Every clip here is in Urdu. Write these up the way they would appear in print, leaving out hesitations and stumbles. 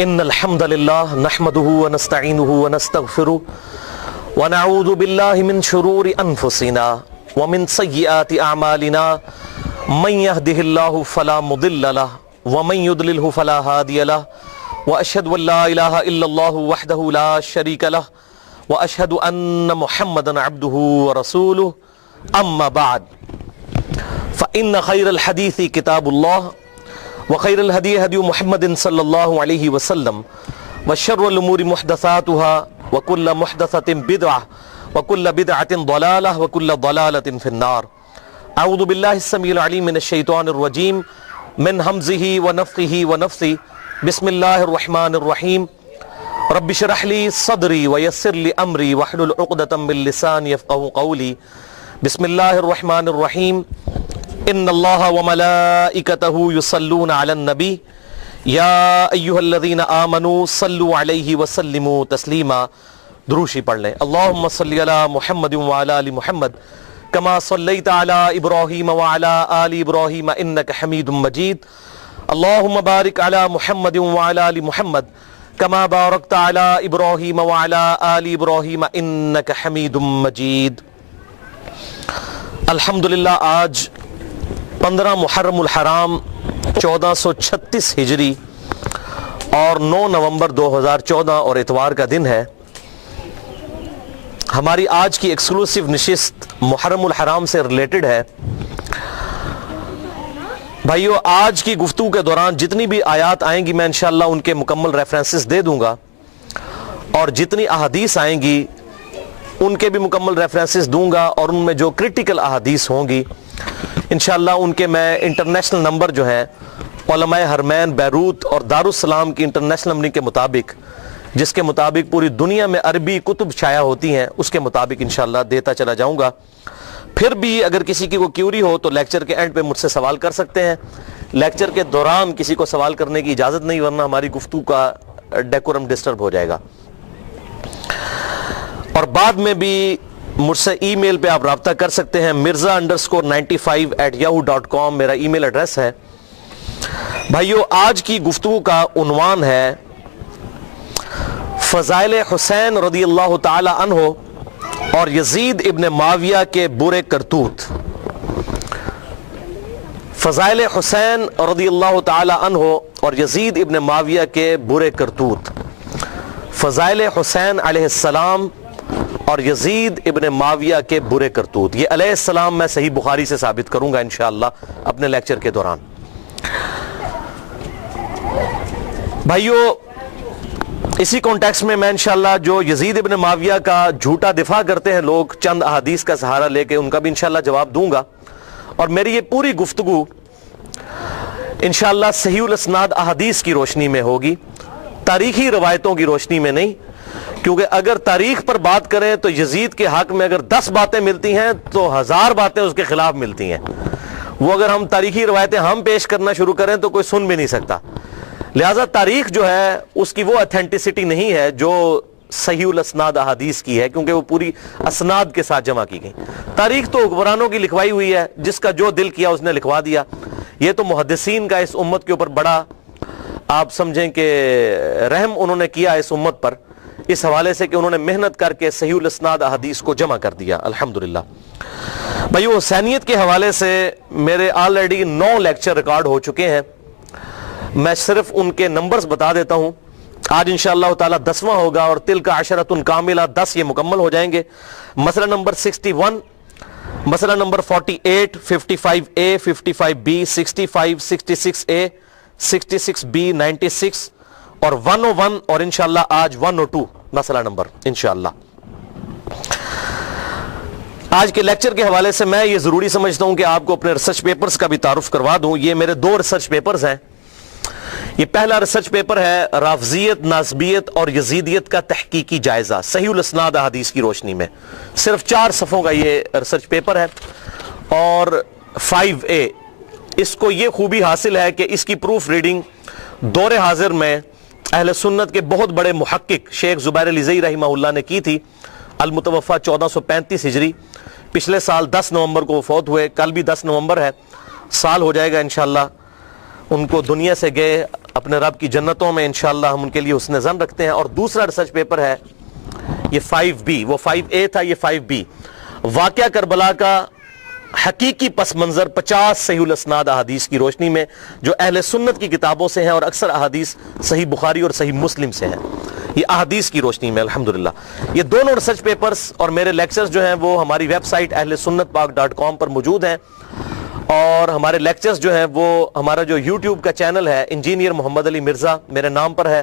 إن الحمد لله نحمده ونستعينه ونستغفره ونعوذ بالله من شرور أنفسنا ومن سيئات أعمالنا من يهده الله فلا مضل له ومن يضلله فلا هادي له وأشهد أن لا إله إلا الله وحده لا شريك له وأشهد أن محمدا عبده ورسوله أما بعد فإن خير الحديث كتاب الله وخير الهدي هدي محمد صلى الله عليه وسلم وشر الأمور محدثاتها وكل محدثة بدعة وكل بدعة ضلالة وكل ضلالة في النار. أعوذ بالله السميع العليم من الشيطان الرجيم من همزه ونفخه ونفثه. بسم الله الرحمن الرحيم. رب اشرح لي صدري ويسر لي أمري واحلل عقدة من لساني يفقهوا قولي. بسم الله الرحمن الرحيم. ان اللہ وملائکتہ یصلون علی النبی یا ایہا الذین آمنوا صلوا علیہ وسلموا تسلیما. دروشی پڑھ لیں. اللہم صلی علی محمد وعلی آل محمد کما صلیت علی ابراہیم وعلی آل ابراہیم انک حمید مجید. اللہم بارک علی محمد وعلی آل محمد کما بارکت علی ابراہیم وعلی آل ابراہیم انک حمید مجید. الحمدللہ آج 15 محرم الحرام 1436 ہجری اور 9 نومبر 2014 اور اتوار کا دن ہے. ہماری آج کی ایکسکلوسیو نشست محرم الحرام سے ریلیٹڈ ہے. بھائیو، آج کی گفتگو کے دوران جتنی بھی آیات آئیں گی میں انشاءاللہ ان کے مکمل ریفرنسز دے دوں گا، اور جتنی احادیث آئیں گی ان کے بھی مکمل ریفرنسز دوں گا، اور ان میں جو کرٹیکل احادیث ہوں گی انشاءاللہ ان کے میں انٹرنیشنل نمبر جو ہیں علماء حرمین بیروت اور دارالسلام کی انٹرنیشنل نمبر کے مطابق، جس کے مطابق پوری دنیا میں عربی کتب شائع ہوتی ہیں، اس کے مطابق انشاءاللہ دیتا چلا جاؤں گا. پھر بھی اگر کسی کی کوئی کیوری ہو تو لیکچر کے اینڈ پہ مجھ سے سوال کر سکتے ہیں. لیکچر کے دوران کسی کو سوال کرنے کی اجازت نہیں، ورنہ ہماری گفتگو کا ڈیکورم ڈسٹرب ہو جائے گا. اور بعد میں بھی مجھ سے ای میل پہ آپ رابطہ کر سکتے ہیں. mirza_95@yahoo.com میرا ای میل ایڈریس ہے. بھائیو، آج کی گفتگو کا عنوان ہے فضائل حسین رضی اللہ تعالی عنہ اور یزید ابن معاویہ کے برے کرتوت. فضائل حسین رضی اللہ تعالی عنہ اور یزید ابن معاویہ کے برے کرتوت. فضائل حسین علیہ السلام اور یزید ابن معاویہ کے برے کرتوت. یہ علیہ السلام میں صحیح بخاری سے ثابت کروں گا انشاءاللہ اپنے لیکچر کے دوران. بھائیو، اسی کانٹیکس میں انشاءاللہ جو یزید ابن معاویہ کا جھوٹا دفاع کرتے ہیں لوگ چند احادیث کا سہارا لے کے، ان کا بھی انشاءاللہ جواب دوں گا. اور میری یہ پوری گفتگو انشاءاللہ صحیح الاسناد احادیث کی روشنی میں ہوگی، تاریخی روایتوں کی روشنی میں نہیں. کیونکہ اگر تاریخ پر بات کریں تو یزید کے حق میں اگر 10 باتیں ملتی ہیں تو 1000 باتیں اس کے خلاف ملتی ہیں. وہ اگر ہم تاریخی روایتیں ہم پیش کرنا شروع کریں تو کوئی سن بھی نہیں سکتا. لہٰذا تاریخ جو ہے اس کی وہ اتھینٹسٹی نہیں ہے جو صحیح الاسناد احادیث کی ہے، کیونکہ وہ پوری اسناد کے ساتھ جمع کی گئی. تاریخ تو حکمرانوں کی لکھوائی ہوئی ہے، جس کا جو دل کیا اس نے لکھوا دیا. یہ تو محدثین کا اس امت کے اوپر بڑا آپ سمجھیں کہ رحم انہوں نے کیا اس امت پر، اس حوالے سے کہ انہوں نے محنت کر کے صحیح الاسناد احادیث کو جمع کر دیا الحمدللہ. بھائی، حسینیت کے حوالے سے میرے آلریڈی 9 لیکچر ریکارڈ ہو چکے ہیں. میں صرف ان کے نمبرز بتا دیتا ہوں. آج انشاءاللہ تعالی 10واں ہوگا، اور تلک عشرۃ کاملہ 10 یہ مکمل ہو جائیں گے. مسئلہ نمبر 61، مسئلہ number 48، 55A، 55B، 65، 66A، 66B، 96 اور 101، اور انشاءاللہ آج 102 مسئلہ نمبر انشاءاللہ. آج کے لیکچر کے حوالے سے میں یہ ضروری سمجھتا ہوں کہ آپ کو اپنے ریسرچ پیپرز کا بھی تعارف کروا دوں. یہ میرے 2 ریسرچ پیپرز ہیں. یہ پہلا ریسرچ پیپر ہے رافضیت، ناسبیت اور یزیدیت کا تحقیقی جائزہ صحیح الاسناد احادیث کی روشنی میں. صرف 4 صفحوں کا یہ ریسرچ پیپر ہے. اور 5A، اس کو یہ خوبی حاصل ہے کہ اس کی پروف ریڈنگ دور حاضر میں اہل سنت کے بہت بڑے محقق شیخ زبیر علیزئی رحمہ اللہ نے کی تھی. المتوفہ 1435 ہجری. پچھلے سال 10 نومبر کو فوت ہوئے. کل بھی 10 نومبر ہے، سال ہو جائے گا انشاءاللہ ان کو دنیا سے گئے. اپنے رب کی جنتوں میں انشاءاللہ ہم ان کے لیے حسن ظن رکھتے ہیں. اور دوسرا ریسرچ پیپر ہے یہ 5B، وہ 5A تھا، یہ 5B، واقعہ کربلا کا حقیقی پس منظر 50 صحیح الاسناد احادیث کی روشنی میں، جو اہل سنت کی کتابوں سے ہیں اور اکثر احادیث صحیح بخاری اور صحیح مسلم سے ہیں. یہ احادیث کی روشنی میں الحمدللہ. یہ دونوں ریسرچ پیپرز اور میرے لیکچرز جو ہیں وہ ہماری ویب سائٹ ahlsunnatpak.com پر موجود ہیں، اور ہمارے لیکچرز جو ہیں وہ ہمارا جو یوٹیوب کا چینل ہے انجینئر محمد علی مرزا میرے نام پر ہے،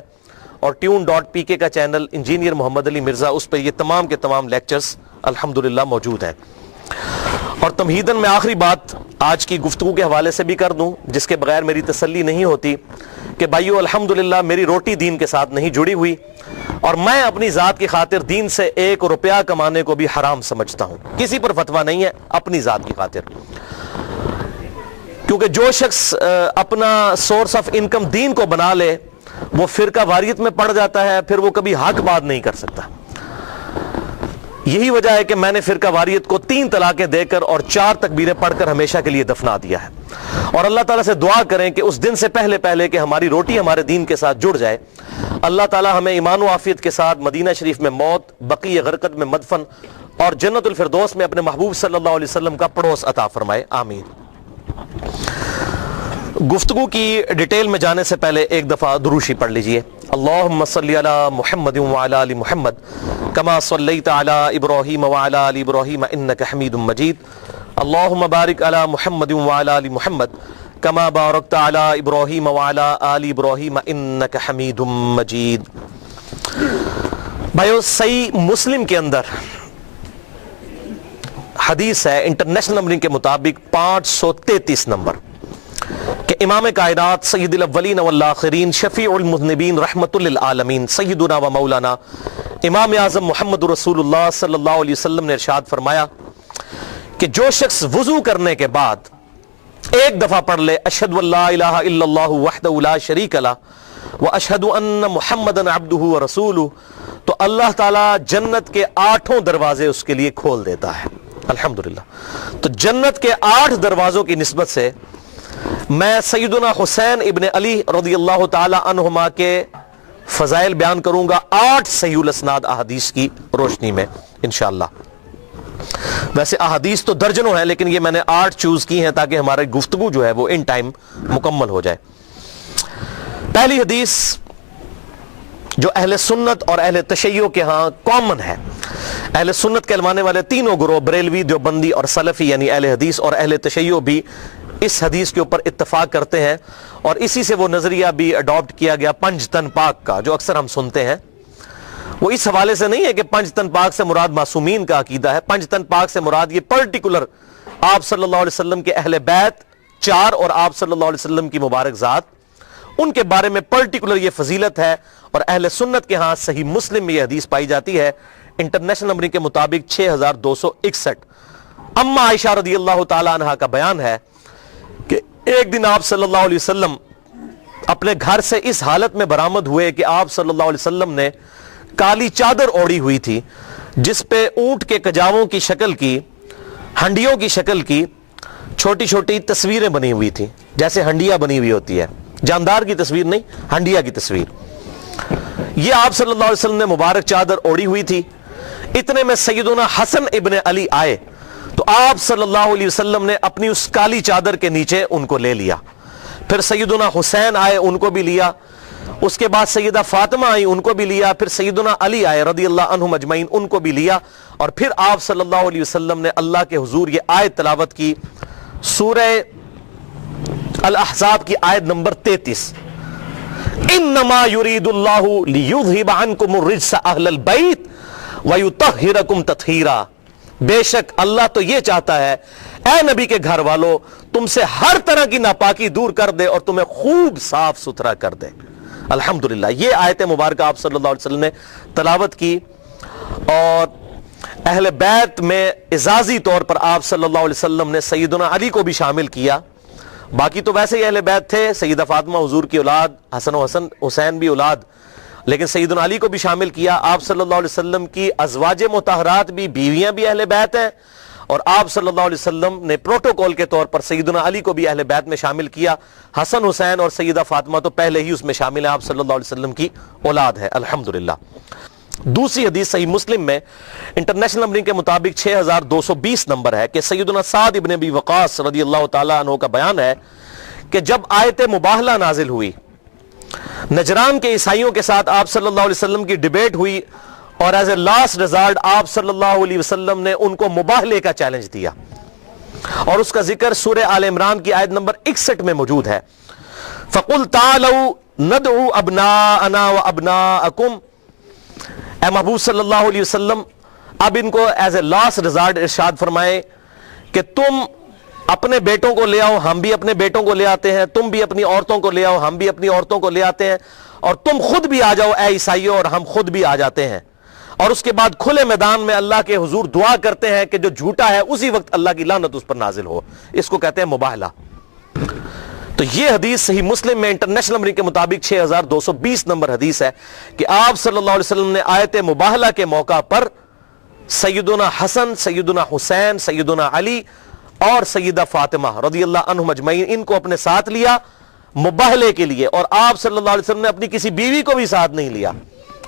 اور tune.pk کا چینل انجینئر محمد علی مرزا، اس پہ یہ تمام کے تمام لیکچرز الحمدللہ موجود ہیں. اور تمہیداً میں آخری بات آج کی گفتگو کے حوالے سے بھی کر دوں، جس کے بغیر میری تسلی نہیں ہوتی، کہ بھائیو الحمدللہ میری روٹی دین کے ساتھ نہیں جڑی ہوئی، اور میں اپنی ذات کی خاطر دین سے 1 روپیہ کمانے کو بھی حرام سمجھتا ہوں. کسی پر فتویٰ نہیں ہے، اپنی ذات کی خاطر. کیونکہ جو شخص اپنا سورس آف انکم دین کو بنا لے وہ فرقہ واریت میں پڑ جاتا ہے، پھر وہ کبھی حق بات نہیں کر سکتا. یہی وجہ ہے کہ میں نے فرقہ واریت کو 3 طلاقیں دے کر اور 4 تکبیریں پڑھ کر ہمیشہ کے لیے دفنا دیا ہے. اور اللہ تعالیٰ سے دعا کریں کہ اس دن سے پہلے کہ ہماری روٹی ہمارے دین کے ساتھ جڑ جائے، اللہ تعالیٰ ہمیں ایمان و عافیت کے ساتھ مدینہ شریف میں موت، بقیع غرقد میں مدفن، اور جنت الفردوس میں اپنے محبوب صلی اللہ علیہ وسلم کا پڑوس عطا فرمائے. آمین. گفتگو کی ڈیٹیل میں جانے سے پہلے ایک دفعہ دروشی پڑھ لیجئے. اللہم صلی علی محمد وعلی آل محمد کما صلیت علی ابراہیم وعلی آل ابراہیم انک حمید مجید. اللہم بارک علی محمد وعلی آل محمد کما بارکت علی ابراہیم وعلی آل ابراہیم انک حمید مجید. بھائیو، صحیح مسلم کے اندر حدیث ہے انٹرنیشنل نمبرنگ کے مطابق 533 نمبر، کہ امام کائنات سید الاولین والآخرین شفیع المذنبین رحمت للعالمین سیدنا و مولانا امام اعظم محمد رسول اللہ صلی اللہ علیہ وسلم نے ارشاد فرمایا کہ جو شخص وضو کرنے کے بعد ایک دفعہ پڑھ لے اشہد ان لا الہ الا اللہ وحدہ لا شریک لہ واشہد ان محمدا عبدہ ورسولہ، تو اللہ تعالیٰ جنت کے 8 دروازے اس کے لیے کھول دیتا ہے. الحمدللہ. تو جنت کے 8 دروازوں کی نسبت سے میں سیدنا حسین ابن علی رضی اللہ تعالی عنہما کے فضائل بیان کروں گا 8 صحیح الاسناد احادیث کی روشنی میں انشاءاللہ. ویسے احادیث تو درجنوں ہیں، لیکن یہ میں نے 8 چوز کی ہیں تاکہ ہماری گفتگو جو ہے وہ ان ٹائم مکمل ہو جائے. پہلی حدیث جو اہل سنت اور اہل تشیع کے ہاں کامن ہے. اہل سنت کہلوانے والے تینوں گروہ بریلوی، دیوبندی اور سلفی یعنی اہل حدیث، اور اہل تشیع بھی اس حدیث کے اوپر اتفاق کرتے ہیں، اور اسی سے وہ نظریہ بھی اڈاپٹ کیا گیا 5 تن پاک کا جو اکثر ہم سنتے ہیں. وہ اس حوالے سے نہیں ہے کہ 5 تن پاک سے مراد معصومین کا عقیدہ ہے. 5 تن پاک سے مراد یہ پرٹیکولر آپ صلی اللہ علیہ وسلم کے اہل بیت 4 اور آپ صلی اللہ علیہ وسلم کی مبارک ذات، ان کے بارے میں پرٹیکولر یہ فضیلت ہے. اور اہل سنت کے ہاں صحیح مسلم میں یہ حدیث پائی جاتی ہے انٹرنیشنل نمبرنگ کے مطابق 6261. اما عائشہ رضی اللہ تعالی عنہا کا بیان ہے کہ ایک دن آپ صلی اللہ علیہ وسلم اپنے گھر سے اس حالت میں برآمد ہوئے کہ آپ صلی اللہ علیہ وسلم نے کالی چادر اوڑھی ہوئی تھی جس پہ اونٹ کے کجاووں کی شکل کی، ہنڈیوں کی شکل کی چھوٹی چھوٹی تصویریں بنی ہوئی تھی، جیسے ہنڈیا بنی ہوئی ہوتی ہے، جاندار کی تصویر نہیں، ہنڈیا کی تصویر. یہ آپ صلی اللہ علیہ وسلم نے مبارک چادر اوڑھی ہوئی تھی. اتنے میں سیدنا حسن ابن علی آئے تو آپ صلی اللہ علیہ وسلم نے اپنی اس کالی چادر کے نیچے ان کو لے لیا. پھر سیدنا حسین آئے، ان کو بھی لیا. اس کے بعد سیدہ فاطمہ آئی، ان کو بھی لیا. پھر سیدنا علی آئے رضی اللہ عنہم اجمعین، ان کو بھی لیا. اور پھر آپ صلی اللہ علیہ وسلم نے اللہ کے حضور یہ آیت تلاوت کی، سورہ الاحزاب کی آیت نمبر 33، انما یرید اللہ لیذھب عنکم الرجس اہل البیت ویطہرکم تطہیرا. بے شک اللہ تو یہ چاہتا ہے اے نبی کے گھر والو تم سے ہر طرح کی ناپاکی دور کر دے اور تمہیں خوب صاف ستھرا کر دے. الحمدللہ یہ آیت مبارکہ آپ صلی اللہ علیہ وسلم نے تلاوت کی. اور اہل بیت میں اعزازی طور پر آپ صلی اللہ علیہ وسلم نے سیدنا علی کو بھی شامل کیا. باقی تو ویسے ہی اہل بیت تھے، سیدہ فاطمہ حضور کی اولاد، حسن و حسین بھی اولاد، لیکن سیدنا علی کو بھی شامل کیا. آپ صلی اللہ علیہ وسلم کی ازواج مطہرات بھی، بیویاں بھی اہل بیت ہیں، اور آپ صلی اللہ علیہ وسلم نے پروٹوکول کے طور پر سیدنا علی کو بھی اہل بیت میں شامل کیا. حسن حسین اور سیدہ فاطمہ تو پہلے ہی اس میں شامل ہیں, آپ صلی اللہ علیہ وسلم کی اولاد ہے الحمدللہ. دوسری حدیث صحیح مسلم میں انٹرنیشنل نمبرنگ کے مطابق 6220 نمبر ہے کہ سیدنا سعد ابن ابی وقاص رضی اللہ تعالیٰ عنہ کا بیان ہے کہ جب آیت مباہلہ نازل ہوئی, نجران کے عیسائیوں کے ساتھ آپ صلی اللہ علیہ وسلم کی ڈیبیٹ ہوئی, اور ایز اے لاسٹ ریزالٹ آپ صلی اللہ علیہ وسلم نے ان کو مباہلے کا چیلنج دیا, اور اس کا ذکر سورہ آل عمران کی آیت نمبر 61 میں موجود ہے. فَقُلْ تَعَالَوْا نَدْعُوا أَبْنَاءَنَا وَأَبْنَاءَكُمْ, اے محبوب صلی اللہ علیہ وسلم اب ان کو ایز اے لاسٹ ریزارٹ ارشاد فرمائے کہ تم اپنے بیٹوں کو لے آؤ, ہم بھی اپنے بیٹوں کو لے آتے ہیں, تم بھی اپنی عورتوں کو لے آؤ, ہم بھی اپنی عورتوں کو لے آتے ہیں, اور تم خود بھی آ جاؤ اے عیسائیوں, اور ہم خود بھی آ جاتے ہیں. اور اس کے بعد کھلے میدان میں اللہ کے حضور دعا کرتے ہیں کہ جو جھوٹا ہے اسی وقت اللہ کی لعنت اس پر نازل ہو. اس کو کہتے ہیں مباہلہ. تو یہ حدیث صحیح مسلم میں انٹرنیشنل نمبر کے مطابق 6220 نمبر حدیث ہے کہ آپ صلی اللہ علیہ وسلم نے آیت مباہلہ کے موقع پر سیدنا حسن, سیدنا حسین, سیدنا علی اور سیدہ فاطمہ رضی اللہ عنہم اجمعین ان کو اپنے ساتھ لیا مباہلے کے لیے, اور آپ صلی اللہ علیہ وسلم نے اپنی کسی بیوی کو بھی ساتھ نہیں لیا,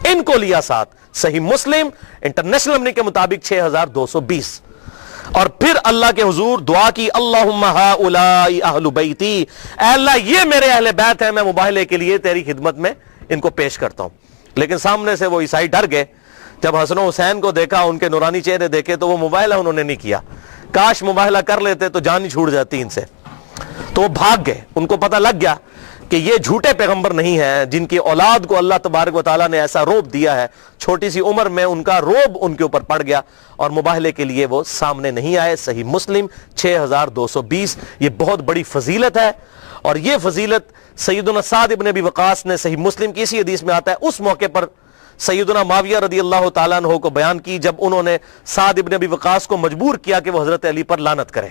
ان کو لیا ساتھ. صحیح مسلم انٹرنیشنل نمبر کے مطابق 6220. اور پھر اللہ کے حضور دعا کی, اللہم ہؤلاء اہل بیتی, اے اللہ یہ میرے اہل بیت ہیں, میں مباہلے کے لیے تیری خدمت میں ان کو پیش کرتا ہوں. لیکن سامنے سے وہ عیسائی ڈر گئے, جب حسن و حسین کو دیکھا, ان کے نورانی چہرے دیکھے, تو وہ مباہلہ انہوں نے نہیں کیا. کاش مباہلہ کر لیتے تو جان ہی چھوٹ جاتی ان سے. تو وہ بھاگ گئے, ان کو پتہ لگ گیا کہ یہ جھوٹے پیغمبر نہیں ہیں جن کی اولاد کو اللہ تبارک و تعالیٰ نے ایسا روب دیا ہے. چھوٹی سی عمر میں ان کا روب ان کے اوپر پڑ گیا اور مباہلے کے لیے وہ سامنے نہیں آئے. صحیح مسلم 6220. یہ بہت بڑی فضیلت ہے, اور یہ فضیلت سیدنا سعد ابن ابی وقاص نے صحیح مسلم کی اسی حدیث میں آتا ہے, اس موقع پر سیدنا معاویہ رضی اللہ تعالیٰ عنہ کو بیان کی جب انہوں نے سعد ابن ابی وقاص کو مجبور کیا کہ وہ حضرت علی پر لعنت کریں.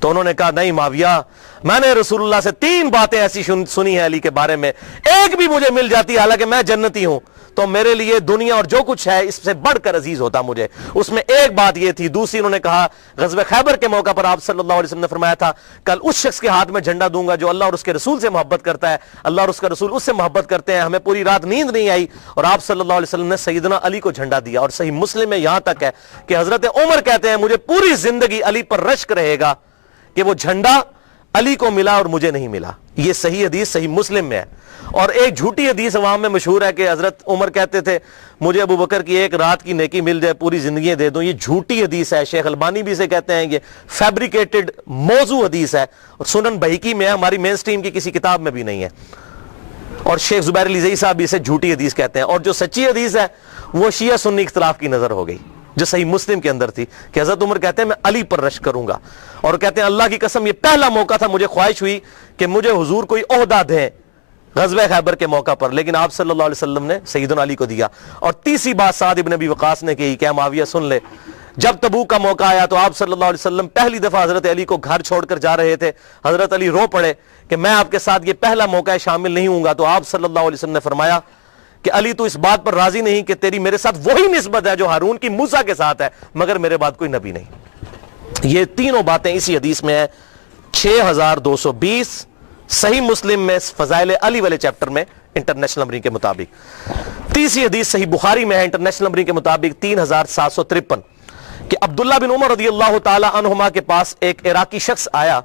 تو انہوں نے کہا نہیں معاویہ, میں نے رسول اللہ سے 3 باتیں ایسی سنی ہیں علی کے بارے میں, ایک بھی مجھے مل جاتی حالانکہ میں جنتی ہوں تو میرے لیے دنیا اور جو کچھ ہے اس سے بڑھ کر عزیز ہوتا مجھے. اس میں ایک بات یہ تھی. دوسری انہوں نے کہا غزوہ خیبر کے موقع پر آپ صلی اللہ علیہ وسلم نے فرمایا تھا کل اس شخص کے ہاتھ میں جھنڈا دوں گا جو اللہ اور اس کے رسول سے محبت کرتا ہے, اللہ اور اس کا رسول اس سے محبت کرتے ہیں. ہمیں پوری رات نیند نہیں آئی اور آپ صلی اللہ علیہ وسلم نے سیدنا علی کو جھنڈا دیا. اور صحیح مسلم میں یہاں تک ہے کہ حضرت عمر کہتے ہیں مجھے پوری زندگی علی پر رشک رہے گا کہ وہ جھنڈا علی کو ملا اور مجھے نہیں ملا. یہ صحیح حدیث صحیح مسلم میں ہے. اور ایک جھوٹی حدیث عوام میں مشہور ہے کہ حضرت عمر کہتے تھے مجھے ابو بکر کی ایک رات کی نیکی مل جائے پوری زندگی دے دوں. یہ جھوٹی حدیث ہے. شیخ البانی بھی اسے کہتے ہیں یہ فیبریکیٹڈ موضوع حدیث ہے, اور سنن بہیقی میں ہے, ہماری مین سٹریم کی کسی کتاب میں بھی نہیں ہے. اور شیخ زبیر علی زئی صاحب بھی اسے جھوٹی حدیث کہتے ہیں. اور جو سچی حدیث ہے وہ شیعہ سنی اختلاف کی نظر ہو گئی جو صحیح مسلم کے اندر تھی کہ حضرت عمر کہتے ہیں میں علی پر رشک کروں گا, اور کہتے ہیں اللہ کی قسم یہ پہلا موقع تھا مجھے خواہش ہوئی کہ مجھے حضور کوئی عہدہ دیں غزوہ خیبر کے موقع پر, لیکن آپ صلی اللہ علیہ وسلم نے سیدنا علی کو دیا. اور تیسری بات سعد ابن ابی وقاص نے کہی کہ معاویہ سن لے, جب تبوک کا موقع آیا تو آپ صلی اللہ علیہ وسلم پہلی دفعہ حضرت علی کو گھر چھوڑ کر جا رہے تھے. حضرت علی رو پڑے کہ میں آپ کے ساتھ یہ پہلا موقع ہے شامل نہیں ہوں گا. تو آپ صلی اللہ علیہ وسلم نے فرمایا کہ علی تو اس بات پر راضی نہیں کہ تیری میرے ساتھ وہی نسبت ہے جو ہارون کی موسیٰ کے ساتھ ہے, مگر میرے بعد کوئی نبی نہیں. یہ تینوں باتیں اسی حدیث میں ہیں 6220 صحیح مسلم میں فضائل علی والے چیپٹر میں انٹرنیشنل نمبرنگ کے مطابق. تیسری حدیث صحیح بخاری میں ہے انٹرنیشنل نمبرنگ کے مطابق 3753 کہ عبداللہ بن عمر رضی اللہ تعالی عنہما کے پاس ایک عراقی شخص آیا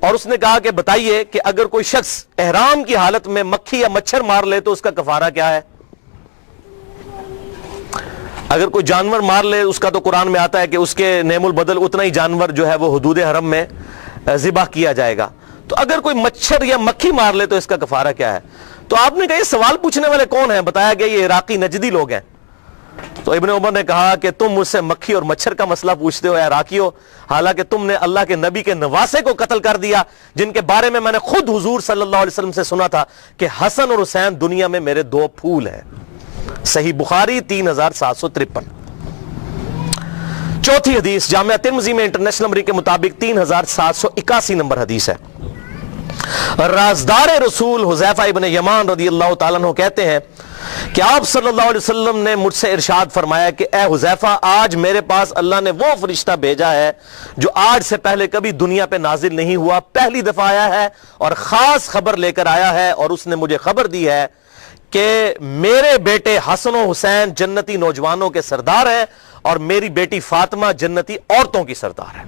اور اس نے کہا کہ بتائیے کہ اگر کوئی شخص احرام کی حالت میں مکھی یا مچھر مار لے تو اس کا کفارہ کیا ہے. اگر کوئی جانور مار لے اس کا تو قرآن میں آتا ہے کہ اس کے نعم البدل اتنا ہی جانور جو ہے وہ حدود حرم میں ذبح کیا جائے گا. تو اگر کوئی مچھر یا مکھی مار لے تو اس کا کفارہ کیا ہے. تو آپ نے کہا یہ سوال پوچھنے والے کون ہیں؟ بتایا گیا یہ عراقی نجدی لوگ ہیں. تو ابن عمر نے کہا کہ تم مجھ سے مکھی اور مچھر کا مسئلہ پوچھتے ہو عراقیوں, حالانکہ تم نے اللہ کے نبی کے نواسے کو قتل کر دیا جن کے بارے میں میں نے خود حضور صلی اللہ علیہ وسلم سے سنا تھا کہ حسن اور حسین دنیا میں میرے 2 پھول ہیں. صحیح بخاری 3753. چوتھی حدیث جامعہ ترمذی میں انٹرنیشنل نمبر کے مطابق 3781 نمبر حدیث ہے. رازدار رسول حذیفہ ابن یمان رضی اللہ تعالیٰ عنہ کہتے ہیں کہ آپ صلی اللہ علیہ وسلم نے مجھ سے ارشاد فرمایا کہ اے حذیفہ، آج میرے پاس اللہ نے وہ فرشتہ بھیجا ہے جو آج سے پہلے کبھی دنیا پہ نازل نہیں ہوا، پہلی دفعہ آیا ہے اور خاص خبر لے کر آیا ہے، اور اس نے مجھے خبر دی ہے کہ میرے بیٹے حسن و حسین جنتی نوجوانوں کے سردار ہیں اور میری بیٹی فاطمہ جنتی عورتوں کی سردار ہے۔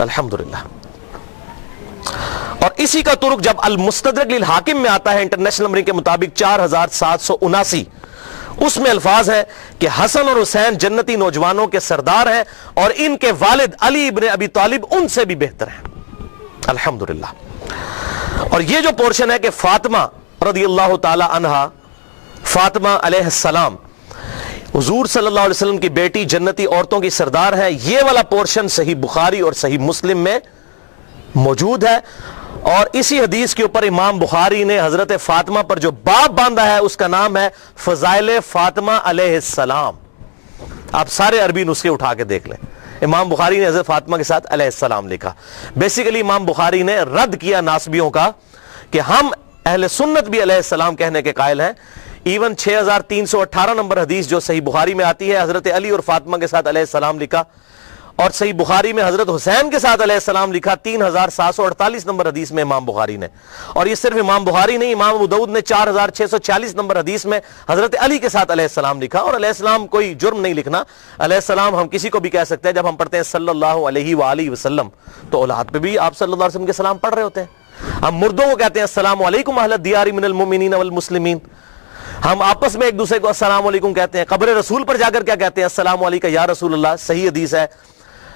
الحمدللہ۔ اور اسی کا ترک جب المستدرک للحاکم میں آتا ہے انٹرنیشنل نمبر کے مطابق 4779، اس میں الفاظ ہے کہ حسن اور حسین جنتی نوجوانوں کے سردار ہیں اور ان کے والد علی ابن ابی طالب ان سے بھی بہتر ہیں۔ الحمدللہ۔ اور یہ جو پورشن ہے کہ فاطمہ رضی اللہ تعالی عنہا، فاطمہ علیہ السلام حضور صلی اللہ علیہ وسلم کی بیٹی جنتی عورتوں کی سردار ہے، یہ والا پورشن صحیح بخاری اور صحیح مسلم میں موجود ہے۔ اور اسی حدیث کے اوپر امام بخاری نے حضرت فاطمہ پر جو باب باندھا ہے اس کا نام ہے فضائل فاطمہ علیہ السلام۔ آپ سارے عربی نسخے اٹھا کے دیکھ لیں، امام بخاری نے حضرت فاطمہ کے ساتھ علیہ السلام لکھا۔ بیسیکلی امام بخاری نے رد کیا ناسبیوں کا کہ ہم اہل سنت بھی علیہ السلام کہنے کے قائل ہیں۔ ایون 6318 نمبر حدیث جو صحیح بخاری میں آتی ہے، حضرت علی اور فاطمہ کے ساتھ علیہ السلام لکھا، اور صحیح بخاری میں حضرت حسین کے ساتھ علیہ السلام لکھا 3748 نمبر حدیث میں امام بخاری نے۔ اور یہ صرف امام بخاری نہیں، امام ابو داؤد نے 4640 نمبر حدیث میں حضرت علی کے ساتھ علیہ السلام لکھا۔ اور علیہ السلام کوئی جرم نہیں لکھنا، علیہ السلام ہم کسی کو بھی کہہ سکتے ہیں۔ جب ہم پڑھتے ہیں صلی اللہ علیہ وآلہ وسلم تو اولاد پہ بھی آپ صلی اللہ علیہ وسلم کے سلام پڑھ رہے ہوتے ہیں۔ ہم مردوں کو کہتے ہیں السلام علیکم اہل الدیار من المؤمنین والمسلمین، ہم آپس میں ایک دوسرے کو السلام علیکم کہتے ہیں۔ قبر رسول پر جا کر کیا کہتے ہیں؟ السلام علیکم یا رسول اللہ۔ صحیح حدیث ہے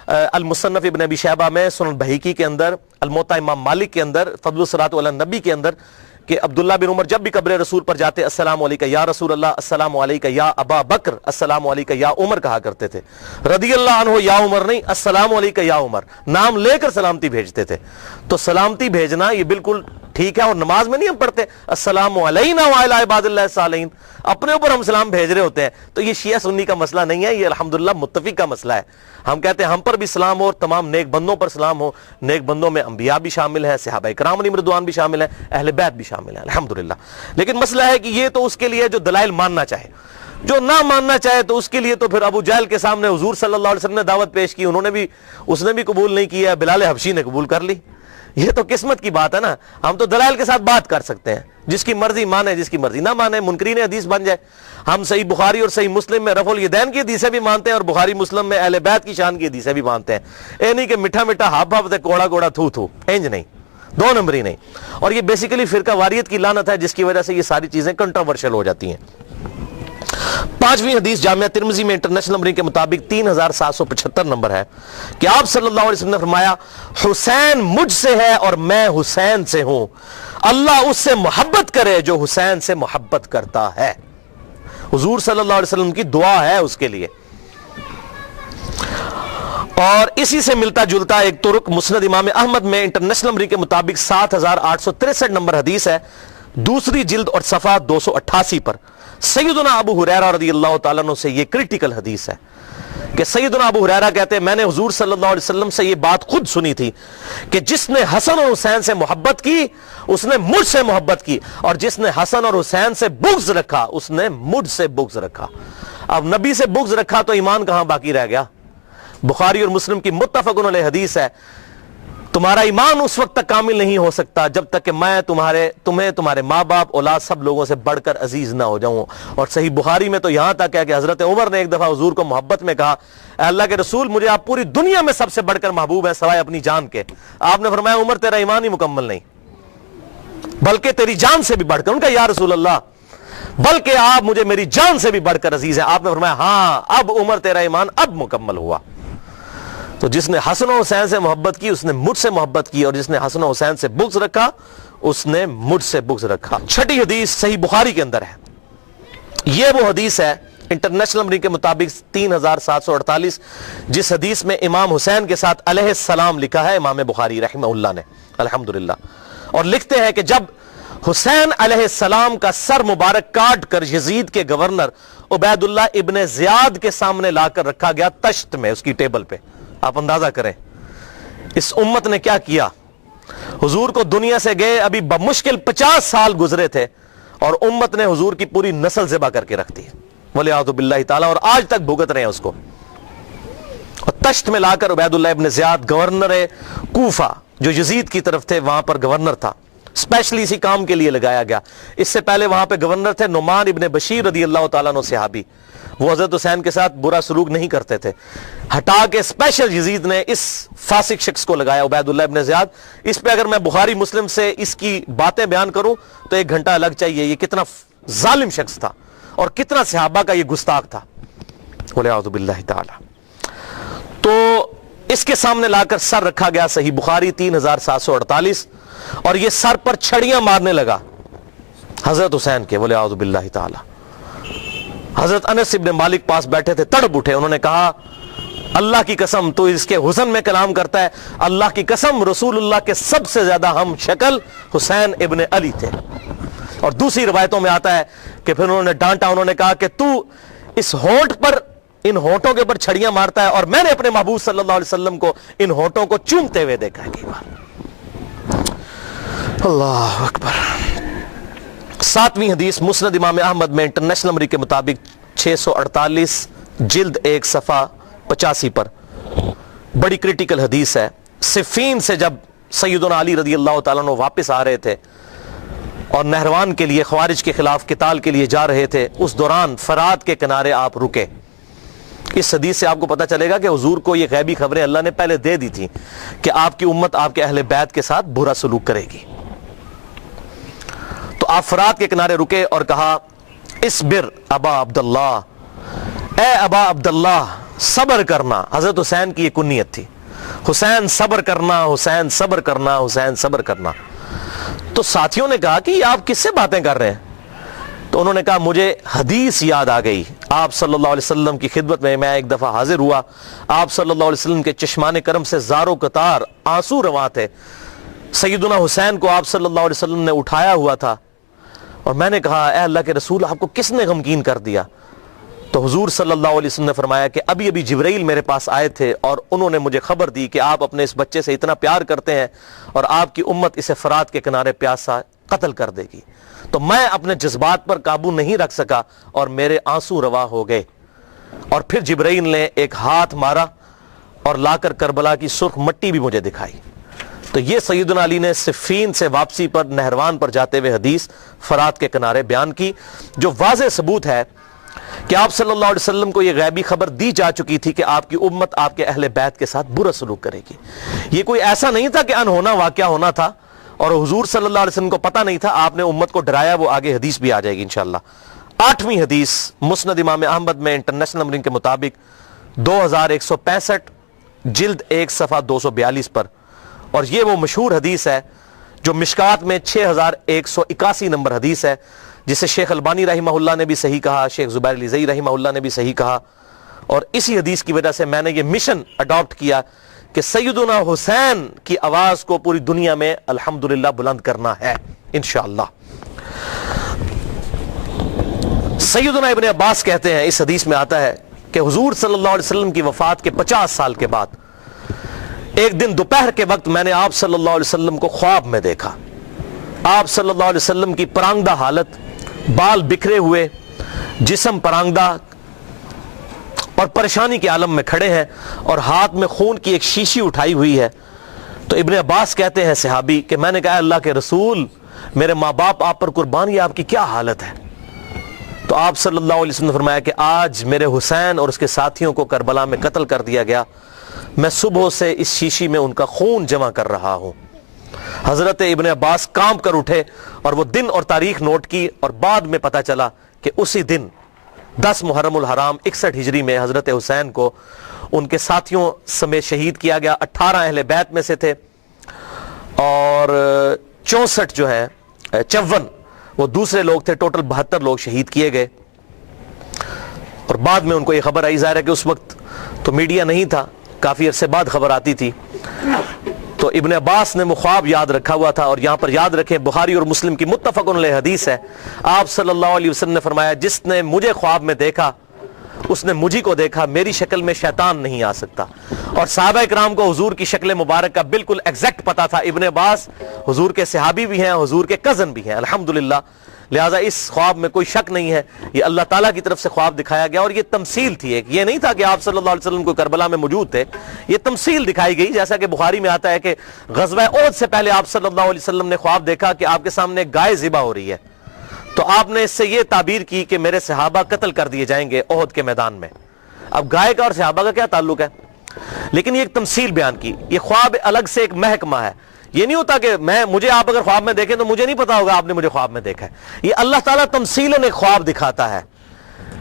المصنف ابن ابی شیبہ میں، سنن بہیقی کے اندر، الموطا امام مالک کے اندر، فضل الصلاۃ علی النبی کے اندر، کہ عبداللہ بن عمر جب بھی قبر رسول پر جاتے السلام علیکم یا رسول اللہ، السلام علیکم یا ابا بکر، السلام علیکم یا عمر کہا کرتے تھے۔ رضی اللہ عنہ یا عمر نہیں، السلام علیکم یا عمر، نام لے کر سلامتی بھیجتے تھے۔ تو سلامتی بھیجنا یہ بالکل ٹھیک ہے، اور نماز میں نہیں ہم پڑھتے السلام علینا وعلی عباد اللہ الصالحین، اپنے اوپر ہم سلام بھیج رہے ہوتے ہیں۔ تو یہ شیعہ سنی کا مسئلہ نہیں ہے، یہ الحمدللہ متفق کا مسئلہ ہے۔ ہم کہتے ہیں ہم پر بھی سلام ہو اور تمام نیک بندوں پر سلام ہو۔ نیک بندوں میں انبیاء بھی شامل ہیں، صحابہ کرام علیہم رضوان بھی شامل ہیں، اہل بیت بھی شامل ہیں الحمدللہ۔ لیکن مسئلہ ہے کہ یہ تو اس کے لیے جو دلائل ماننا چاہے، جو نہ ماننا چاہے تو اس کے لیے تو پھر ابو جہل کے سامنے حضور صلی اللہ علیہ وسلم نے دعوت پیش کی، اس نے بھی قبول نہیں کیا، بلال حبشی نے قبول کر لی۔ یہ تو قسمت کی بات ہے نا، ہم تو دلائل کے ساتھ بات کر سکتے ہیں، جس کی مرضی مانے جس کی مرضی نہ مانے، منکرین حدیث بن جائے۔ ہم صحیح بخاری اور صحیح مسلم میں رفع الیدین کی حدیثیں بھی مانتے ہیں اور بخاری مسلم میں اہل بیت کی شان کی حدیثیں بھی مانتے ہیں۔ اے نہیں کہ میٹھا میٹھا ہاپ ہاپ تے کوڑا کوڑا تھو تھو، انج نہیں، دو نمبری نہیں۔ اور یہ بیسیکلی فرقہ واریت کی لعنت ہے، جس کی وجہ سے یہ ساری چیزیں کنٹروورشل ہو جاتی ہیں۔ 5ویں حدیث جامعہ ترمذی میں انٹرنیشنل نمبر کے مطابق 3775 نمبر ہے کہ آپ صلی اللہ علیہ وسلم نے فرمایا حسین مجھ سے ہے اور میں حسین سے ہوں، اللہ اس سے محبت کرے جو حسین سے محبت کرتا ہے۔ حضور صلی اللہ علیہ وسلم کی دعا ہے اس کے لیے۔ اور اسی سے ملتا جلتا ایک ترک مسند امام احمد میں انٹرنیشنل نمبر کے مطابق 7863 نمبر حدیث ہے، دوسری جلد اور صفحہ 288 پر سیدنا ابو ہریرہ رضی اللہ تعالیٰ عنہ سے یہ کریٹیکل حدیث ہے کہ سیدنا ابو ہریرہ کہتے ہیں میں نے حضور صلی اللہ علیہ وسلم سے یہ بات خود سنی تھی کہ جس نے حسن اور حسین سے محبت کی اس نے مجھ سے محبت کی، اور جس نے حسن اور حسین سے بغض رکھا اس نے مجھ سے بغض رکھا۔ اب نبی سے بغض رکھا تو ایمان کہاں باقی رہ گیا؟ بخاری اور مسلم کی متفق علیہ حدیث ہے، تمہارا ایمان اس وقت تک کامل نہیں ہو سکتا جب تک کہ میں تمہیں تمہارے ماں باپ اولاد سب لوگوں سے بڑھ کر عزیز نہ ہو جاؤں۔ اور صحیح بخاری میں تو یہاں تک ہے کہ حضرت عمر نے ایک دفعہ حضور کو محبت میں کہا اے اللہ کے رسول مجھے آپ پوری دنیا میں سب سے بڑھ کر محبوب ہیں سوائے اپنی جان کے۔ آپ نے فرمایا عمر تیرا ایمان ہی مکمل نہیں، بلکہ تیری جان سے بھی بڑھ کر۔ ان کا یا رسول اللہ بلکہ آپ مجھے میری جان سے بھی بڑھ کر عزیز ہیں۔ آپ نے فرمایا ہاں اب عمر تیرا ایمان اب مکمل ہوا۔ تو جس نے حسن و حسین سے محبت کی اس نے مجھ سے محبت کی، اور جس نے حسن و حسین سے بغض رکھا اس نے مجھ سے بغض رکھا۔ 6 حدیث صحیح بخاری کے اندر ہے، یہ وہ حدیث ہے انٹرنیشنل نمبر کے مطابق 3748 جس حدیث میں امام حسین کے ساتھ علیہ السلام لکھا ہے امام بخاری رحمہ اللہ نے الحمدللہ۔ اور لکھتے ہیں کہ جب حسین علیہ السلام کا سر مبارک کاٹ کر یزید کے گورنر عبید اللہ ابن زیاد کے سامنے لا کر رکھا گیا تشت میں، اس کی ٹیبل پہ، آپ اندازہ کریں اس امت نے کیا کیا۔ حضور کو دنیا سے گئے ابھی بمشکل 50 سال گزرے تھے، اور امت نے حضور کی پوری نسل ذبح کر کے رکھ دی ولیعوذ باللہ تعالی، اور آج تک بھگت رہے ہیں اس کو۔ اور تشت میں لا کر عبید اللہ ابن زیاد گورنر کوفہ جو یزید کی طرف تھے وہاں پر گورنر تھا، اسپیشلی اسی کام کے لیے لگایا گیا۔ اس سے پہلے وہاں پہ گورنر تھے نعمان ابن بشیر رضی اللہ تعالیٰ عنہ صحابی، وہ حضرت حسین کے ساتھ برا سلوک نہیں کرتے تھے، ہٹا کے اسپیشل یزید نے اس فاسق شخص کو لگایا عبید اللہ ابن زیاد۔ اس پہ اگر میں بخاری مسلم سے اس کی باتیں بیان کروں تو 1 گھنٹہ لگ چاہیے، یہ کتنا ظالم شخص تھا اور کتنا صحابہ کا یہ گستاخ تھا ولیعوذ باللہ تعالی۔ تو اس کے سامنے لا کر سر رکھا گیا، صحیح بخاری 3748، اور یہ سر پر چھڑیاں مارنے لگا حضرت حسین کے ولیعوذ باللہ تعالی۔ حضرت انس ابن مالک پاس بیٹھے تھے، تڑپ اٹھے، انہوں نے کہا اللہ کی قسم تو اس کے حسن میں کلام کرتا ہے، اللہ کی قسم رسول اللہ کے سب سے زیادہ ہم شکل حسین ابن علی تھے۔ اور دوسری روایتوں میں آتا ہے کہ پھر انہوں نے ڈانٹا، انہوں نے کہا کہ تو اس ہونٹ پر، ان ہونٹوں کے اوپر چھڑیاں مارتا ہے، اور میں نے اپنے محبوب صلی اللہ علیہ وسلم کو ان ہونٹوں کو چومتے ہوئے دیکھا ہے کئی بار۔ اللہ اکبر۔ 7ویں حدیث مسند امام احمد میں انٹرنیشنل نمبر کے مطابق 648 جلد 1 صفحہ 85 پر بڑی کریٹیکل حدیث ہے۔ صفین سے جب سیدنا علی رضی اللہ تعالیٰ عنہ واپس آ رہے تھے اور نہروان کے لیے خوارج کے خلاف قتال کے لیے جا رہے تھے، اس دوران فرات کے کنارے آپ رکے۔ اس حدیث سے آپ کو پتہ چلے گا کہ حضور کو یہ غیبی خبریں اللہ نے پہلے دے دی تھی کہ آپ کی امت آپ کے اہل بیت کے ساتھ برا سلوک کرے گی۔ تو آپ فرات کے کنارے رکے اور کہا اصبر ابا عبداللہ، اے ابا عبداللہ صبر کرنا۔ حضرت حسین کی یہ کنیت تھی، حسین صبر کرنا، حسین صبر کرنا، حسین صبر کرنا۔ تو ساتھیوں نے کہا کہ یہ آپ کس سے باتیں کر رہے ہیں؟ تو انہوں نے کہا مجھے حدیث یاد آ گئی، آپ صلی اللہ علیہ وسلم کی خدمت میں ایک دفعہ حاضر ہوا، آپ صلی اللہ علیہ وسلم کے چشمان کرم سے زار و قطار آنسو رواں تھے، سیدنا حسین کو آپ صلی اللہ علیہ وسلم نے اٹھایا ہوا تھا، اور میں نے کہا اے اللہ کے رسول آپ کو کس نے غمگین کر دیا؟ تو حضور صلی اللہ علیہ وسلم نے فرمایا کہ ابھی ابھی جبرائیل میرے پاس آئے تھے اور انہوں نے مجھے خبر دی کہ آپ اپنے اس بچے سے اتنا پیار کرتے ہیں اور آپ کی امت اسے فرات کے کنارے پیاسا قتل کر دے گی۔ تو میں اپنے جذبات پر قابو نہیں رکھ سکا اور میرے آنسو روا ہو گئے، اور پھر جبرائیل نے ایک ہاتھ مارا اور لا کر کربلا کی سرخ مٹی بھی مجھے دکھائی۔ تو یہ سیدنا علی نے صفین سے واپسی پر نہروان پر جاتے ہوئے حدیث فرات کے کنارے بیان کی، جو واضح ثبوت ہے کہ آپ صلی اللہ علیہ وسلم کو یہ غیبی خبر دی جا چکی تھی کہ آپ کی امت آپ کے اہل بیت کے ساتھ برا سلوک کرے گی۔ یہ کوئی ایسا نہیں تھا کہ انہونا واقعہ ہونا تھا اور حضور صلی اللہ علیہ وسلم کو پتہ نہیں تھا، آپ نے امت کو ڈرایا، وہ آگے حدیث بھی آ جائے گی انشاءاللہ۔ 8ویں حدیث مسند امام احمد میں انٹرنیشنل نمبرنگ کے مطابق 2165 جلد 1 صفحہ 242 پر، اور یہ وہ مشہور حدیث ہے جو مشکات میں 6181 نمبر حدیث ہے، جسے شیخ البانی رحمہ اللہ نے بھی صحیح کہا، شیخ زبیر علیزئی رحمہ اللہ نے بھی صحیح کہا، اور اسی حدیث کی وجہ سے میں نے یہ مشن اڈاپٹ کیا کہ سیدنا حسین کی آواز کو پوری دنیا میں الحمدللہ بلند کرنا ہے انشاءاللہ۔ سیدنا ابن عباس کہتے ہیں، اس حدیث میں آتا ہے کہ حضور صلی اللہ علیہ وسلم کی وفات کے 50 سال کے بعد ایک دن دوپہر کے وقت میں نے آپ صلی اللہ علیہ وسلم کو خواب میں دیکھا۔ آپ صلی اللہ علیہ وسلم کی پرانگدہ حالت، بال بکھرے ہوئے، جسم پرانگدہ اور پریشانی کے عالم میں کھڑے ہیں، اور ہاتھ میں خون کی ایک شیشی اٹھائی ہوئی ہے۔ تو ابن عباس کہتے ہیں صحابی کہ میں نے کہا اللہ کے رسول میرے ماں باپ آپ پر قربان، یہ آپ کی کیا حالت ہے؟ تو آپ صلی اللہ علیہ وسلم نے فرمایا کہ آج میرے حسین اور اس کے ساتھیوں کو کربلا میں قتل کر دیا گیا، میں صبح سے اس شیشی میں ان کا خون جمع کر رہا ہوں۔ حضرت ابن عباس کانپ کر اٹھے اور وہ دن اور تاریخ نوٹ کی، اور بعد میں پتہ چلا کہ اسی دن 10 محرم الحرام 61 ہجری میں حضرت حسین کو ان کے ساتھیوں سمیت شہید کیا گیا۔ 18 اہل بیت میں سے تھے، اور 64 جو ہیں 54 وہ دوسرے لوگ تھے، ٹوٹل 72 لوگ شہید کیے گئے۔ اور بعد میں ان کو یہ خبر آئی، ظاہر ہے کہ اس وقت تو میڈیا نہیں تھا، کافی عرصے بعد خبر آتی تھی، تو ابن عباس نے خواب یاد رکھا ہوا تھا۔ اور یہاں پر یاد رکھیں بخاری اور مسلم کی متفق علیہ حدیث ہے، آپ صلی اللہ علیہ وسلم نے فرمایا جس نے مجھے خواب میں دیکھا اس نے مجھی کو دیکھا، میری شکل میں شیطان نہیں آ سکتا۔ اور صحابہ اکرام کو حضور کی شکل مبارک کا بالکل ایگزیکٹ پتا تھا۔ ابن عباس حضور کے صحابی بھی ہیں، حضور کے کزن بھی ہیں الحمدللہ، لہٰذا اس خواب میں کوئی شک نہیں ہے یہ اللہ تعالیٰ کی طرف سے خواب دکھایا گیا، اور یہ تمثیل تھی ایک، یہ نہیں تھا کہ آپ صلی اللہ علیہ وسلم کو کربلا میں موجود تھے، یہ تمثیل دکھائی گئی، جیسا کہ بخاری میں آتا ہے کہ غزوہ احد سے پہلے آپ صلی اللہ علیہ وسلم نے خواب دیکھا کہ آپ کے سامنے گائے ذبح ہو رہی ہے، تو آپ نے اس سے یہ تعبیر کی کہ میرے صحابہ قتل کر دیے جائیں گے احد کے میدان میں۔ اب گائے کا اور صحابہ کا کیا تعلق ہے؟ لیکن یہ ایک تمثیل بیان کی، یہ خواب الگ سے ایک محکمہ ہے، یہ نہیں ہوتا کہ مجھے آپ اگر خواب میں دیکھیں تو مجھے نہیں پتا ہوگا آپ نے مجھے خواب میں دیکھا ہے، یہ اللہ تعالیٰ تمثیلاً ایک خواب دکھاتا ہے،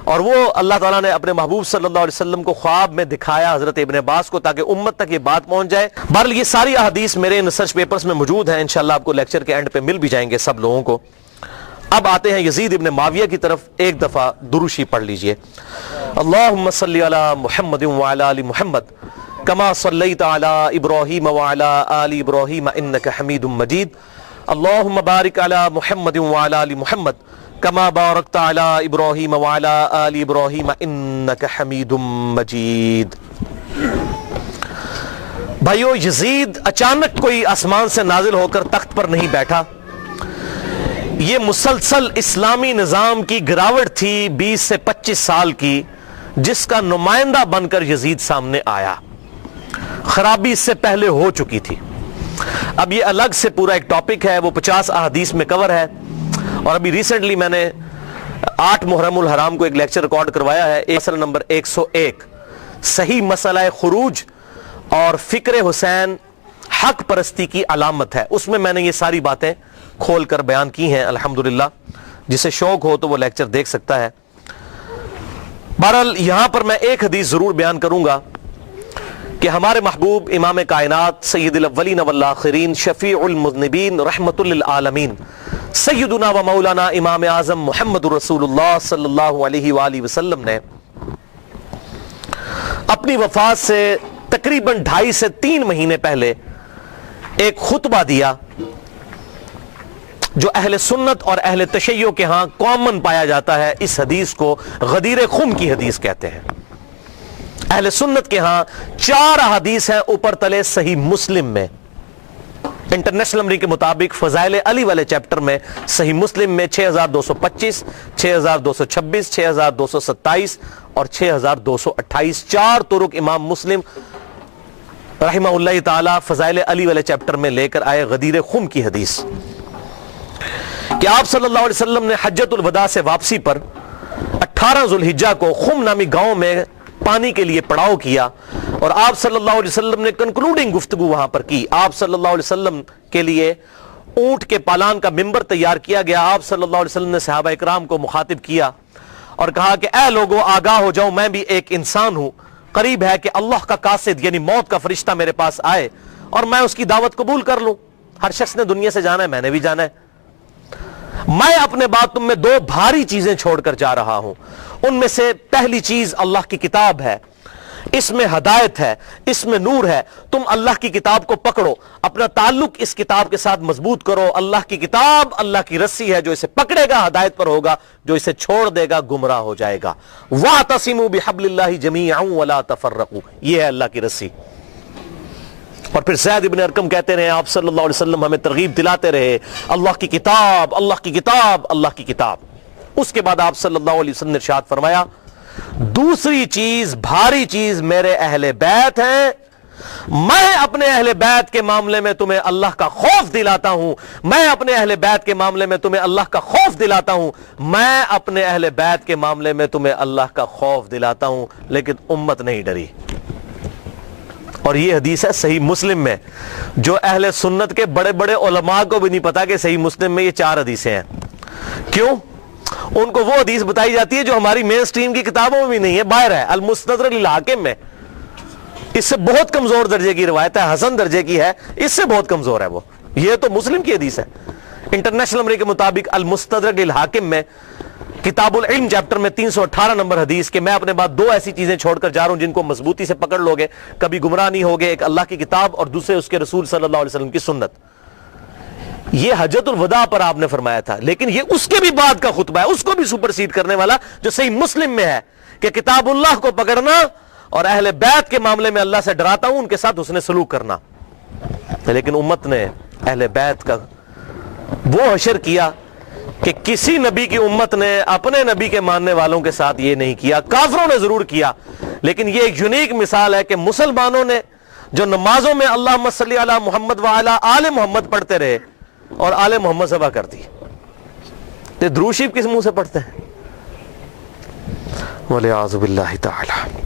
اور وہ اللہ تعالیٰ نے اپنے محبوب صلی اللہ علیہ وسلم کو خواب میں دکھایا حضرت ابن عباس کو، تاکہ امت تک یہ بات پہنچ جائے۔ بہرحال یہ ساری احادیث میرے ان ریسرچ پیپرز میں موجود ہیں، انشاءاللہ آپ کو لیکچر کے اینڈ پہ مل بھی جائیں گے سب لوگوں کو۔ اب آتے ہیں یزید ابن معاویہ کی طرف، ایک دفعہ دروشی پڑھ لیجئے۔ اللہم صلی علی محمد وعلی آل محمد کما صلیت علی ابراہیم وعلی آل ابراہیم انک حمید مجید، اللہم بارک علی محمد وعلی آل محمد کما بارکت علی ابراہیم وعلی آل ابراہیم انک حمید مجید۔ بھائیو، یزید اچانک کوئی آسمان سے نازل ہو کر تخت پر نہیں بیٹھا، یہ مسلسل اسلامی نظام کی گراوٹ تھی 20 سے 25 سال کی، جس کا نمائندہ بن کر یزید سامنے آیا۔ خرابی اس سے پہلے ہو چکی تھی، اب یہ الگ سے پورا ایک ٹاپک ہے، وہ 50 احادیث میں کور ہے، اور ابھی ریسنٹلی میں نے 8 محرم الحرام کو ایک لیکچر ریکارڈ کروایا ہے، مسئلہ نمبر 101، صحیح مسئلہ خروج اور فکر حسین حق پرستی کی علامت ہے، اس میں نے یہ ساری باتیں کھول کر بیان کی ہیں الحمدللہ، جسے شوق ہو تو وہ لیکچر دیکھ سکتا ہے۔ بہرحال یہاں پر میں ایک حدیث ضرور بیان کروں گا کہ ہمارے محبوب امام کائنات سید الاولین والآخرین شفیع المذنبین رحمت للعالمین سیدنا و مولانا امام اعظم محمد رسول اللہ صلی اللہ علیہ وآلہ وسلم نے اپنی وفات سے تقریباً 2.5 سے 3 مہینے پہلے ایک خطبہ دیا، جو اہل سنت اور اہل تشیع کے ہاں کامن پایا جاتا ہے۔ اس حدیث کو غدیر خم کی حدیث کہتے ہیں۔ اہل سنت کے ہاں 4 احادیث ہیں اوپر تلے صحیح مسلم میں، انٹرنیشنل نمبر کے مطابق فضائل علی والے چیپٹر میں صحیح مسلم میں 6225، 6226، 6227 اور 6228، 4 طرق امام مسلم رحمہ اللہ تعالی فضائل علی والے چیپٹر میں لے کر آئے غدیر خم کی حدیث، کہ آپ صلی اللہ علیہ وسلم نے حجۃ الوداع سے واپسی پر 18 ذوالحجہ کو خم نامی گاؤں میں پانی کے لیے پڑاؤ کیا، اور آپ صلی اللہ علیہ وسلم نے کنکلوڈنگ گفتگو وہاں پر کی۔ آپ صلی اللہ علیہ وسلم کے لیے اونٹ کے پالان کا ممبر تیار کیا گیا، آپ صلی اللہ علیہ وسلم نے صحابہ اکرام کو مخاطب کیا اور کہا کہ اے لوگو آگاہ ہو جاؤ، میں بھی ایک انسان ہوں، قریب ہے کہ اللہ کا قاصد یعنی موت کا فرشتہ میرے پاس آئے اور میں اس کی دعوت قبول کر لوں۔ ہر شخص نے دنیا سے جانا ہے، میں نے بھی جانا ہے۔ میں اپنے بعد تم میں 2 بھاری چیزیں چھوڑ کر جا رہا ہوں، ان میں سے پہلی چیز اللہ کی کتاب ہے، اس میں ہدایت ہے، اس میں نور ہے، تم اللہ کی کتاب کو پکڑو، اپنا تعلق اس کتاب کے ساتھ مضبوط کرو۔ اللہ کی کتاب اللہ کی رسی ہے، جو اسے پکڑے گا ہدایت پر ہوگا، جو اسے چھوڑ دے گا گمراہ ہو جائے گا۔ وَاعْتَصِمُوا بِحَبْلِ اللَّهِ جَمِيعًا وَلَا تَفَرَّقُوا، یہ ہے اللہ کی رسی۔ اور پھر زید ابن ارقم کہتے رہے آپ صلی اللہ علیہ وسلم ہمیں ترغیب دلاتے رہے، اللہ کی کتاب، اللہ کی کتاب، اللہ کی کتاب۔ اس کے بعد آپ صلی اللہ علیہ وسلم نے ارشاد فرمایا، دوسری چیز، بھاری چیز میرے اہل بیت ہیں، میں اپنے اہل بیت کے معاملے میں تمہیں اللہ کا خوف دلاتا ہوں، میں اپنے اہل بیت کے معاملے میں تمہیں اللہ کا خوف دلاتا ہوں، میں اپنے اہل بیت کے معاملے میں تمہیں اللہ کا خوف دلاتا ہوں۔ لیکن امت نہیں ڈری، اور یہ حدیث ہے صحیح مسلم میں، جو اہل سنت کے بڑے بڑے علماء کو بھی نہیں پتا کہ صحیح مسلم میں یہ 4 حدیثیں ہیں۔ کیوں؟ ان کو وہ حدیث بتائی جاتی ہے جو ہماری مین سٹریم کی کتابوں میں بھی نہیں ہے، باہر ہے، المستدرک للحاکم میں۔ اس سے بہت کمزور درجے کی روایت ہے، حسن درجے کی ہے، اس سے بہت کمزور ہے وہ، یہ تو مسلم کی حدیث ہے۔ انٹرنیشنل نمبر کے مطابق المستدرک للحاکم میں کتاب العلم چیپٹر میں 318 نمبر حدیث، کہ میں اپنے بعد 2 ایسی چیزیں چھوڑ کر جا رہا ہوں جن کو مضبوطی سے پکڑ لوگے کبھی گمراہ نہیں ہوگے، ایک اللہ کی کتاب اور دوسرے اس کے رسول صلی اللہ علیہ وسلم کی سنت۔ یہ حجۃ الوداع پر آپ نے فرمایا تھا، لیکن یہ اس کے بھی بعد کا خطبہ ہے، اس کو بھی سپرسیڈ کرنے والا، جو صحیح مسلم میں ہے کہ کتاب اللہ کو پکڑنا اور اہل بیت کے معاملے میں اللہ سے ڈراتا ہوں، ان کے ساتھ حسن سلوک کرنا۔ لیکن امت نے اہل بیت کا وہ حشر کیا کہ کسی نبی کی امت نے اپنے نبی کے ماننے والوں کے ساتھ یہ نہیں کیا. کافروں نے ضرور کیا, لیکن یہ ایک یونیک مثال ہے کہ مسلمانوں نے جو نمازوں میں اللہم صلی علی محمد وعلی آل محمد پڑھتے رہے اور آل محمد ذبح کر دی. تو درود شریف کس منہ سے پڑھتے ہیں؟ وَلِعَاذُ بِاللَّهِ تَعَالَى.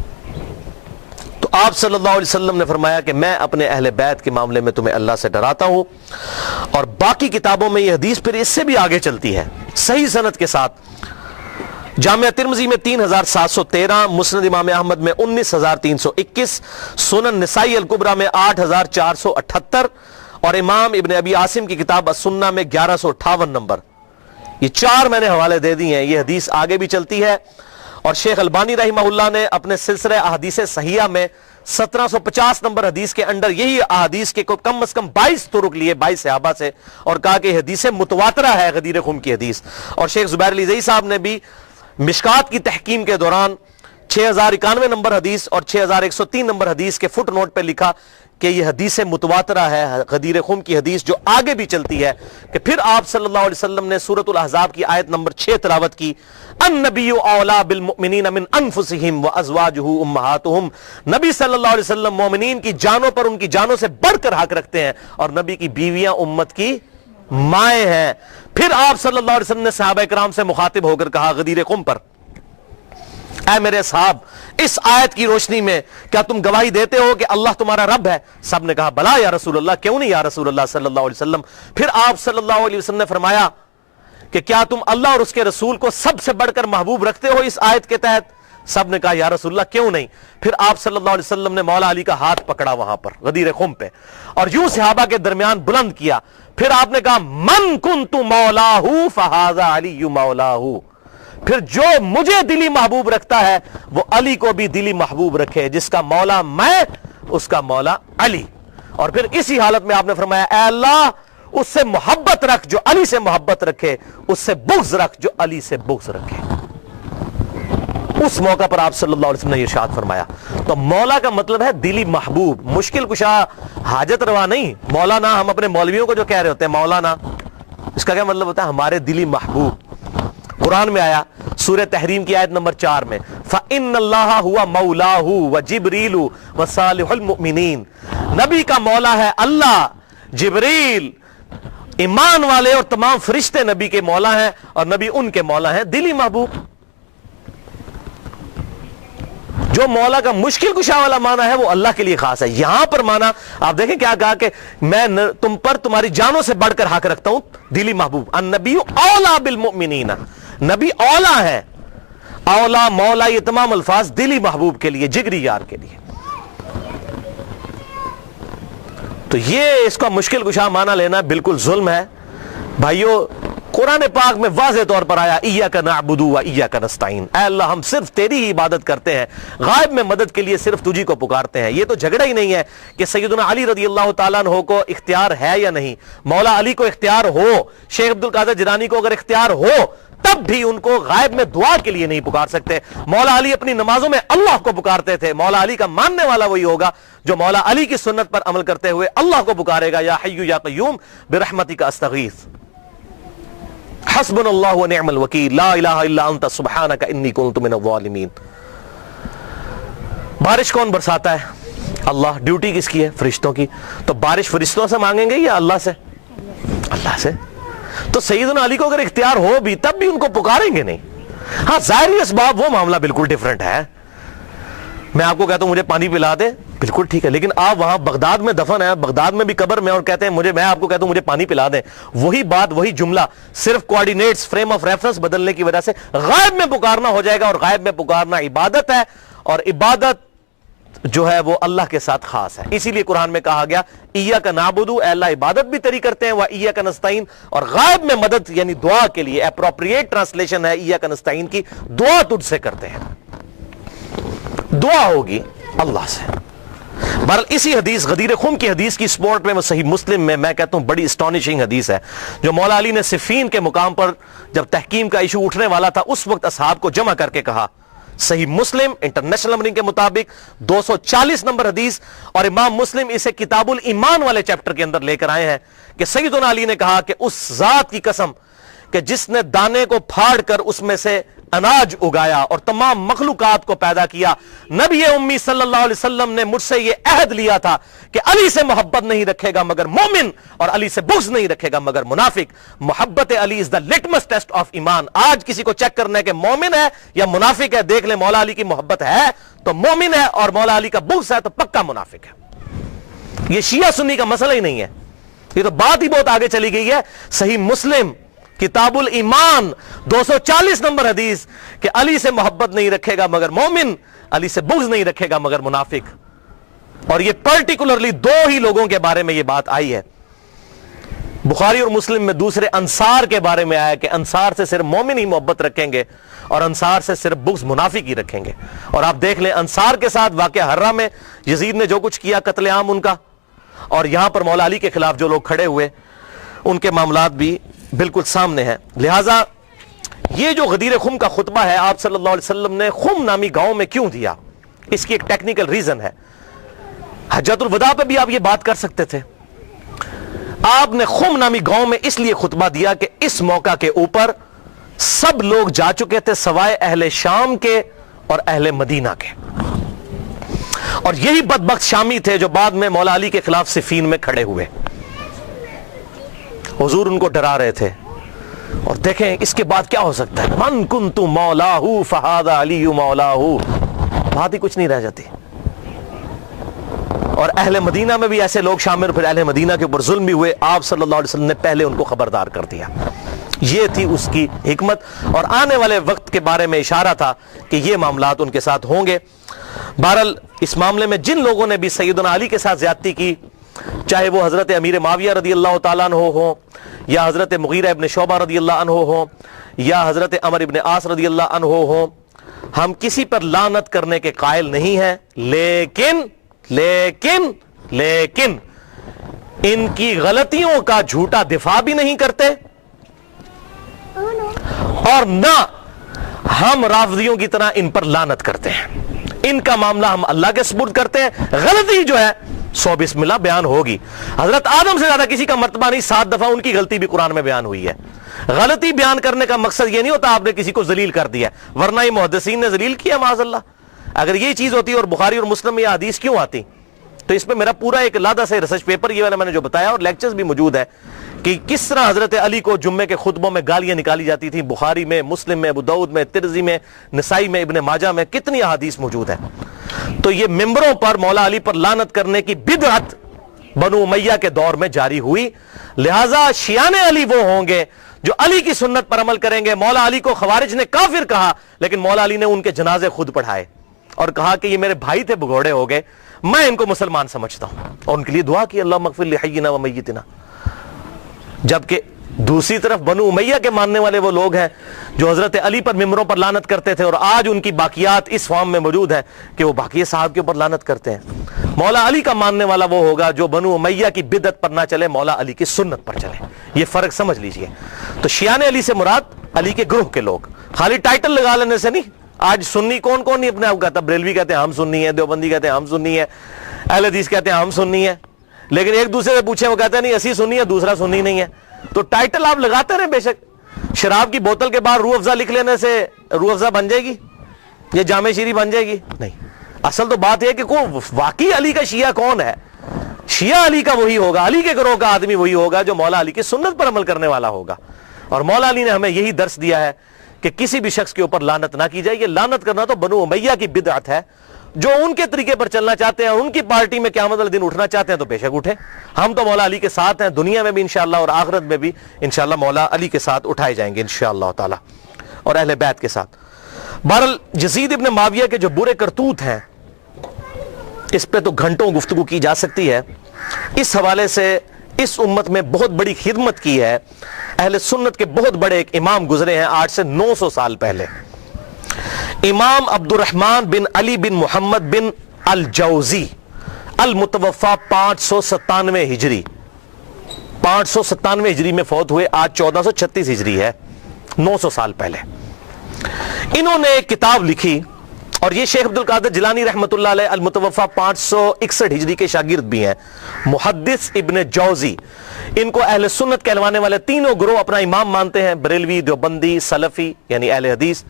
تو آپ صلی اللہ علیہ وسلم نے فرمایا کہ میں اپنے اہل بیت کے معاملے میں تمہیں اللہ سے ڈراتا ہوں. اور باقی کتابوں میں یہ حدیث پھر اس سے بھی آگے چلتی ہے صحیح سند کے ساتھ. جامعہ ترمذی میں 3713, مسند امام احمد میں 19321, سنن نسائی الکبریٰ میں 8478 اور امام ابن ابی عاصم کی کتاب السنہ میں 1158 نمبر. یہ 4 میں نے حوالے دے دی ہیں. یہ حدیث آگے بھی چلتی ہے اور شیخ البانی رحمہ اللہ نے اپنے سلسلہ احادیث صحیحہ میں 1750 نمبر حدیث کے اندر یہی احادیث کے کم از کم 22 طرق لیے 22 صحابہ سے اور کہا کہ حدیث متواترہ ہے غدیر خم کی حدیث. اور شیخ زبیر علی زئی صاحب نے بھی مشکات کی تحکیم کے دوران 6091 نمبر حدیث اور 6103 نمبر حدیث کے فٹ نوٹ پہ لکھا کہ یہ حدیث متواترہ ہے غدیر خم کی حدیث, جو آگے بھی چلتی ہے کہ پھر آپ صلی اللہ علیہ وسلم نے سورۃ الاحزاب کی آیت نمبر 6 تلاوت کی. النبی اولا بالمؤمنین من انفسہم وازواجہ امہاتہم. نبی صلی اللہ علیہ وسلم مومنین کی جانوں پر ان کی جانوں سے بڑھ کر حق رکھتے ہیں اور نبی کی بیویاں امت کی مائیں ہیں. پھر آپ صلی اللہ علیہ وسلم نے صحابہ کرام سے مخاطب ہو کر کہا غدیر خم پر, اے میرے صحاب, اس آیت کی روشنی میں کیا تم گواہی دیتے ہو کہ اللہ تمہارا رب ہے؟ سب نے کہا بلا یا رسول اللہ, کیوں نہیں یا رسول اللہ صلی اللہ علیہ وسلم. پھر آپ صلی اللہ علیہ وسلم نے فرمایا کہ کیا تم اللہ اور اس کے رسول کو سب سے بڑھ کر محبوب رکھتے ہو اس آیت کے تحت؟ سب نے کہا یا رسول اللہ کیوں نہیں. پھر آپ صلی اللہ علیہ وسلم نے مولا علی کا ہاتھ پکڑا وہاں پر غدیر خم پہ اور یوں صحابہ کے درمیان بلند کیا. پھر آپ نے کہا من کنت مولاہ فہذا علی مولاہ. پھر جو مجھے دلی محبوب رکھتا ہے وہ علی کو بھی دلی محبوب رکھے, جس کا مولا میں اس کا مولا علی. اور پھر اسی حالت میں آپ نے فرمایا اے اللہ اس سے محبت رکھ جو علی سے محبت رکھے, اس سے بغض رکھ جو علی سے بغض رکھے. اس موقع پر آپ صلی اللہ علیہ وسلم نے ارشاد فرمایا. تو مولا کا مطلب ہے دلی محبوب, مشکل کشا, حاجت روا نہیں. مولانا ہم اپنے مولویوں کو جو کہہ رہے ہوتے ہیں مولانا, اس کا کیا مطلب ہوتا ہے؟ ہمارے دلی محبوب. قرآن میں آیا سورہ تحریم کی آیت نمبر 4 میں فَإِنَّ اللَّهَ هُوَ مَوْلَاهُ وَجِبْرِيلُ وَصَالِحُ الْمُؤْمِنِينَ. نبی کا مولا ہے اللہ, جبریل, ایمان والے اور تمام فرشتے نبی کے مولا ہیں اور نبی ان کے مولا ہیں دلی محبوب. جو مولا کا مشکل کشا والا معنی ہے وہ اللہ کے لیے خاص ہے. یہاں پر معنی آپ دیکھیں کیا کہا کہ میں تم پر تمہاری جانوں سے بڑھ کر حق رکھتا ہوں, دلی محبوب. النبی اولا بالمؤمنین, نبی اولا ہے. اولا مولا یہ تمام الفاظ دلی محبوب کے لیے, جگری یار کے لیے. تو یہ اس کا مشکل کشا معنی لینا بالکل ظلم ہے بھائیو. قرآن پاک میں واضح طور پر آیا ایاک نعبد و ایاک نستعین, اے اللہ ہم صرف تیری ہی عبادت کرتے ہیں, غائب میں مدد کے لیے صرف تجھی کو پکارتے ہیں. یہ تو جھگڑا ہی نہیں ہے کہ سیدنا علی رضی اللہ تعالیٰ عنہ کو اختیار ہے یا نہیں. مولا علی کو اختیار ہو, شیخ عبد القادر جیلانی کو اگر اختیار ہو تب بھی ان کو غائب میں دعا کے لیے نہیں پکار سکتے. مولا علی اپنی نمازوں میں اللہ کو پکارتے تھے. مولا علی کا ماننے والا وہی ہوگا جو مولا علی کی سنت پر عمل کرتے ہوئے اللہ کو پکارے گا, یا حی یا قیوم برحمتک استغیث, حسبنا اللہ ونعم الوکیل, لا الہ الا انت سبحانک انی کنت من الظالمین. بارش کون برساتا ہے؟ اللہ. ڈیوٹی کس کی ہے؟ فرشتوں کی. تو بارش فرشتوں سے مانگیں گے یا اللہ سے؟ اللہ سے. تو سیدنا علی کو اگر اختیار ہو بھی تب بھی ان کو پکاریں گے نہیں. ہاں ظاہری اسباب وہ معاملہ بالکل ڈیفرنٹ ہے. میں آپ کو کہتا ہوں مجھے پانی پلا دے, بالکل ٹھیک ہے, لیکن آپ وہاں بغداد میں دفن ہے, بغداد میں بھی قبر میں, اور کہتے ہیں میں آپ کو کہتا ہوں مجھے پانی پلا دیں, وہی بات وہی جملہ صرف کوارڈینیٹس فریم آف ریفرنس بدلنے کی وجہ سے غائب میں پکارنا ہو جائے گا. اور غائب میں پکارنا عبادت ہے, اور عبادت جو ہے وہ اللہ کے ساتھ خاص ہے. اسی لیے قرآن میں کہا گیا ایاک نعبد, اے اللہ عبادت بھی تیری کرتے ہیں, و ایاک نستعین, اور غائب میں مدد یعنی دعا کے لیے اپروپریٹ ٹرانسلیشن ہے ایاک نستعین کی, دعا تجھ سے کرتے ہیں, دعا ہوگی اللہ سے. بہرحال اسی حدیث غدیر خم کی حدیث کی سپورٹ میں وہ صحیح مسلم میں کہتا ہوں بڑی اسٹانشنگ حدیث ہے, جو مولا علی نے صفین کے مقام پر جب تحکیم کا ایشو اٹھنے والا تھا اس وقت اصحاب کو جمع کر کے کہا. صحیح مسلم انٹرنیشنل نمبرنگ کے مطابق 240 نمبر حدیث, اور امام مسلم اسے کتاب الایمان والے چیپٹر کے اندر لے کر آئے ہیں کہ سیدنا علی نے کہا کہ اس ذات کی قسم کہ جس نے دانے کو پھاڑ کر اس میں سے اناج اگایا اور تمام مخلوقات کو پیدا کیا. نبی امی صلی اللہ علیہ وسلم نے مجھ سے یہ عہد لیا تھا کہ علی سے محبت نہیں رکھے گا مگر مومن اور علی سے بغض نہیں رکھے گا مگر منافق. محبت علی از دا لٹمس ٹیسٹ آف ایمان. آج کسی کو چیک کرنا ہے کہ مومن ہے یا منافق ہے, دیکھ لیں مولا علی کی محبت ہے تو مومن ہے, اور مولا علی کا بغض ہے تو پکا منافق ہے. یہ شیعہ سنی کا مسئلہ ہی نہیں ہے, یہ تو بات ہی بہت آگے چلی گئی ہے. صحیح مسلم کتاب الایمان 240 نمبر حدیث کہ علی سے محبت نہیں رکھے گا مگر مومن, علی سے بغض نہیں رکھے گا مگر منافق. اور یہ پرٹیکولرلی دو ہی لوگوں کے بارے میں یہ بات آئی ہے. بخاری اور مسلم میں دوسرے انصار کے بارے میں آیا کہ انصار سے صرف مومن ہی محبت رکھیں گے اور انصار سے صرف بغض منافق ہی رکھیں گے. اور آپ دیکھ لیں انصار کے ساتھ واقعہ ہرہ میں یزید نے جو کچھ کیا, قتل عام ان کا, اور یہاں پر مولا علی کے خلاف جو لوگ کھڑے ہوئے ان کے معاملات بھی بالکل سامنے ہیں. لہٰذا یہ جو غدیر خم کا خطبہ ہے آپ صلی اللہ علیہ وسلم نے خم نامی گاؤں میں کیوں دیا, اس کی ایک ٹیکنیکل ریزن ہے. حجۃ الوداع پہ بھی آپ یہ بات کر سکتے تھے. آپ نے خم نامی گاؤں میں اس لیے خطبہ دیا کہ اس موقع کے اوپر سب لوگ جا چکے تھے سوائے اہل شام کے اور اہل مدینہ کے, اور یہی بدبخت شامی تھے جو بعد میں مولا علی کے خلاف صفین میں کھڑے ہوئے. حضور ان کو ڈرا رہے تھے. اور دیکھیں اس کے بعد کیا ہو سکتا ہے, من کنت مولاہ فہذا علی مولاہ, بات ہی کچھ نہیں رہ جاتی. اور اہل مدینہ میں بھی ایسے لوگ شامل, پھر اہل مدینہ کے اوپر ظلم بھی ہوئے. آپ صلی اللہ علیہ وسلم نے پہلے ان کو خبردار کر دیا. یہ تھی اس کی حکمت, اور آنے والے وقت کے بارے میں اشارہ تھا کہ یہ معاملات ان کے ساتھ ہوں گے. بہرحال اس معاملے میں جن لوگوں نے بھی سیدنا علی کے ساتھ زیادتی کی, چاہے وہ حضرت امیر معاویہ رضی اللہ تعالیٰ عنہ ہوں, یا حضرت مغیرہ ابن شعبہ رضی اللہ عنہ ہوں, یا حضرت عمر ابن عاص رضی اللہ عنہ ہوں, ہم کسی پر لعنت کرنے کے قائل نہیں ہیں. لیکن لیکن لیکن ان کی غلطیوں کا جھوٹا دفاع بھی نہیں کرتے, اور نہ ہم رافضیوں کی طرح ان پر لعنت کرتے ہیں. ان کا معاملہ ہم اللہ کے سپرد کرتے ہیں. غلطی جو ہے 100 بسم اللہ بیان ہوگی. حضرت آدم سے زیادہ کسی کا مرتبہ نہیں, 7 دفعہ ان کی غلطی بھی قرآن میں بیان ہوئی ہے. غلطی بیان کرنے کا مقصد یہ نہیں ہوتا آپ نے کسی کو ذلیل کر دیا, ورنہ یہ محدثین نے ذلیل کیا معاذ اللہ. اگر یہ چیز ہوتی اور بخاری اور مسلم میں یہ حدیث کیوں آتی, تو اس پہ میرا پورا ایک لادہ سے ریسرچ پیپر یہ والا میں نے جو بتایا, اور لیکچرز بھی موجود ہے کہ کس طرح حضرت علی کو جمعے کے خطبوں میں گالیاں نکالی جاتی تھیں. بخاری میں, مسلم میں, ابو داؤد میں, ترمذی میں, نسائی میں, ابن ماجہ میں کتنی احادیث موجود ہیں. تو یہ ممبروں پر مولا علی پر لعنت کرنے کی بدعت بنو امیہ کے دور میں جاری ہوئی. لہٰذا شیعان علی وہ ہوں گے جو علی کی سنت پر عمل کریں گے. مولا علی کو خوارج نے کافر کہا, لیکن مولا علی نے ان کے جنازے خود پڑھائے اور کہا کہ یہ میرے بھائی تھے, بگوڑے ہو گئے, میں ان کو مسلمان سمجھتا ہوں, اور ان کے لیے دعا کی اللہم اغفر لحینا و میتنا. جبکہ دوسری طرف بنو امیہ کے ماننے والے وہ لوگ ہیں جو حضرت علی پر ممبروں پر لعنت کرتے تھے, اور آج ان کی باقیات اس فارم میں موجود ہیں کہ وہ باقی صاحب کے اوپر لعنت کرتے ہیں. مولا علی کا ماننے والا وہ ہوگا جو بنو امیہ کی بدعت پر نہ چلے, مولا علی کی سنت پر چلے. یہ فرق سمجھ لیجئے. تو شیعان علی سے مراد علی کے گروہ کے لوگ. خالی ٹائٹل لگا لینے سے نہیں. آج سنی کون کون نہیں اپنے آپ کہتا, بریلوی کہتے ہیں ہم سنی ہیں, دیوبندی کہتے ہیں ہم سنی ہیں, اہل حدیث کہتے ہیں ہم سنی ہیں, لیکن ایک دوسرے سے پوچھیں وہ کہتے ہیں نہیں اسی سنی ہے, دوسرا سنی نہیں ہے. تو ٹائٹل آپ لگاتے رہے بے شک. شراب کی بوتل کے بعد روح افزا لکھ لینے سے روح افزا بن جائے گی یا جامع شیری بن جائے گی؟ نہیں. اصل تو بات یہ کہ واقعی علی کا شیعہ کون ہے. شیعہ علی کا وہی ہوگا, علی کے گروہ کا آدمی وہی ہوگا جو مولا علی کی سنت پر عمل کرنے والا ہوگا. اور مولا علی نے ہمیں یہی درس دیا ہے کہ کسی بھی شخص کے اوپر لعنت نہ کی جائے. یہ لعنت کرنا تو بنو امیہ کی بدعت ہے. جو ان کے طریقے پر چلنا چاہتے ہیں, ان کی پارٹی میں قیامت والے دن اٹھنا چاہتے ہیں تو بے شک اٹھیں. ہم تو مولا علی کے ساتھ ہیں, دنیا میں بھی انشاءاللہ اور آخرت میں بھی انشاءاللہ مولا علی کے ساتھ اٹھائے جائیں گے انشاءاللہ تعالی, اور اہل بیت کے ساتھ. بہرحال یزید ابن معاویہ کے جو برے کرتوت ہیں اس پہ تو گھنٹوں گفتگو کی جا سکتی ہے. اس حوالے سے اس امت میں بہت بڑی خدمت کی ہے. اہل سنت کے بہت بڑے ایک امام گزرے ہیں آج سے 900 سال پہلے. امام عبد الرحمن بن علی بن محمد بن الجوزی, المتوفا 597 ہجری, 597 ہجری میں فوت ہوئے. آج 1436 ہجری ہے, 900 سال پہلے. انہوں نے ایک کتاب لکھی اور یہ شیخ عبد القادر جیلانی رحمۃ اللہ علیہ المتوفا 561 ہجری کے شاگرد بھی ہیں، محدث ابن جوزی۔ ان کو اہل سنت کہلوانے والے تینوں گروہ اپنا امام مانتے ہیں، بریلوی، دیوبندی، سلفی یعنی اہل حدیث،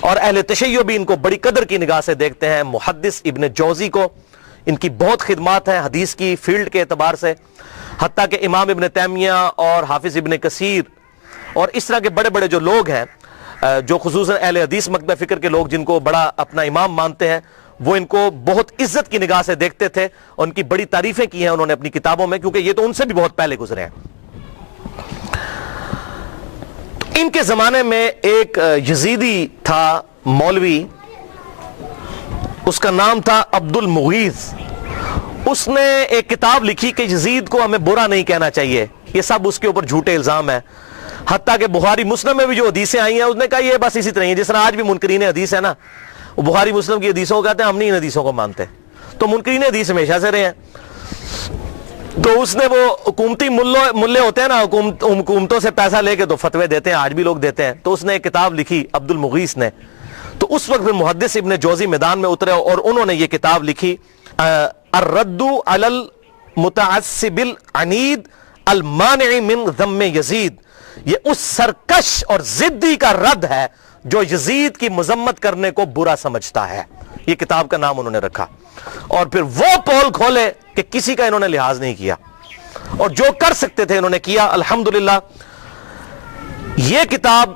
اور اہل تشیع بھی ان کو بڑی قدر کی نگاہ سے دیکھتے ہیں۔ محدث ابن جوزی کو ان کی بہت خدمات ہیں حدیث کی فیلڈ کے اعتبار سے، حتیٰ کہ امام ابن تیمیہ اور حافظ ابن کثیر اور اس طرح کے بڑے بڑے جو لوگ ہیں، جو خصوصاً اہل حدیث مکتب فکر کے لوگ جن کو بڑا اپنا امام مانتے ہیں، وہ ان کو بہت عزت کی نگاہ سے دیکھتے تھے، اور ان کی بڑی تعریفیں کی ہیں انہوں نے اپنی کتابوں میں، کیونکہ یہ تو ان سے بھی بہت پہلے گزرے ہیں۔ ان کے زمانے میں ایک یزیدی تھا مولوی، اس کا نام تھا عبد المغیث۔ اس نے ایک کتاب لکھی کہ یزید کو ہمیں برا نہیں کہنا چاہیے، یہ سب اس کے اوپر جھوٹے الزام ہیں، حتیٰ کہ بخاری مسلم میں بھی جو حدیثیں آئی ہیں اس نے کہا یہ بس اسی طرح ہیں، جس طرح آج بھی منکرین حدیث ہے نا، وہ بخاری مسلم کی حدیثوں کو کہتے ہیں ہم نہیں ان حدیثوں کو مانتے، تو منکرین حدیث ہمیشہ سے رہے ہیں۔ تو اس نے وہ حکومتی ملے ہوتے ہیں نا، حکومتوں سے پیسہ لے کے تو فتوے دیتے ہیں، آج بھی لوگ دیتے ہیں، تو اس نے ایک کتاب لکھی عبد المغیث نے۔ تو اس وقت پھر محدث ابن جوزی میدان میں اترے اور انہوں نے یہ کتاب لکھی، الرد علی المتعصب العنید المانع من ذم یزید۔ یہ اس سرکش اور ضدی کا رد ہے جو یزید کی مذمت کرنے کو برا سمجھتا ہے، یہ کتاب کا نام انہوں نے رکھا۔ اور پھر وہ پول کھولے کہ کسی کا انہوں نے لحاظ نہیں کیا، اور جو کر سکتے تھے انہوں نے کیا۔ الحمدللہ یہ کتاب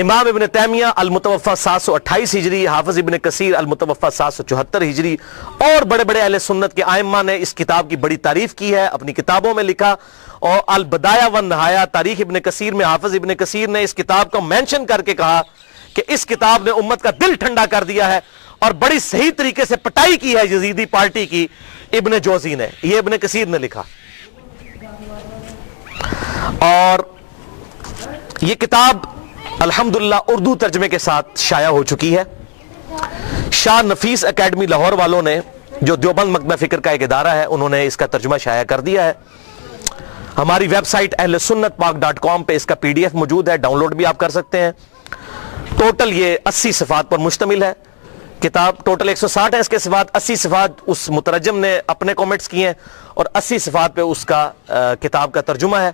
امام ابن تیمیہ المتوفا 728 ہجری، حافظ ابن کثیر المتوفا 774 ہجری اور بڑے بڑے اہل سنت کے ائمہ نے اس کتاب کی بڑی تعریف کی ہے، اپنی کتابوں میں لکھا، اور البدایہ والنہایہ تاریخ ابن کثیر میں حافظ ابن کثیر نے اس کتاب کو مینشن کر کے کہا کہ اس کتاب نے امت کا دل ٹھنڈا کر دیا ہے، اور بڑی صحیح طریقے سے پٹائی کی ہے یزیدی پارٹی کی ابن جوزی نے، یہ ابن کثیر نے لکھا۔ اور یہ کتاب الحمدللہ اردو ترجمے کے ساتھ شائع ہو چکی ہے۔ شاہ نفیس اکیڈمی لاہور والوں نے، جو دیوبند مکتب فکر کا ایک ادارہ ہے، انہوں نے اس کا ترجمہ شائع کر دیا ہے۔ ہماری ویب سائٹ اہل سنت پاک .com پہ اس کا PDF موجود ہے، ڈاؤن لوڈ بھی آپ کر سکتے ہیں۔ ٹوٹل یہ 80 صفحات پر مشتمل ہے کتاب، ٹوٹل 160 ہے اس کے صفحات، 80 صفحات اس مترجم نے اپنے کومنٹس کیے ہیں، اور 80 صفحات پہ اس کا کتاب کا ترجمہ ہے۔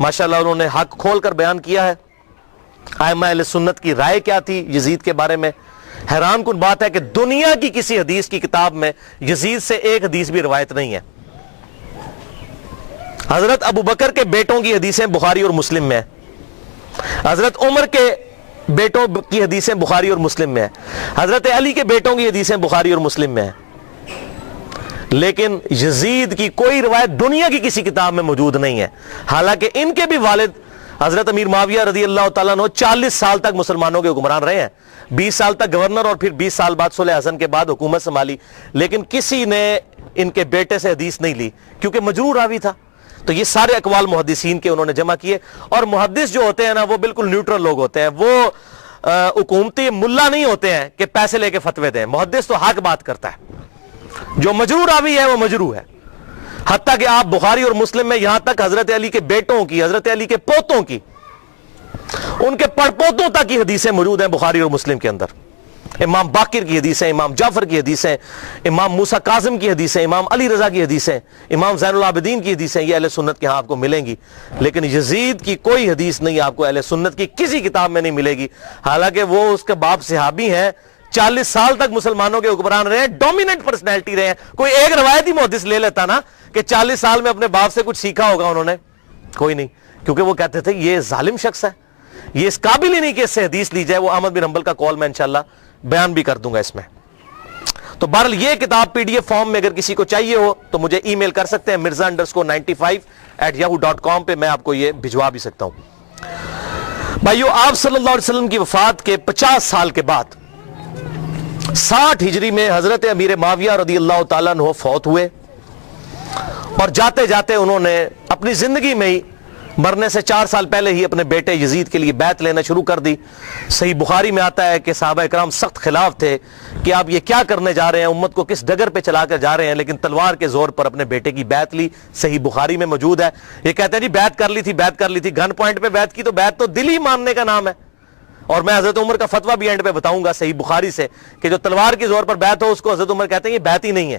ماشاءاللہ انہوں نے حق کھول کر بیان کیا ہے، ائمہ اہل سنت کی رائے کیا تھی یزید کے بارے میں۔ حیران کن بات ہے کہ دنیا کی کسی حدیث کی کتاب میں یزید سے ایک حدیث بھی روایت نہیں ہے۔ حضرت ابو بکر کے بیٹوں کی حدیثیں بخاری اور مسلم میں ہیں، حضرت عمر کے بیٹوں کی حدیثیں بخاری اور مسلم میں ہیں، حضرت علی کے بیٹوں کی حدیثیں بخاری اور مسلم میں ہیں، لیکن یزید کی کوئی روایت دنیا کی کسی کتاب میں موجود نہیں ہے۔ حالانکہ ان کے بھی والد حضرت امیر معاویہ رضی اللہ تعالیٰ عنہ 40 سال تک مسلمانوں کے حکمران رہے ہیں، 20 سال تک گورنر، اور پھر 20 سال بعد صلح حسن کے بعد حکومت سنبھالی، لیکن کسی نے ان کے بیٹے سے حدیث نہیں لی کیونکہ مجرور راوی تھا۔ تو یہ سارے اقوال محدثین کے انہوں نے جمع کیے، اور محدث جو ہوتے ہیں نا وہ بالکل نیوٹرل لوگ ہوتے ہیں، وہ حکومتی ملا نہیں ہوتے ہیں کہ پیسے لے کے فتوے دیں۔ محدث تو حق بات کرتا ہے، جو مجرور راوی ہے وہ مجروح ہے۔ حتیٰ کہ آپ بخاری اور مسلم میں یہاں تک حضرت علی کے بیٹوں کی، حضرت علی کے پوتوں کی، ان کے پڑپوتوں تک کی حدیثیں موجود ہیں بخاری اور مسلم کے اندر۔ امام باقر کی حدیثیں، امام جعفر کی حدیثیں، امام موسیٰ کاظم کی حدیثیں، امام علی رضا کی حدیثیں، امام زین العابدین کی حدیثیں، یہ اہل سنت کے ہاں آپ کو ملیں گی، لیکن یزید کی کوئی حدیث نہیں آپ کو اہل سنت کی کسی کتاب میں نہیں ملے گی۔ حالانکہ وہ اس کے باپ صحابی ہیں، 40 سال تک مسلمانوں کے حکمران رہے ہیں، ڈومیننٹ پرسنالٹی رہے ہیں۔ کوئی ایک روایتی محدث لے لیتا نا کہ 40 سال میں اپنے باپ سے کچھ سیکھا ہوگا انہوں نے، کوئی نہیں، کیونکہ وہ کہتے تھے یہ ظالم شخص ہے، یہ اس قابل ہی نہیں کہ اس سے حدیث لی جائے۔ وہ احمد بن حنبل کا قول میں انشاءاللہ بیان بھی کر دوں گا اس میں۔ تو بہرحال یہ کتاب PDF فارم میں اگر کسی کو چاہیے ہو تو مجھے ای میل کر سکتے ہیں mirza_95@yahoo.com پہ، میں آپ کو یہ بھجوا بھی سکتا ہوں۔ بھائیو، آپ صلی اللہ علیہ وسلم کی وفات کے 50 سال کے بعد 60 ہجری میں حضرت امیر معاویہ رضی اللہ تعالیٰ عنہ فوت ہوئے، اور جاتے جاتے انہوں نے اپنی زندگی میں ہی مرنے سے 4 سال پہلے ہی اپنے بیٹے یزید کے لیے بیعت لینا شروع کر دی۔ صحیح بخاری میں آتا ہے کہ صحابہ اکرام سخت خلاف تھے کہ آپ یہ کیا کرنے جا رہے ہیں، امت کو کس ڈگر پہ چلا کر جا رہے ہیں، لیکن تلوار کے زور پر اپنے بیٹے کی بیعت لی۔ صحیح بخاری میں موجود ہے، یہ کہتے ہیں جی بیعت کر لی تھی، بیعت کر لی تھی، گن پوائنٹ پہ بیعت کی، تو بیعت تو دل ہی ماننے کا نام ہے، اور میں حضرت عمر کا فتویٰ بھی اینڈ پہ بتاؤں گا صحیح بخاری سے کہ جو تلوار کی زور پر بیعت ہو اس کو حضرت عمر کہتے ہیں یہ بیعت ہی نہیں ہے.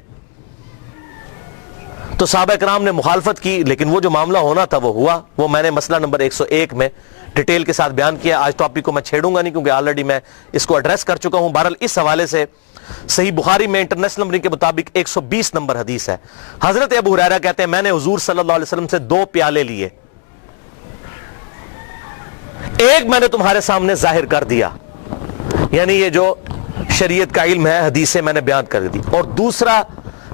تو صحابہ کرام نے مخالفت کی, لیکن وہ جو معاملہ ہونا تھا وہ ہوا. وہ میں نے مسئلہ نمبر 101 میں ڈیٹیل کے ساتھ بیان کیا. آج ٹاپک کو میں چھیڑوں گا نہیں کیونکہ آلریڈی میں اس کو ایڈریس کر چکا ہوں. بہرحال اس حوالے سے صحیح بخاری میں انٹرنیشنل نمبرنگ کے مطابق 120 نمبر حدیث ہے. حضرت ابو ہریرہ کہتے ہیں میں نے حضور صلی اللہ علیہ وسلم سے 2 پیالے لیے, ایک میں نے تمہارے سامنے ظاہر کر دیا, یعنی یہ جو شریعت کا علم ہے حدیثیں میں نے بیان کر دی, اور دوسرا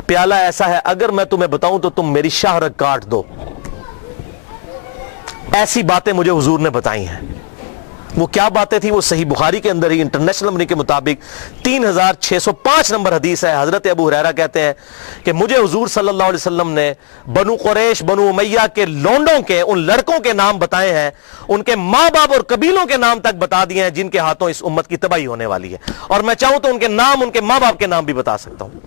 پیالہ ایسا ہے اگر میں تمہیں بتاؤں تو تم میری شہرگ کاٹ دو. ایسی باتیں مجھے حضور نے بتائی ہیں. وہ کیا باتیں تھیں؟ وہ صحیح بخاری کے اندر ہی انٹرنیشنل نمبرنگ کے مطابق 3605 نمبر حدیث ہے. حضرت ابو ہریرہ کہتے ہیں کہ مجھے حضور صلی اللہ علیہ وسلم نے بنو قریش بنو امیہ کے لونڈوں کے ان لڑکوں کے نام بتائے ہیں, ان کے ماں باپ اور قبیلوں کے نام تک بتا دیے ہیں جن کے ہاتھوں اس امت کی تباہی ہونے والی ہے, اور میں چاہوں تو ان کے نام ان کے ماں باپ کے نام بھی بتا سکتا ہوں.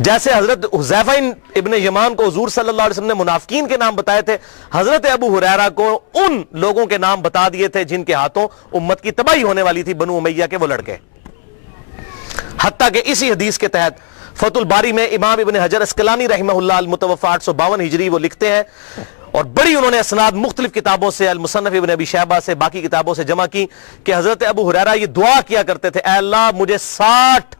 جیسے حضرت حذیفہ ابن یمان کو حضور صلی اللہ علیہ وسلم نے منافقین کے نام بتائے تھے, حضرت ابو ہریرہ کو ان لوگوں کے نام بتا دیے تھے جن کے ہاتھوں امت کی تباہی ہونے والی تھی, بنو امیہ کے وہ لڑکے. حتیٰ کہ اسی حدیث کے تحت فتح الباری میں امام ابن حجر اسقلانی رحمہ اللہ المتوفی 852 ہجری وہ لکھتے ہیں, اور بڑی انہوں نے اسناد مختلف کتابوں سے المصنف ابن ابی شیبہ سے باقی کتابوں سے جمع کی کہ حضرت ابو ہریرہ یہ دعا کیا کرتے تھے, اے اللہ مجھے 60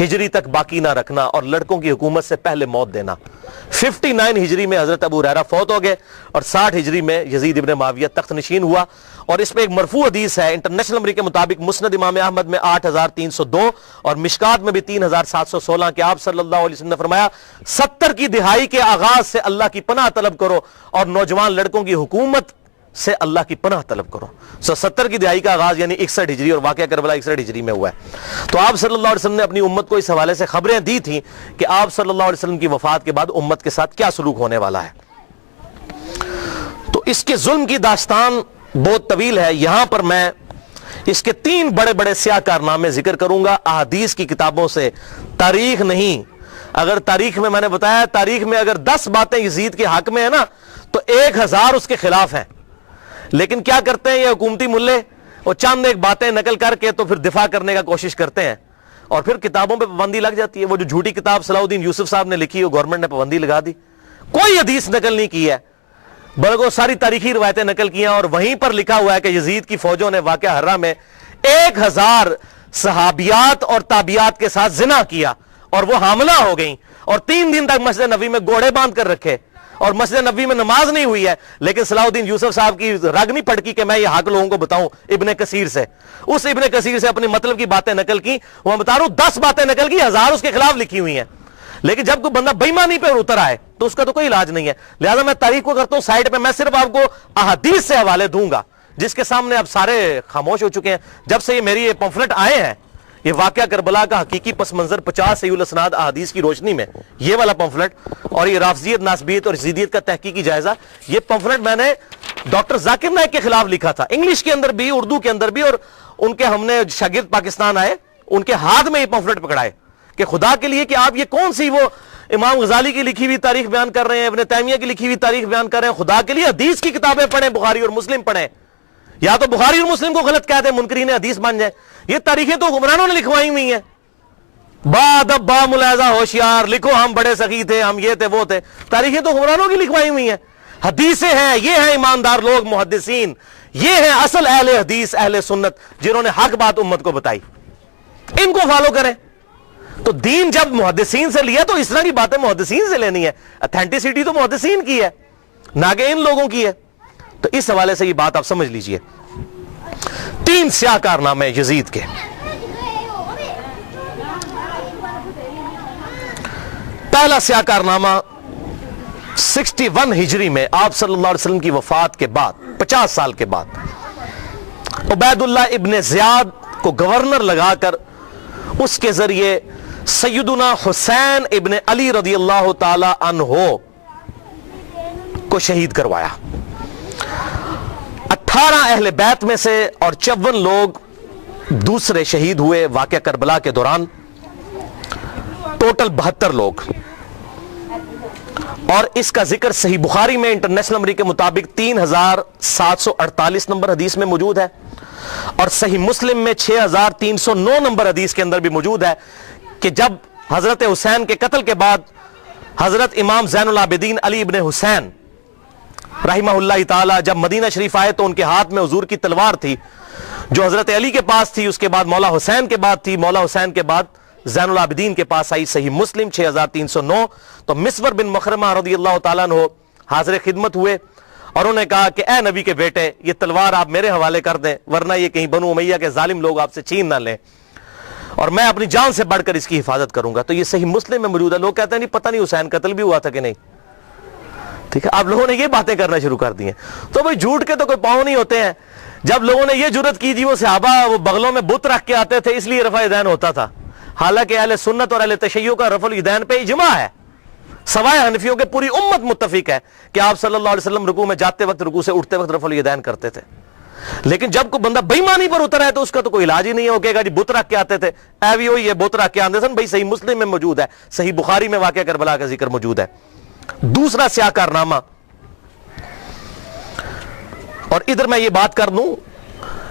ہجری تک باقی نہ رکھنا اور لڑکوں کی حکومت سے پہلے موت دینا. 59 ہجری میں حضرت ابو ہریرہ فوت ہو گئے اور 60 ہجری میں یزید ابن معاویہ تخت نشین ہوا. اور اس میں ایک مرفوع حدیث ہے انٹرنیشنل نمبر کے مطابق مسند امام احمد میں 8302 اور مشکات میں بھی 3716 کہ آپ صلی اللہ علیہ وسلم نے فرمایا 70 کی دہائی کے آغاز سے اللہ کی پناہ طلب کرو اور نوجوان لڑکوں کی حکومت سے اللہ کی پناہ طلب کرو. 70 کی دہائی کا آغاز یعنی 61 ہجری, اور واقعہ کربلا 61 ہجری میں ہوا ہے. تو آپ صلی اللہ علیہ وسلم نے اپنی امت کو اس حوالے سے خبریں دی تھیں کہ آپ صلی اللہ علیہ وسلم کی وفات کے بعد امت کے ساتھ کیا سلوک ہونے والا ہے. تو اس کے ظلم کی داستان بہت طویل ہے. یہاں پر میں اس کے 3 بڑے بڑے سیاہ کارنامے ذکر کروں گا احادیث کی کتابوں سے, تاریخ نہیں. اگر تاریخ میں نے بتایا تاریخ میں اگر 10 باتیں یزید کے حق میں ہیں نا تو 1000 اس کے خلاف ہیں. لیکن کیا کرتے ہیں یہ حکومتی ملے, وہ چند ایک باتیں نقل کر کے تو پھر دفاع کرنے کا کوشش کرتے ہیں, اور پھر کتابوں پہ پابندی لگ جاتی ہے. وہ جو جھوٹی کتاب صلاح الدین یوسف صاحب نے لکھی, وہ گورنمنٹ نے پابندی لگا دی. کوئی حدیث نقل نہیں کی ہے, بلکہ ساری تاریخی روایتیں نقل کی ہیں, اور وہیں پر لکھا ہوا ہے کہ یزید کی فوجوں نے واقعہ حرہ میں 1000 صحابیات اور تابعیات کے ساتھ زنا کیا اور وہ حاملہ ہو گئیں, اور 3 دن تک مسجد نبوی میں گھوڑے باندھ کر رکھے, اور مسجد نبوی میں نماز نہیں ہوئی ہے. لیکن صلاح الدین یوسف صاحب کی رگ نہیں پھٹکی کہ میں یہ حق لوگوں کو بتاؤں. ابن کثیر سے, اس ابن کثیر سے اپنی مطلب کی باتیں نقل کی. وہ بتا رہا ہوں 10 باتیں نقل کی, 1000 اس کے خلاف لکھی ہوئی ہیں. لیکن جب کوئی بندہ بےایمانی پہ اتر آئے تو اس کا تو کوئی علاج نہیں ہے. لہذا میں تاریخ کو کرتا ہوں سائڈ پہ, میں صرف آپ کو احادیث سے حوالے دوں گا جس کے سامنے اب سارے خاموش ہو چکے ہیں. جب سے یہ میری یہ پمفلٹ آئے ہیں, یہ واقعہ کربلا کا حقیقی پس منظر 50 صحیح الاسناد احادیث کی روشنی میں, یہ والا پمفلٹ, اور یہ رافضیت ناسبیت اور یزیدیت کا تحقیقی جائزہ, یہ پمفلٹ میں نے ڈاکٹر ذاکر نائک کے خلاف لکھا تھا, انگلش کے اندر بھی اردو کے اندر بھی, اور ان کے ہم نے شاگرد پاکستان آئے ان کے ہاتھ میں یہ پمفلٹ پکڑائے کہ خدا کے لیے کہ آپ یہ کون سی وہ امام غزالی کی لکھی ہوئی تاریخ بیان کر رہے ہیں, ابن تیمیہ کی لکھی ہوئی تاریخ بیان کر رہے ہیں. خدا کے لیے حدیث کی کتابیں پڑھیں, بخاری اور مسلم پڑھیں, یا تو بخاری اور مسلم کو غلط کہتے ہیں منکرین حدیث بن جائیں. یہ تاریخیں تو حکمرانوں نے لکھوائی ہوئی ہیں, با ملاحظہ ہوشیار لکھو ہم بڑے سخی تھے, ہم یہ تھے وہ تھے. تاریخیں تو حکمرانوں کی لکھوائی ہوئی ہیں. حدیثیں ہیں, یہ ہیں ایماندار لوگ محدثین, یہ ہیں اصل اہل حدیث اہل سنت جنہوں نے حق بات امت کو بتائی, ان کو فالو کریں. تو دین جب محدثین سے لیا تو اس طرح کی باتیں محدثین سے لینی ہے. اتھینٹسٹی تو محدثین کی ہے نہ کہ ان لوگوں کی ہے. تو اس حوالے سے یہ بات آپ سمجھ لیجئے. 3 سیاہ کارنامے یزید کے. پہلا سیاہ کارنامہ 61 ہجری میں آپ صلی اللہ علیہ وسلم کی وفات کے بعد 50 سال کے بعد عبید اللہ ابن زیاد کو گورنر لگا کر اس کے ذریعے سیدنا حسین ابن علی رضی اللہ تعالی عنہ کو شہید کروایا. 18 اہل بیت میں سے اور 54 لوگ دوسرے شہید ہوئے واقعہ کربلا کے دوران. ٹوٹل 72 لوگ. اور اس کا ذکر صحیح بخاری میں انٹرنیشنل نمبر کے مطابق 3748 نمبر حدیث میں موجود ہے, اور صحیح مسلم میں 6309 نمبر حدیث کے اندر بھی موجود ہے کہ جب حضرت حسین کے قتل کے بعد حضرت امام زین العابدین علی ابن حسین رحمہ اللہ تعالی جب مدینہ شریف آئے تو ان کے ہاتھ میں حضور کی تلوار تھی جو حضرت علی کے پاس تھی، اس کے بعد مولا حسین کے بعد تھی، مولا حسین کے بعد زین العابدین کے پاس آئی۔ صحیح مسلم 6309۔ تو مسور بن مخرمہ رضی اللہ تعالیٰ عنہ حاضر خدمت ہوئے اور انہوں نے کہا کہ اے نبی کے بیٹے، یہ تلوار آپ میرے حوالے کر دیں ورنہ یہ کہیں بنو امیہ کے ظالم لوگ آپ سے چھین نہ لیں، اور میں اپنی جان سے بڑھ کر اس کی حفاظت کروں گا۔ تو یہ صحیح مسلم میں موجود ہے۔ لوگ کہتے ہیں نہیں پتہ نہیں حسین قتل بھی ہوا تھا کہ نہیں، ٹھیک ہے، آپ لوگوں نے یہ باتیں کرنا شروع کر دی ہیں۔ تو بھئی جھوٹ کے تو کوئی پاؤں نہیں ہوتے ہیں۔ جب لوگوں نے یہ جرت کی جی وہ صحابہ وہ بغلوں میں بت رکھ کے آتے تھے اس لیے رفع یدین ہوتا تھا، حالانکہ اہل سنت اور اہل تشیع کا رفع الیدین پہ اجماع ہے، سوائے حنفیوں کے پوری امت متفق ہے کہ آپ صلی اللہ علیہ وسلم رکوع میں جاتے وقت رکوع سے اٹھتے وقت رفع الیدین کرتے تھے۔ لیکن جب کوئی بندہ بے ایمانی پر اترا ہے تو اس کا تو کوئی علاج ہی نہیں ہے، وہ کہے گا جی بت رکھ کے آتے تھے، اے بھی ہوئی یہ بت رکھ کے آتے تھے۔ بھائی صحیح مسلم میں موجود ہے، صحیح بخاری میں واقعہ کربلا کا ذکر موجود ہے۔ دوسرا سیاہ کارنامہ، اور ادھر میں یہ بات کر دوں،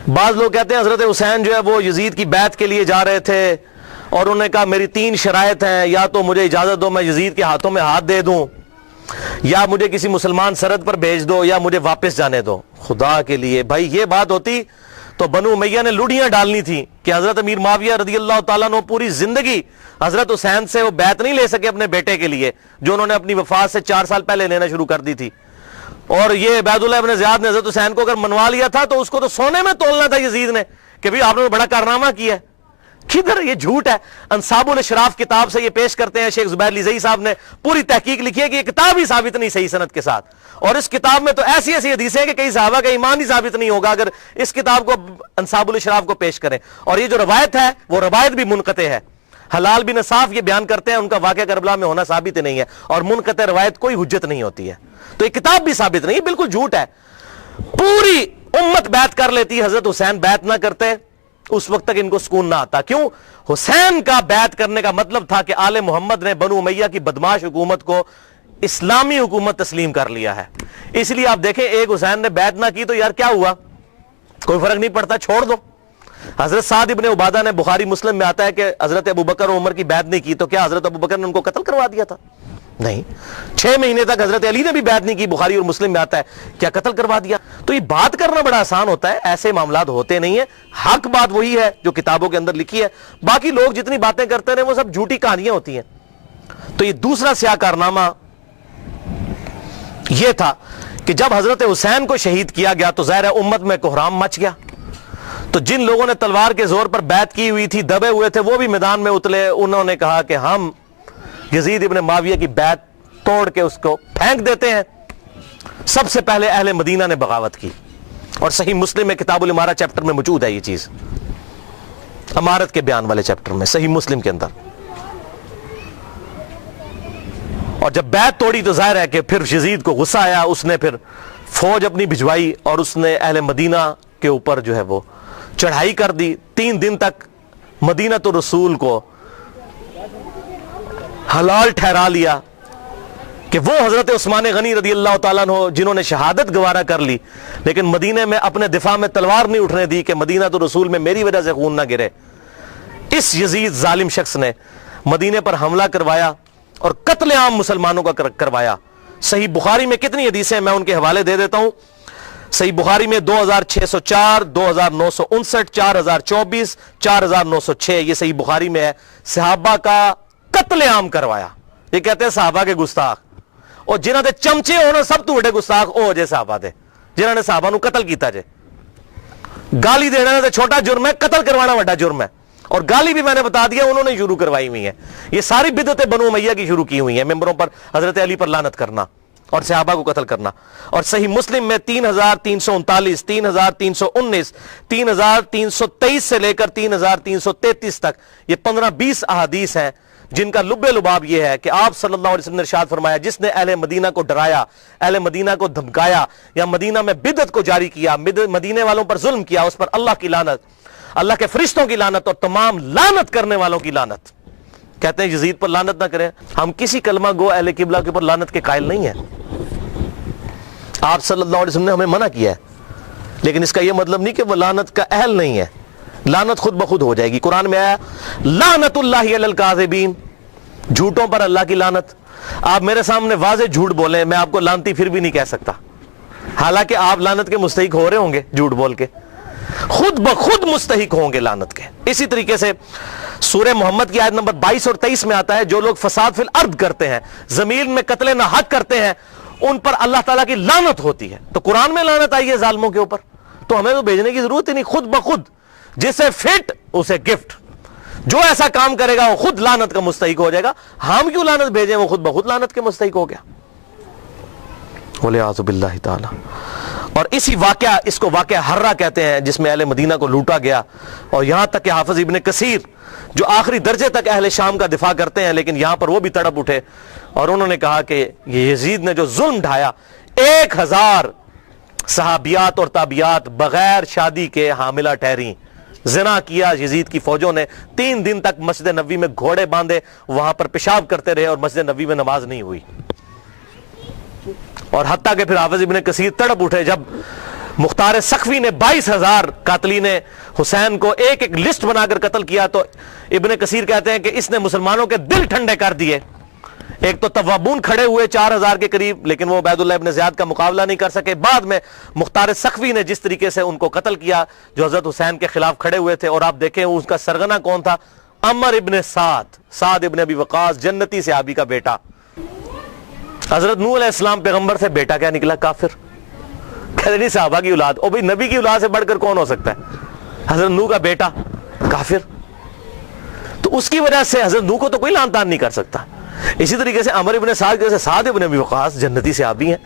بعض لوگ کہتے ہیں حضرت حسین جو ہے وہ یزید کی بیعت کے لیے جا رہے تھے اور انہوں نے کہا میری 3 شرائط ہیں، یا تو مجھے اجازت دو میں یزید کے ہاتھوں میں ہاتھ دے دوں، یا مجھے کسی مسلمان سرحد پر بھیج دو، یا مجھے واپس جانے دو۔ خدا کے لیے بھائی یہ بات ہوتی تو بنو امیہ نے لوڑیاں ڈالنی تھی کہ حضرت امیر معاویہ رضی اللہ تعالیٰ عنہ پوری زندگی حضرت حسین سے وہ بیعت نہیں لے سکے اپنے بیٹے کے لیے جو انہوں نے اپنی وفات سے 4 سال پہلے لینا شروع کر دی تھی، اور یہ عبید اللہ ابن زیاد نے حضرت حسین کو اگر منوا لیا تھا تو اس کو تو سونے میں تولنا تھا یزید نے کہ بھی آپ نے بڑا کارنامہ کیا ہے۔ کدھر یہ جھوٹ ہے۔ انصاب الاشراف کتاب سے یہ پیش کرتے ہیں، شیخ زبیر لیزئی صاحب نے پوری تحقیق لکھی ہے کہ یہ کتاب ہی ثابت نہیں صحیح سند کے ساتھ، اور اس کتاب میں تو ایسی ایسی حدیثیں ہیں کہ کئی صحابہ کا ایمان ہی ثابت نہیں ہوگا اگر اس کتاب کو انصاب الاشراف کو پیش کریں۔ اور یہ جو روایت ہے وہ روایت بھی منقطع ہے۔ حلال بن صاف یہ بیان کرتے ہیں ان کا واقعہ کربلا میں ہونا ثابت نہیں ہے، اور منقطع روایت کوئی حجت نہیں ہوتی ہے، تو یہ کتاب بھی ثابت نہیں، بالکل جھوٹ ہے۔ پوری امت بیعت کر لیتی، حضرت حسین بیعت نہ کرتے اس وقت تک ان کو سکون نہ آتا۔ کیوں؟ حسین کا بیعت کرنے کا مطلب تھا کہ آل محمد نے بنو امیہ کی بدماش حکومت کو اسلامی حکومت تسلیم کر لیا ہے۔ اس لیے آپ دیکھیں ایک حسین نے بیعت نہ کی تو یار کیا ہوا، کوئی فرق نہیں پڑتا، چھوڑ دو۔ حضرت سعد ابن عبادہ نے بخاری مسلم میں آتا ہے کہ حضرت ابوبکر و عمر کی بیعت نہیں کی تو کیا حضرت ابوبکر نے ان کو قتل کروا دیا تھا؟ نہیں۔ 6 مہینے تک حضرت علی نے بھی بیعت نہیں کی، بخاری اور مسلم میں آتا ہے، کیا قتل کروا دیا؟ تو یہ بات کرنا بڑا آسان ہوتا ہے، ایسے معاملات ہوتے نہیں ہیں۔ حق بات وہی ہے جو کتابوں کے اندر لکھی ہے، باقی لوگ جتنی باتیں کرتے ہیں وہ سب جھوٹی کہانیاں ہوتی ہیں۔ تو یہ دوسرا سیاہ کارنامہ یہ تھا کہ جب حضرت حسین کو شہید کیا گیا تو ظاہر ہے امت میں کوہرام مچ گیا، تو جن لوگوں نے تلوار کے زور پر بیعت کی ہوئی تھی، دبے ہوئے تھے، وہ بھی میدان میں اترے۔ انہوں نے کہا کہ ہم یزید ابن معاویہ کی بیعت توڑ کے اس کو پھینک دیتے ہیں۔ سب سے پہلے اہل مدینہ نے بغاوت کی، اور صحیح مسلم میں کتاب الامارہ چیپٹر میں موجود ہے یہ چیز، امارت کے بیان والے چیپٹر میں صحیح مسلم کے اندر۔ اور جب بیعت توڑی تو ظاہر ہے کہ پھر یزید کو غصہ آیا، اس نے پھر فوج اپنی بھجوائی اور اس نے اہل مدینہ کے اوپر جو ہے وہ چڑھائی کر دی۔ 3 دن تک مدینہ تو رسول کو حلال ٹھہرا لیا کہ وہ حضرت عثمان غنی رضی اللہ تعالیٰ عنہ جنہوں نے شہادت گوارا کر لی لیکن مدینے میں اپنے دفاع میں تلوار نہیں اٹھنے دی کہ مدینہ تو رسول میں میری وجہ سے خون نہ گرے، اس یزید ظالم شخص نے مدینے پر حملہ کروایا اور قتل عام مسلمانوں کا کروایا۔ صحیح بخاری میں کتنی حدیثیں میں ان کے حوالے دے دیتا ہوں۔ صحیح بخاری میں 2604، 2959، 4024، 4906، یہ صحیح بخاری میں ہے۔ صحابہ کا قتل عام کروایا۔ یہ کہتے ہیں صحابہ کے گستاخ، اور جنہاں دے چمچے ہونا سب تو بڑے گستاخ او جے صحابہ دے جنہاں نے صحابہ نو قتل کیتا جے۔ گالی دینا تے چھوٹا جرم ہے، قتل کروانا بڑا جرم ہے، اور گالی بھی میں نے بتا دیا انہوں نے شروع کروائی ہوئی ہیں۔ یہ ساری بدعتیں بنو امیہ کی شروع کی ہوئی ہیں، ممبروں پر حضرت علی پر لعنت کرنا اور صحابہ کو قتل کرنا۔ اور صحیح مسلم میں 3339، 3319، 3323 سے لے کر 3333 تک یہ 15-20 احادیث ہیں جن کا لب لباب یہ ہے کہ آپ صلی اللہ علیہ وسلم نے ارشاد فرمایا جس نے اہل مدینہ کو ڈرایا، اہل مدینہ کو دھمکایا، یا مدینہ میں بدعت کو جاری کیا، مدینے والوں پر ظلم کیا، اس پر اللہ کی لعنت، اللہ کے فرشتوں کی لعنت اور تمام لعنت کرنے والوں کی لعنت۔ کہتے ہیں یزید پر لعنت نہ کریں، ہم کسی کلمہ گو اہل قبلہ کے اوپر لعنت کے قائل نہیں ہیں۔ آپ صلی اللہ علیہ وسلم نے ہمیں منع کیا ہے لیکن اس کا یہ مطلب نہیں کہ وہ لعنت کا اہل نہیں ہے، لعنت خود بخود ہو جائے گی۔ قرآن میں آیا لعنت اللہ علی الکاذبین، جھوٹوں پر اللہ کی لعنت۔ آپ میرے سامنے واضح جھوٹ بولیں، میں آپ کو لعنتی پھر بھی نہیں کہہ سکتا، حالانکہ آپ لعنت کے مستحق ہو رہے ہوں گے جھوٹ بول کے، خود بخود مستحق ہوں گے لعنت کے۔ اسی طریقے سے سورہ محمد کی آیت نمبر 22 اور 23 میں آتا ہے جو لوگ فساد فی الارض کرتے ہیں، زمین میں قتل ناحق کرتے ہیں، ان پر اللہ تعالیٰ کی لعنت ہوتی ہے۔ تو قرآن میں لعنت آئی ہے ظالموں کے اوپر، تو ہمیں تو بھیجنے کی ضرورت ہی نہیں، خود بخود جسے فٹ اسے گفٹ، جو ایسا کام کرے گا وہ خود لعنت کا مستحق ہو جائے گا۔ ہم کیوں لعنت بھیجیں، وہ خود بخود لعنت کے مستحق ہو گیا، وَلِعَاذُ بِاللَّهِ تعالی۔ اور اسی واقعہ، اس کو واقعہ حرہ کہتے ہیں، جس میں اہل مدینہ کو لوٹا گیا، اور یہاں تک کہ حافظ ابن کثیر جو آخری درجے تک اہل شام کا دفاع کرتے ہیں، لیکن یہاں پر وہ بھی تڑپ اٹھے اور انہوں نے کہا کہ یہ یزید نے جو ظلم ڈھایا، 1000 صحابیات اور تابعیات بغیر شادی کے حاملہ ٹھہریں، زنا کیا یزید کی فوجوں نے، 3 دن تک مسجد نبوی میں گھوڑے باندھے وہاں پر پیشاب کرتے رہے اور مسجد نبوی میں نماز نہیں ہوئی۔ اور حتیٰ کہ پھر حافظ ابن کثیر تڑپ اٹھے جب مختار سقفی نے 22,000 قاتلین حسین کو ایک ایک لسٹ بنا کر قتل کیا، تو ابن کثیر کہتے ہیں کہ اس نے مسلمانوں کے دل ٹھنڈے کر دیے۔ ایک تو توابون کھڑے ہوئے 4000 کے قریب، لیکن وہ عبید اللہ ابن زیاد کا مقابلہ نہیں کر سکے۔ بعد میں مختار سقفی نے جس طریقے سے ان کو قتل کیا جو حضرت حسین کے خلاف کھڑے ہوئے تھے، اور آپ دیکھیں اس کا سرغنہ کون تھا، عمر ابن سعد ابن ابی وقاص، جنتی صحابی کا بیٹا۔ حضرت نوح علیہ السلام پیغمبر سے، بیٹا کیا نکلا؟ کافر۔ کہتے نہیں صحابہ کی اولاد، او بھئی نبی کی اولاد سے بڑھ کر کون ہو سکتا ہے؟ حضرت نوح کا بیٹا کافر، تو اس کی وجہ سے حضرت نوح کو تو کوئی لعن طعن نہیں کر سکتا۔ اسی طریقے سے عمر ابن سعد جیسے سعد ابن ابی وقاص جنتی صحابی ہیں،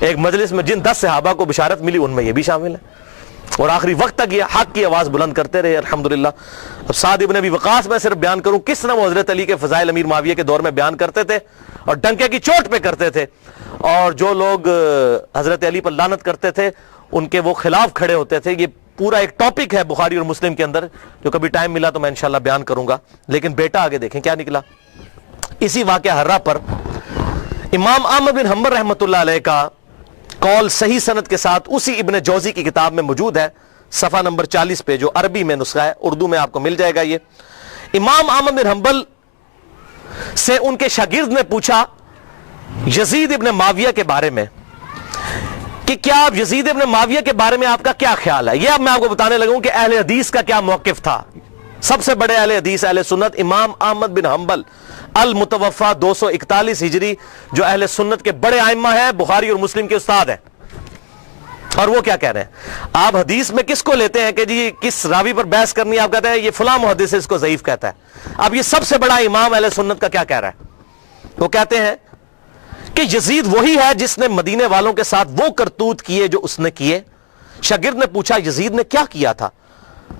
ایک مجلس میں جن 10 صحابہ کو بشارت ملی ان میں یہ بھی شامل ہے، اور آخری وقت تک یہ حق کی آواز بلند کرتے رہے الحمدللہ۔ اب سعد ابن ابی وقاص میں صرف بیان کروں کس طرح وہ حضرت علی کے فضائل امیر معاویہ کے دور میں بیان کرتے تھے اور ڈنکے کی چوٹ پہ کرتے تھے، اور جو لوگ حضرت علی پر لعنت کرتے تھے ان کے وہ خلاف کھڑے ہوتے تھے۔ یہ پورا ایک ٹاپک ہے بخاری اور مسلم کے اندر، جو کبھی ٹائم ملا تو میں انشاءاللہ بیان کروں گا، لیکن بیٹا آگے دیکھیں کیا نکلا۔ اسی واقعہ حرہ پر امام احمد بن حنبل رحمۃ اللہ علیہ کا قول صحیح سند کے ساتھ اسی ابن جوزی کی کتاب میں موجود ہے، صفحہ نمبر 40 پہ، جو عربی میں نسخہ ہے، اردو میں آپ کو مل جائے گا۔ یہ امام احمد بن حنبل سے ان کے شاگرد نے پوچھا یزید ابن معاویہ کے بارے میں کہ کیا آپ یزید ابن معاویہ کے بارے میں آپ کا کیا خیال ہے؟ یہ اب میں آپ کو بتانے لگوں کہ اہل حدیث کا کیا موقف تھا۔ سب سے بڑے اہل حدیث اہل سنت امام احمد بن حنبل المتوفا 241 ہجری، جو اہل سنت کے بڑے ائمہ ہیں، بخاری اور مسلم کے استاد ہیں، اور وہ کیا کہہ رہے ہیں؟ آپ حدیث میں کس کو لیتے ہیں کہ جی کس راوی پر بحث کرنی ہے؟ آپ کہتے ہیں یہ فلاں محدث اس کو ضعیف کہتا ہے۔ اب یہ سب سے بڑا امام اہل سنت کا کیا کہہ رہا ہے؟ وہ کہتے ہیں کہ یزید وہی ہے جس نے مدینے والوں کے ساتھ وہ کرتوت کیے جو اس نے کیے۔ شاگرد نے پوچھا یزید نے کیا کیا تھا؟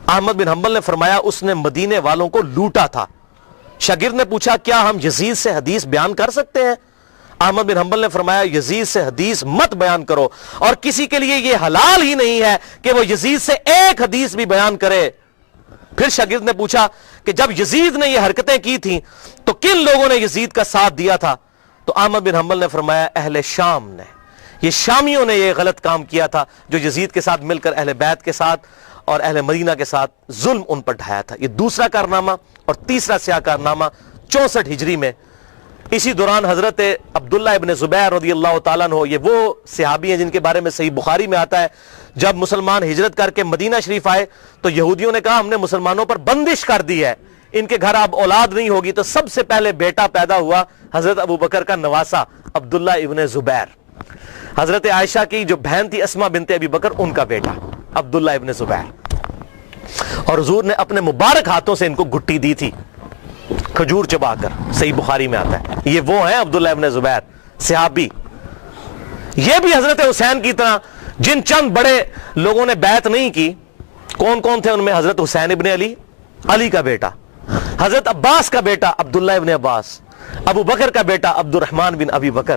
احمد بن حنبل نے فرمایا اس نے مدینے والوں کو لوٹا تھا۔ شاگرد نے پوچھا کیا ہم یزید سے حدیث بیان کر سکتے ہیں؟ احمد بن حنبل نے فرمایا یزید سے حدیث مت بیان کرو، اور کسی کے لیے یہ حلال ہی نہیں ہے کہ وہ یزید سے ایک حدیث بھی بیان کرے۔ پھر شاگرد نے پوچھا کہ جب یزید نے یہ حرکتیں کی تھیں تو کن لوگوں نے یزید کا ساتھ دیا تھا؟ تو احمد بن حنبل نے فرمایا اہل شام نے، یہ شامیوں نے یہ غلط کام کیا تھا جو یزید کے ساتھ مل کر اہل بیت کے ساتھ اور اہل مدینہ کے ساتھ ظلم ان پر ڈھایا تھا۔ یہ دوسرا کارنامہ۔ اور تیسرا سیاہ کارنامہ 64 ہجری میں، اسی دوران حضرت عبداللہ ابن زبیر رضی اللہ تعالیٰ عنہ، یہ وہ صحابی ہیں جن کے بارے میں صحیح بخاری میں آتا ہے، جب مسلمان ہجرت کر کے مدینہ شریف آئے تو یہودیوں نے کہا ہم نے مسلمانوں پر بندش کر دی ہے، ان کے گھر اب اولاد نہیں ہوگی، تو سب سے پہلے بیٹا پیدا ہوا حضرت ابو بکر کا نواسا عبداللہ ابن زبیر، حضرت عائشہ کی جو بہن تھی اسما بنت ابی بکر ان کا بیٹا عبداللہ ابن زبیر، اور حضور نے اپنے مبارک ہاتھوں سے ان کو گھٹی دی تھی کھجور چبا کر، صحیح بخاری میں آتا ہے۔ یہ وہ ہیں عبداللہ ابن زبیر صحابی، یہ بھی حضرت حسین کی طرح جن چند بڑے لوگوں نے بیعت نہیں کی۔ کون کون تھے ان میں؟ حضرت حسین ابن علی، علی کا بیٹا، حضرت عباس کا بیٹا عبداللہ ابن عباس، ابو بکر کا بیٹا عبد الرحمن بن ابی بکر،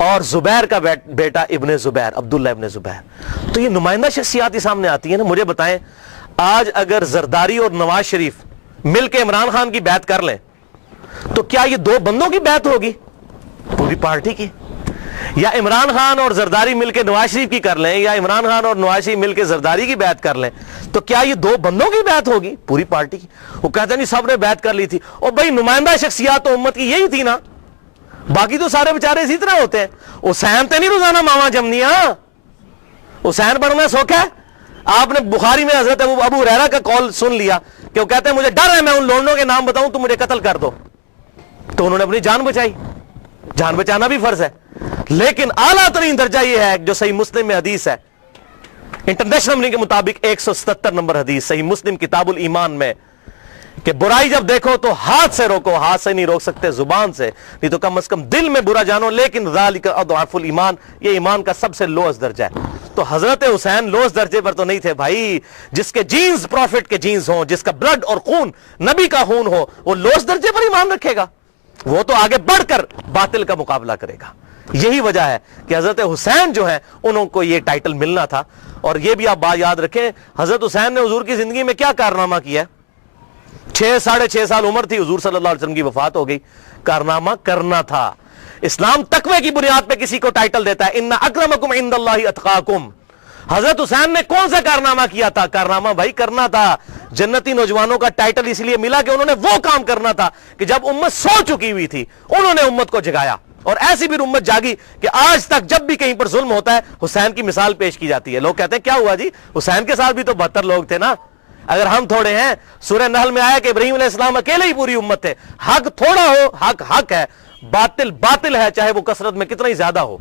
اور زبیر کا بیٹا ابن زبیر، عبداللہ ابن زبیر۔ تو یہ نمائندہ شخصیات ہی سامنے آتی ہیں نا۔ مجھے بتائیں آج اگر زرداری اور نواز شریف مل کے عمران خان کی بیعت کر لیں تو کیا یہ دو بندوں کی بیعت ہوگی؟ پوری پارٹی کی۔ یا عمران خان اور زرداری مل کے نواز شریف کی کر لیں یا عمران خان اور نواز شریف مل کے زرداری کی بیعت کر لیں تو کیا یہ دو بندوں کی بیعت ہوگی پوری پارٹی کی؟ وہ کہتے ہیں نہیں سب نے بیعت کر لی تھی، اور بھائی نمائندہ شخصیات تو امت کی یہی تھی نا، باقی تو سارے بیچارے اسی طرح ہوتے ہیں۔ حسین تے نہیں روزانہ ماما جمنیاں، حسین بننا سوکھ ہے۔ آپ نے بخاری میں حضرت ابو ہریرہ کا قول سن لیا کہ وہ کہتے ہیں مجھے ڈر ہے میں ان لوگوں کے نام بتاؤں تو مجھے قتل کر دو، تو انہوں نے اپنی جان بچائی، جان بچانا بھی فرض ہے۔ لیکن اعلیٰ ترین درجہ یہ ہے جو صحیح مسلم میں حدیث ہے، انٹرنیشنل نمبر کے مطابق 177 نمبر حدیث صحیح مسلم کتاب الایمان میں، کہ برائی جب دیکھو تو ہاتھ سے روکو، ہاتھ سے نہیں روک سکتے زبان سے، نہیں تو کم از کم دل میں برا جانو، لیکن ذالک اضعف الایمان، یہ ایمان کا سب سے لوئسٹ درجہ ہے۔ تو حضرت حسین لوئسٹ درجے پر تو نہیں تھے بھائی، جس کے جینز پروفٹ کے جینز ہوں، جس کا بلڈ اور خون نبی کا خون ہو، وہ لوئسٹ درجے پر ایمان رکھے گا؟ وہ تو آگے بڑھ کر باطل کا مقابلہ کرے گا۔ یہی وجہ ہے کہ حضرت حسین جو ہیں انہوں کو یہ ٹائٹل ملنا تھا۔ اور یہ بھی آپ بات یاد رکھیں، حضرت حسین نے حضور کی زندگی میں کیا کارنامہ کیا ہے؟ 6.5 سال عمر تھی، حضور صلی اللہ علیہ وسلم کی وفات ہو گئی، کارنامہ کرنا تھا۔ اسلام تقوی کی بنیاد پہ کسی کو ٹائٹل دیتا ہے، ان اکرمکم عند اللہ اتقاکم۔ حضرت حسین نے کون سا کارنامہ کیا تھا؟ کارنامہ بھائی کرنا تھا۔ جنتی نوجوانوں کا ٹائٹل اس لیے ملا کہ انہوں نے وہ کام کرنا تھا کہ جب امت سو چکی ہوئی تھی انہوں نے امت کو جگایا، اور ایسی بھی امت جاگی کہ آج تک جب بھی کہیں پر ظلم ہوتا ہے حسین کی مثال پیش کی جاتی ہے۔ لوگ کہتے ہیں کیا ہوا جی، حسین کے ساتھ بھی تو 72 لوگ تھے نا، اگر ہم تھوڑے ہیں۔ سورہ نحل میں آیا کہ ابراہیم علیہ السلام اکیلے ہی پوری امت تھے۔ حق تھوڑا ہو، حق حق ہے، باطل باطل ہے، چاہے وہ کثرت میں کتنا ہی زیادہ ہو،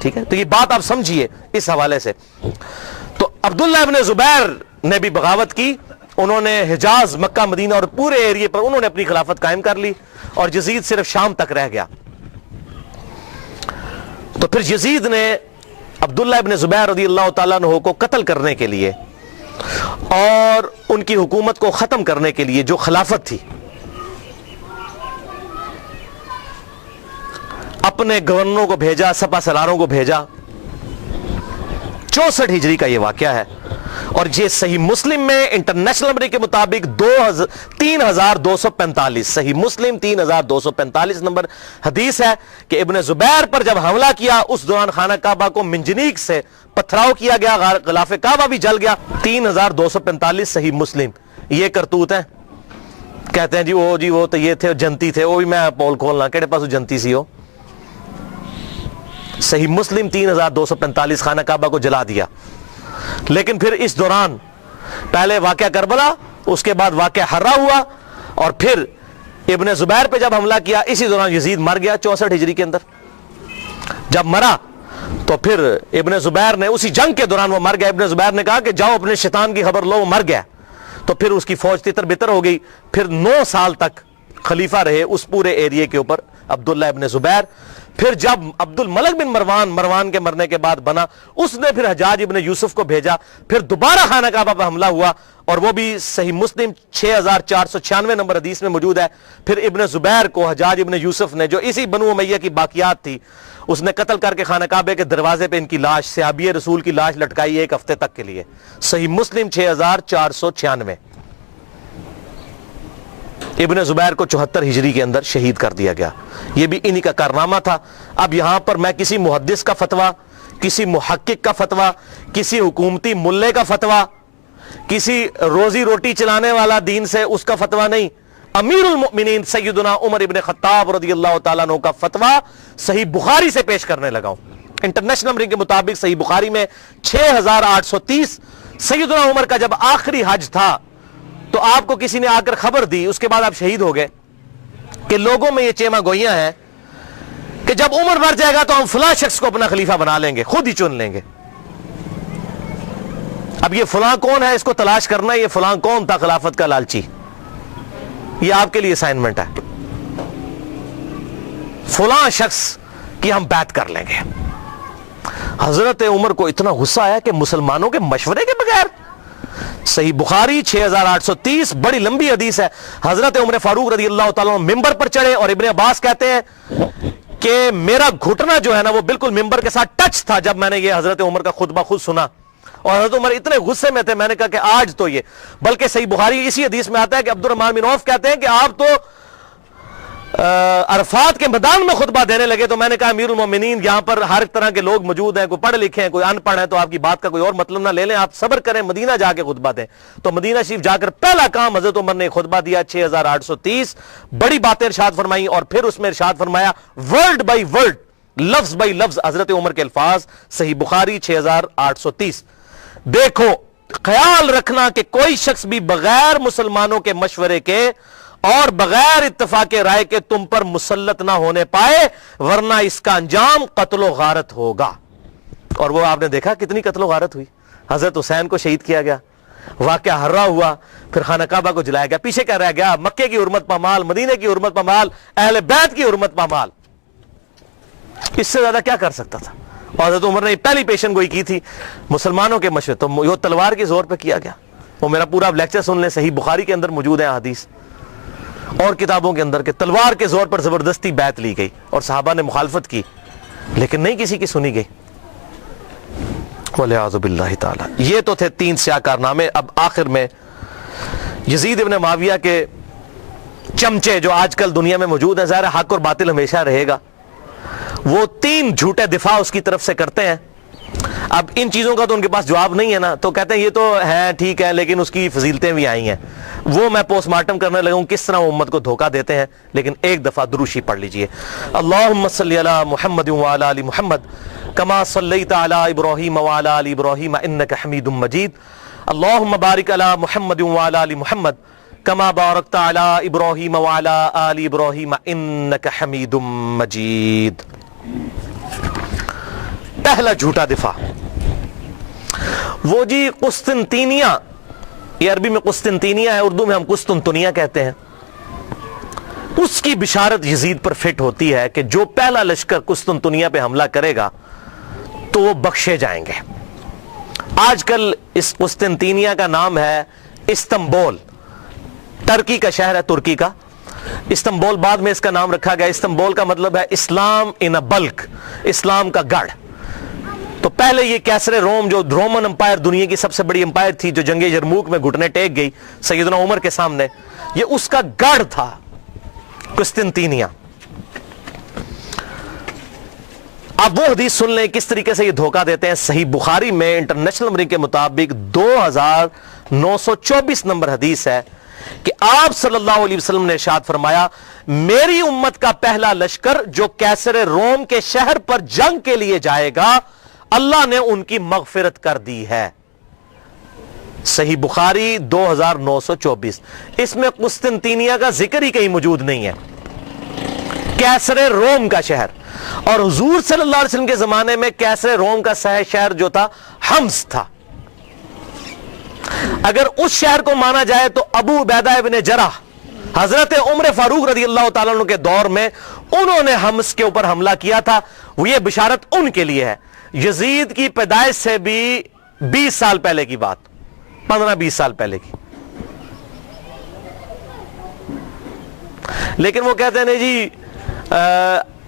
ٹھیک ہے؟ تو یہ بات آپ سمجھیے اس حوالے سے۔ تو عبداللہ ابن زبیر نے بھی بغاوت کی، انہوں نے حجاز، مکہ، مدینہ اور پورے ایریے پر انہوں نے اپنی خلافت قائم کر لی، اور یزید صرف شام تک رہ گیا۔ تو پھر یزید نے عبداللہ ابن زبیر رضی اللہ تعالیٰ عنہ کو قتل کرنے کے لیے اور ان کی حکومت کو ختم کرنے کے لیے جو خلافت تھی، اپنے گورنروں کو بھیجا، سپہ سالاروں کو بھیجا۔ 64 ہجری کا یہ واقعہ ہے، اور یہ صحیح مسلم میں انٹرنیشنل نمبر کے مطابق 3245، صحیح مسلم 3245 نمبر حدیث ہے کہ ابن زبیر پر جب حملہ کیا اس دوران خانہ کعبہ کو منجنیق سے پتھراؤ کیا گیا، غلاف کعبہ بھی جل گیا۔ 3245 صحیح مسلم۔ یہ کرتوت ہیں، کہتے ہیں جی وہ تو یہ تھے جنتی تھے، وہ بھی میں پول کھولنا کہڑے پاس جنتی سی ہو۔ صحیح مسلم 3245 خانہ کعبہ کو جلا دیا۔ لیکن پھر اس دوران پہلے واقعہ کربلا، اس کے بعد واقعہ حرہ ہوا، اور پھر ابن زبیر پہ جب حملہ کیا اسی دوران یزید مر گیا 64 ہجری کے اندر۔ جب مرا تو پھر ابن زبیر نے اسی جنگ کے دوران وہ مر گیا، ابن زبیر نے کہا کہ جاؤ اپنے شیطان کی خبر لو، وہ مر گیا۔ تو پھر اس کی فوج تتر بتر ہو گئی۔ پھر 9 سال تک خلیفہ رہے اس پورے ایریے کے اوپر عبداللہ ابن زبیر۔ پھر جب عبد الملک بن مروان کے مرنے کے بعد بنا، اس نے پھر حجاج ابن یوسف کو بھیجا، پھر دوبارہ خانہ کعبہ پہ حملہ ہوا، اور وہ بھی صحیح مسلم 6496 نمبر حدیث میں موجود ہے۔ پھر ابن زبیر کو حجاج ابن یوسف نے، جو اسی بنو امیہ کی باقیات تھی، اس نے قتل کر کے خانہ کعبے کے دروازے پہ ان کی لاش، صحابی رسول کی لاش لٹکائی 1 ہفتے تک کے لیے۔ صحیح مسلم 6496۔ ابن زبیر کو 74 ہجری کے اندر شہید کر دیا گیا۔ یہ بھی انہی کا کارنامہ تھا۔ اب یہاں پر میں کسی محدث کا فتویٰ، کسی محقق کا فتویٰ، کسی حکومتی ملے کا فتویٰ، کسی روزی روٹی چلانے والا دین سے اس کا فتویٰ نہیں، امیر المؤمنین سیدنا عمر ابن خطاب رضی اللہ تعالیٰ عنہ کا فتویٰ صحیح بخاری سے پیش کرنے لگا ہوں۔ انٹرنیشنل نمبر کے مطابق صحیح بخاری میں 6830، سیدنا عمر کا جب آخری حج تھا تو آپ کو کسی نے آ کر خبر دی، اس کے بعد آپ شہید ہو گئے، کہ لوگوں میں یہ چیما گوئیاں ہیں کہ جب عمر مر جائے گا تو ہم فلاں شخص کو اپنا خلیفہ بنا لیں گے، خود ہی چن لیں گے۔ اب یہ فلاں کون ہے، اس کو تلاش کرنا، یہ فلاں کون تھا خلافت کا لالچی، یہ آپ کے لیے اسائنمنٹ ہے۔ فلاں شخص کی ہم بیعت کر لیں گے۔ حضرت عمر کو اتنا غصہ آیا کہ مسلمانوں کے مشورے کے بغیر، صحیح بخاری 6830، بڑی لمبی حدیث ہے، حضرت عمر فاروق رضی اللہ تعالیٰ عنہ ممبر پر چڑھے، اور ابن عباس کہتے ہیں کہ میرا گھٹنا جو ہے نا وہ بالکل ممبر کے ساتھ ٹچ تھا جب میں نے یہ حضرت عمر کا خطبہ خود سنا، اور حضرت عمر اتنے غصے میں تھے، میں نے کہا کہ آج تو یہ، بلکہ صحیح بخاری اسی حدیث میں آتا ہے کہ عبد الرحمن بن عوف کہتے ہیں کہ آپ تو عرفات کے میدان میں خطبہ دینے لگے تو میں نے کہا امیر المومنین یہاں پر ہر طرح کے لوگ موجود ہیں، کوئی پڑھے لکھے ہیں، کوئی ان پڑھ ہے، تو آپ کی بات کا کوئی اور مطلب نہ لے لیں، آپ صبر کریں، مدینہ جا کے خطبہ دیں۔ تو مدینہ شریف جا کر پہلا کام حضرت عمر نے خطبہ دیا 6830 بڑی باتیں ارشاد فرمائی، اور پھر اس میں ارشاد فرمایا ورڈ بائی ورڈ، لفظ بائی لفظ حضرت عمر کے الفاظ، صحیح بخاری 6830۔ دیکھو خیال رکھنا کہ کوئی شخص بھی بغیر مسلمانوں کے مشورے کے اور بغیر اتفاق رائے کے تم پر مسلط نہ ہونے پائے، ورنہ اس کا انجام قتل و غارت ہوگا۔ اور وہ آپ نے دیکھا کتنی قتل و غارت ہوئی، حضرت حسین کو شہید کیا گیا، واقعہ ہررا ہوا، پھر خانہ کعبہ کو جلایا گیا، پیچھے کیا رہ گیا؟ مکے کی حرمت پامال، مدینے کی حرمت پامال، اہل بیت کی حرمت پامال۔ اس سے زیادہ کیا کر سکتا تھا؟ اور حضرت عمر نے پہلی پیشن گوئی کی تھی مسلمانوں کے مشورے، تو وہ تلوار کے زور پہ کیا گیا۔ وہ میرا پورا لیکچر سن لیں، صحیح بخاری کے اندر موجود ہے حدیث اور کتابوں کے اندر، کہ تلوار کے زور پر زبردستی بیعت لی گئی اور صحابہ نے مخالفت کی، لیکن نہیں کسی کی سنی گئی۔ وَلِعَاذُ بِاللَّهِ تعالی۔ یہ تو تھے 3 سیاہ کارنامے۔ اب آخر میں یزید ابن معاویہ کے چمچے جو آج کل دنیا میں موجود ہیں، ظاہر حق اور باطل ہمیشہ رہے گا، وہ 3 جھوٹے دفاع اس کی طرف سے کرتے ہیں۔ اب ان چیزوں کا تو ان کے پاس جواب نہیں ہے نا، تو کہتے ہیں یہ تو ہے ٹھیک ہے لیکن اس کی فضیلتیں بھی آئی ہیں، وہ میں پوسٹ مارٹم کرنے لگا ہوں کس طرح وہ امت کو دھوکہ دیتے ہیں۔ لیکن ایک دفعہ دروشی پڑھ لیجئے، اللہم صلی علی محمد وعلی آل محمد کما صلیت علی ابراہیم وعلی آل ابراہیم انک حمید مجید، اللہم بارک علی محمد وعلی آل محمد کما بارکت علی ابراہیم وعلی آل ابراہیم انک حمید مجید۔ پہلا جھوٹا دفاع، وہ جی قسطنطینیہ، یہ عربی میں قسطنطینیہ ہے، اردو میں ہم قسطنطنیہ کہتے ہیں، اس کی بشارت یزید پر فٹ ہوتی ہے کہ جو پہلا لشکر قسطنطنیہ پہ حملہ کرے گا تو وہ بخشے جائیں گے۔ آج کل اس قسطنطینیہ کا نام ہے استنبول، ترکی کا شہر ہے، ترکی کا استنبول، بعد میں اس کا نام رکھا گیا۔ استنبول کا مطلب ہے اسلام ان اے بلک، اسلام کا گڑھ۔ تو پہلے یہ کیسر روم، جو رومن امپائر دنیا کی سب سے بڑی امپائر تھی، جو جنگ یرموک میں گھٹنے ٹیک گئی سیدنا عمر کے سامنے، یہ اس کا گڑھ تھا قسطنطینیہ۔ اب وہ حدیث سن لیں کس طریقے سے یہ دھوکہ دیتے ہیں۔ صحیح بخاری میں انٹرنیشنل نمبر کے مطابق 2924 نمبر حدیث ہے کہ آپ صلی اللہ علیہ وسلم نے ارشاد فرمایا، میری امت کا پہلا لشکر جو کیسر روم کے شہر پر جنگ کے لیے جائے گا، اللہ نے ان کی مغفرت کر دی ہے۔ صحیح بخاری 2924۔ اس میں قسطنطینیہ کا ذکر ہی کہیں موجود نہیں ہے، کیسر روم کا شہر۔ اور حضور صلی اللہ علیہ وسلم کے زمانے میں کیسر روم کا شہر جو تھا حمص تھا۔ اگر اس شہر کو مانا جائے تو ابو عبیدہ ابن جرح حضرت عمر فاروق رضی اللہ تعالیٰ عنہ کے دور میں انہوں نے حمص کے اوپر حملہ کیا تھا۔ وہ یہ بشارت ان کے لیے ہے۔ یزید کی پیدائش سے بھی 20 سال پہلے کی بات، 15-20 سال پہلے کی۔ لیکن وہ کہتے ہیں نہیں جی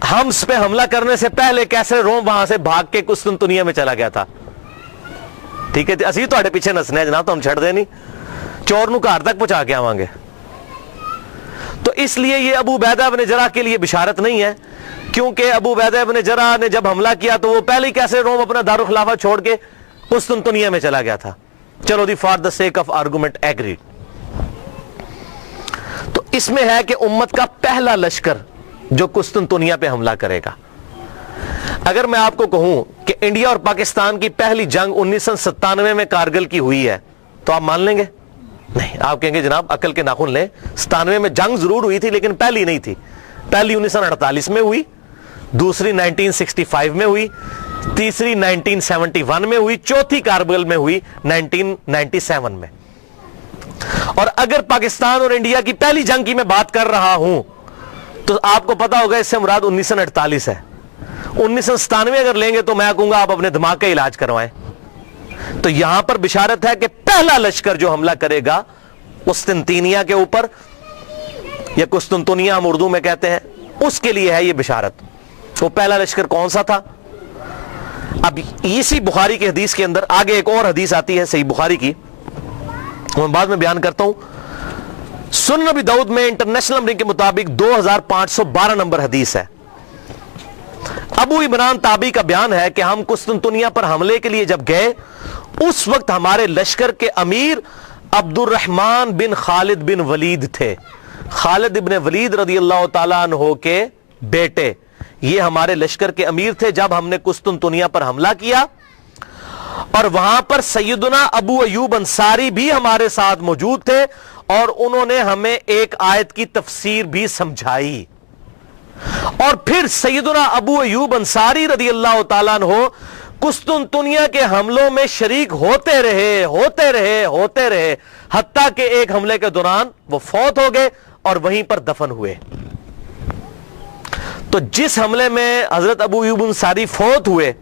حمص پہ حملہ کرنے سے پہلے کیسر روم وہاں سے بھاگ کے قسطنطنیہ میں چلا گیا تھا۔ ٹھیک ہے، اسی تو پیچھے نسنے جناب، تو ہم چھڑ دے نہیں، چور نو گھر تک پہنچا کے آوانگے۔ تو اس لیے یہ ابو عبیدہ بن جرح کے لیے بشارت نہیں ہے، کیونکہ ابو عبیدہ بن جرح نے جب حملہ کیا تو وہ پہلے ہی کیسے روم اپنا دارالخلافہ چھوڑ کے قسطنطنیہ میں چلا گیا تھا۔ چلو the for the sake of argument agree. تو اس میں ہے کہ امت کا پہلا لشکر جو قسطنطنیہ پہ حملہ کرے گا۔ اگر میں آپ کو کہوں کہ انڈیا اور پاکستان کی پہلی جنگ 1997 میں کارگل کی ہوئی ہے تو آپ مان لیں گے؟ نہیں، آپ کہیں گے جناب عقل کے ناخن لیں، 97 میں جنگ ضرور ہوئی تھی لیکن پہلی نہیں تھی۔ پہلی 1948 میں ہوئی، دوسری 1965 میں ہوئی، تیسری 1971 میں ہوئی، چوتھی کارگل میں ہوئی 1997 میں۔ اور اگر پاکستان اور انڈیا کی پہلی جنگ کی میں بات کر رہا ہوں تو آپ کو پتا ہوگا اس سے مراد 1948 ہے۔ 1997 اگر لیں گے تو میں کہوں گا آپ اپنے دماغ کا علاج کروائیں۔ تو یہاں پر بشارت ہے کہ پہلا لشکر جو حملہ کرے گا قسطنطینیہ کے اوپر، یا قسطنطنیہ ہم اردو میں کہتے ہیں، اس کے لیے ہے یہ بشارت۔ وہ پہلا لشکر کون سا تھا؟ اب اسی بخاری کی حدیث کے اندر آگے ایک اور حدیث آتی ہے صحیح بخاری کی، میں بعد میں بیان کرتا ہوں۔ سنن ابی داؤد میں انٹرنیشنل نمبرنگ کے مطابق 2512 نمبر حدیث ہے. ابو عمران تابعی کا بیان ہے کہ ہم قسطنطنیہ پر حملے کے لیے جب گئے اس وقت ہمارے لشکر کے امیر عبد الرحمن بن خالد بن ولید تھے. خالد بن ولید رضی اللہ تعالیٰ عنہ کے بیٹے یہ ہمارے لشکر کے امیر تھے جب ہم نے قسطنطنیہ پر حملہ کیا, اور وہاں پر سیدنا ابو ایوب انصاری بھی ہمارے ساتھ موجود تھے اور انہوں نے ہمیں ایک آیت کی تفسیر بھی سمجھائی. اور پھر سیدنا ابو ایوب انصاری رضی اللہ تعالیٰ عنہ قسطنطنیہ کے حملوں میں شریک ہوتے رہے حتیٰ کہ ایک حملے کے دوران وہ فوت ہو گئے اور وہیں پر دفن ہوئے. تو جس حملے میں حضرت ابو ایوب انصاری فوت ہوئے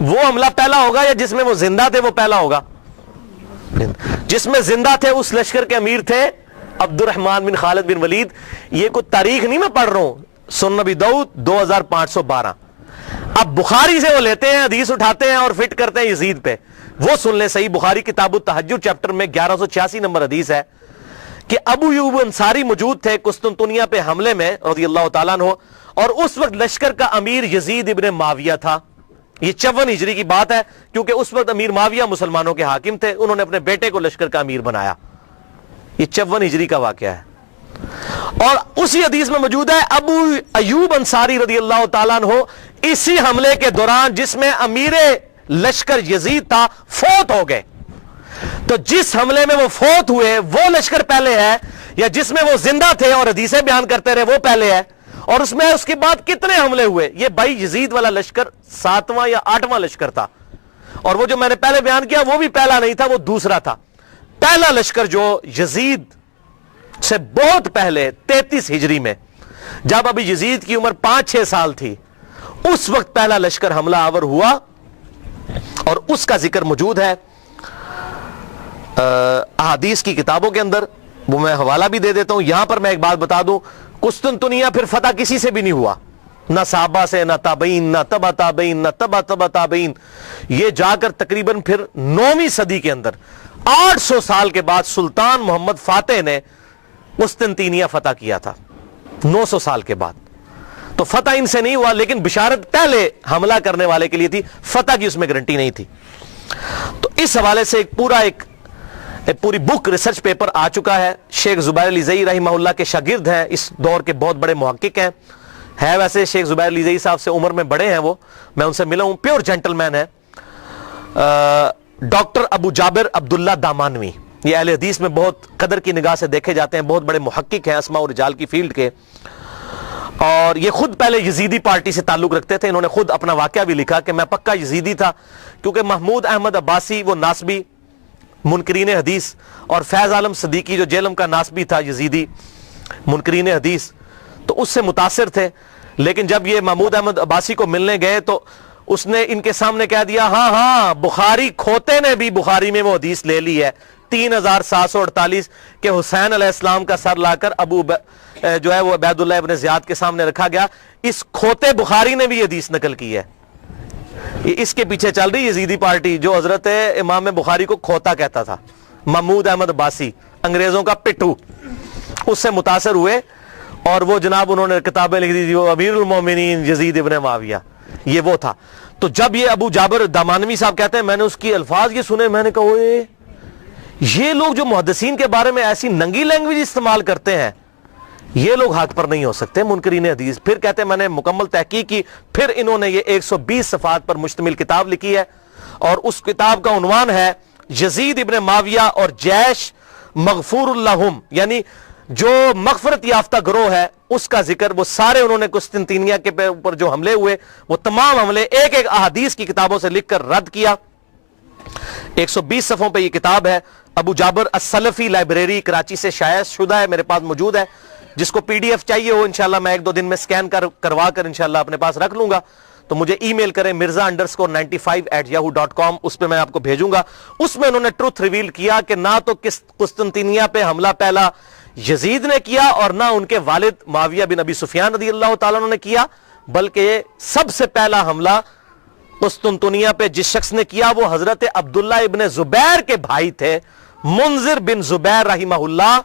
وہ حملہ پہلا ہوگا یا جس میں وہ زندہ تھے وہ پہلا ہوگا؟ جس میں زندہ تھے اس لشکر کے امیر تھے عبد الرحمن بن خالد بن ولید. یہ کوئی تاریخ نہیں میں پڑھ رہا ہوں, سنن ابی داؤد 2512. اب بخاری سے وہ لیتے ہیں, حدیث اٹھاتے ہیں اور فٹ کرتے ہیں یزید پہ. وہ سن لیں, صحیح بخاری کتاب التہجد چیپٹر میں 1186 نمبر حدیث ہے کہ ابو ایوب انصاری موجود تھے قسطنطنیہ پہ حملے میں رضی اللہ تعالیٰ عنہ, اور اس وقت لشکر کا امیر یزید ابن معاویہ تھا. یہ 54 ہجری کی بات ہے کیونکہ اس وقت امیر معاویہ مسلمانوں کے حاکم تھے, انہوں نے اپنے بیٹے کو لشکر کا امیر بنایا. یہ 54 ہجری کا واقعہ ہے. اور اسی حدیث میں موجود ہے ابو ایوب انصاری رضی اللہ تعالیٰ عنہ اسی حملے کے دوران جس میں امیر لشکر یزید تھا فوت ہو گئے. تو جس حملے میں وہ فوت ہوئے وہ لشکر پہلے ہے یا جس میں وہ زندہ تھے اور حدیثیں بیان کرتے رہے وہ پہلے ہے؟ اور اس میں اس کے بعد کتنے حملے ہوئے؟ یہ بھائی یزید والا لشکر 7واں یا 8واں لشکر تھا, اور وہ جو میں نے پہلے بیان کیا وہ بھی پہلا نہیں تھا, وہ دوسرا تھا. پہلا لشکر جو یزید سے بہت پہلے 33 ہجری میں جب ابھی یزید کی عمر 5-6 سال تھی اس وقت پہلا لشکر حملہ آور ہوا, اور اس کا ذکر موجود ہے احادیث کی کتابوں کے اندر. وہ میں حوالہ بھی دے دیتا ہوں. یہاں پر میں ایک بات بتا دوں, قسطنطنیہ پھر فتح کسی سے بھی نہیں ہوا, نہ صحابہ سے, نہ تابعین, نہ تبع تابعین, نہ تبع تبع تابعین. یہ جا کر تقریباً پھر 9ویں صدی کے اندر 800 سال کے بعد سلطان محمد فاتح نے قسطنطنیہ فتح کیا تھا, 900 سال کے بعد. تو فتح ان سے نہیں ہوا, لیکن بشارت پہلے حملہ کرنے والے کے لیے تھی, فتح کی اس میں گارنٹی نہیں تھی. تو اس حوالے سے ایک پوری بک ریسرچ پیپر آ چکا ہے. شیخ زبیر علی زئی رحمہ اللہ کے شاگرد ہیں, اس دور کے بہت بڑے محقق ہیں. ویسے شیخ زبیر علی زئی صاحب سے عمر میں بڑے ہیں, وہ میں ان سے ملا ہوں, پیور جینٹل مین ہے. ڈاکٹر ابو جابر عبداللہ دامانوی, یہ اہل حدیث میں بہت قدر کی نگاہ سے دیکھے جاتے ہیں, بہت بڑے محقق ہیں اسماء و رجال کی فیلڈ کے. اور یہ خود پہلے یزیدی پارٹی سے تعلق رکھتے تھے. انہوں نے خود اپنا واقعہ بھی لکھا کہ میں پکا یزیدی تھا, کیونکہ محمود احمد عباسی وہ ناسبی منکرین حدیث, اور فیض عالم صدیقی جو جیلم کا ناسبی تھا یزیدی منکرین حدیث, تو اس سے متاثر تھے. لیکن جب یہ محمود احمد عباسی کو ملنے گئے تو اس نے ان کے سامنے کہہ دیا ہاں بخاری کھوتے نے بھی بخاری میں وہ حدیث لے لی ہے 3748 کہ حسین علیہ السلام کا سر لا کر جو ہے وہ عبید اللہ ابن زیاد کے سامنے رکھا گیا. اس کھوتے بخاری نے بھی حدیث نقل کی ہے. اس کے پیچھے چل رہی یزیدی پارٹی جو حضرت امام بخاری کو کھوتا کہتا تھا. محمود احمد عباسی انگریزوں کا پٹھو, اس سے متاثر ہوئے اور وہ جناب انہوں نے کتابیں لکھ دی جو امیر المومنین یزید ابن معاویہ, یہ وہ تھا. تو جب یہ ابو جابر دامانوی صاحب کہتے ہیں میں نے اس کی الفاظ یہ سنے, میں نے کہا اوئے یہ لوگ جو محدثین کے بارے میں ایسی ننگی لینگویج استعمال کرتے ہیں یہ لوگ حق پر نہیں ہو سکتے منکرین حدیث. پھر کہتے ہیں میں نے مکمل تحقیق کی, پھر انہوں نے یہ 120 صفحات پر مشتمل کتاب لکھی ہے, اور اس کتاب کا عنوان ہے یزید ابن معاویہ اور جیش مغفور اللہم, یعنی جو مغفرت یافتہ گروہ ہے اس کا ذکر. وہ سارے انہوں نے قسطنطنیہ کے اوپر جو حملے ہوئے وہ تمام حملے ایک ایک احادیث کی کتابوں سے لکھ کر رد کیا. 120 صفحوں پہ یہ کتاب ہے. ابو جابر السلفی لائبریری کراچی سے شائع شدہ ہے, میرے پاس موجود ہے. جس کو پی ڈی ایف چاہیے ہو انشاءاللہ میں 1-2 دن میں سکین کروا کر انشاءاللہ اپنے پاس رکھ لوں گا, تو مجھے ای میل کریں mirza_95@yahoo.com, اس پہ میں آپ کو بھیجوں گا. اس میں انہوں نے ٹروتھ ریویل کیا کہ نہ تو قسطنطنیہ پہ حملہ پہلا یزید نے کیا اور نہ ان کے والد معاویہ بن ابی سفیان رضی اللہ تعالیٰ عنہ نے کیا, بلکہ سب سے پہلا حملہ قسطنطنیہ پہ جس شخص نے کیا وہ حضرت عبداللہ ابن زبیر کے بھائی تھے, منذر بن زبیر رحمہ اللہ.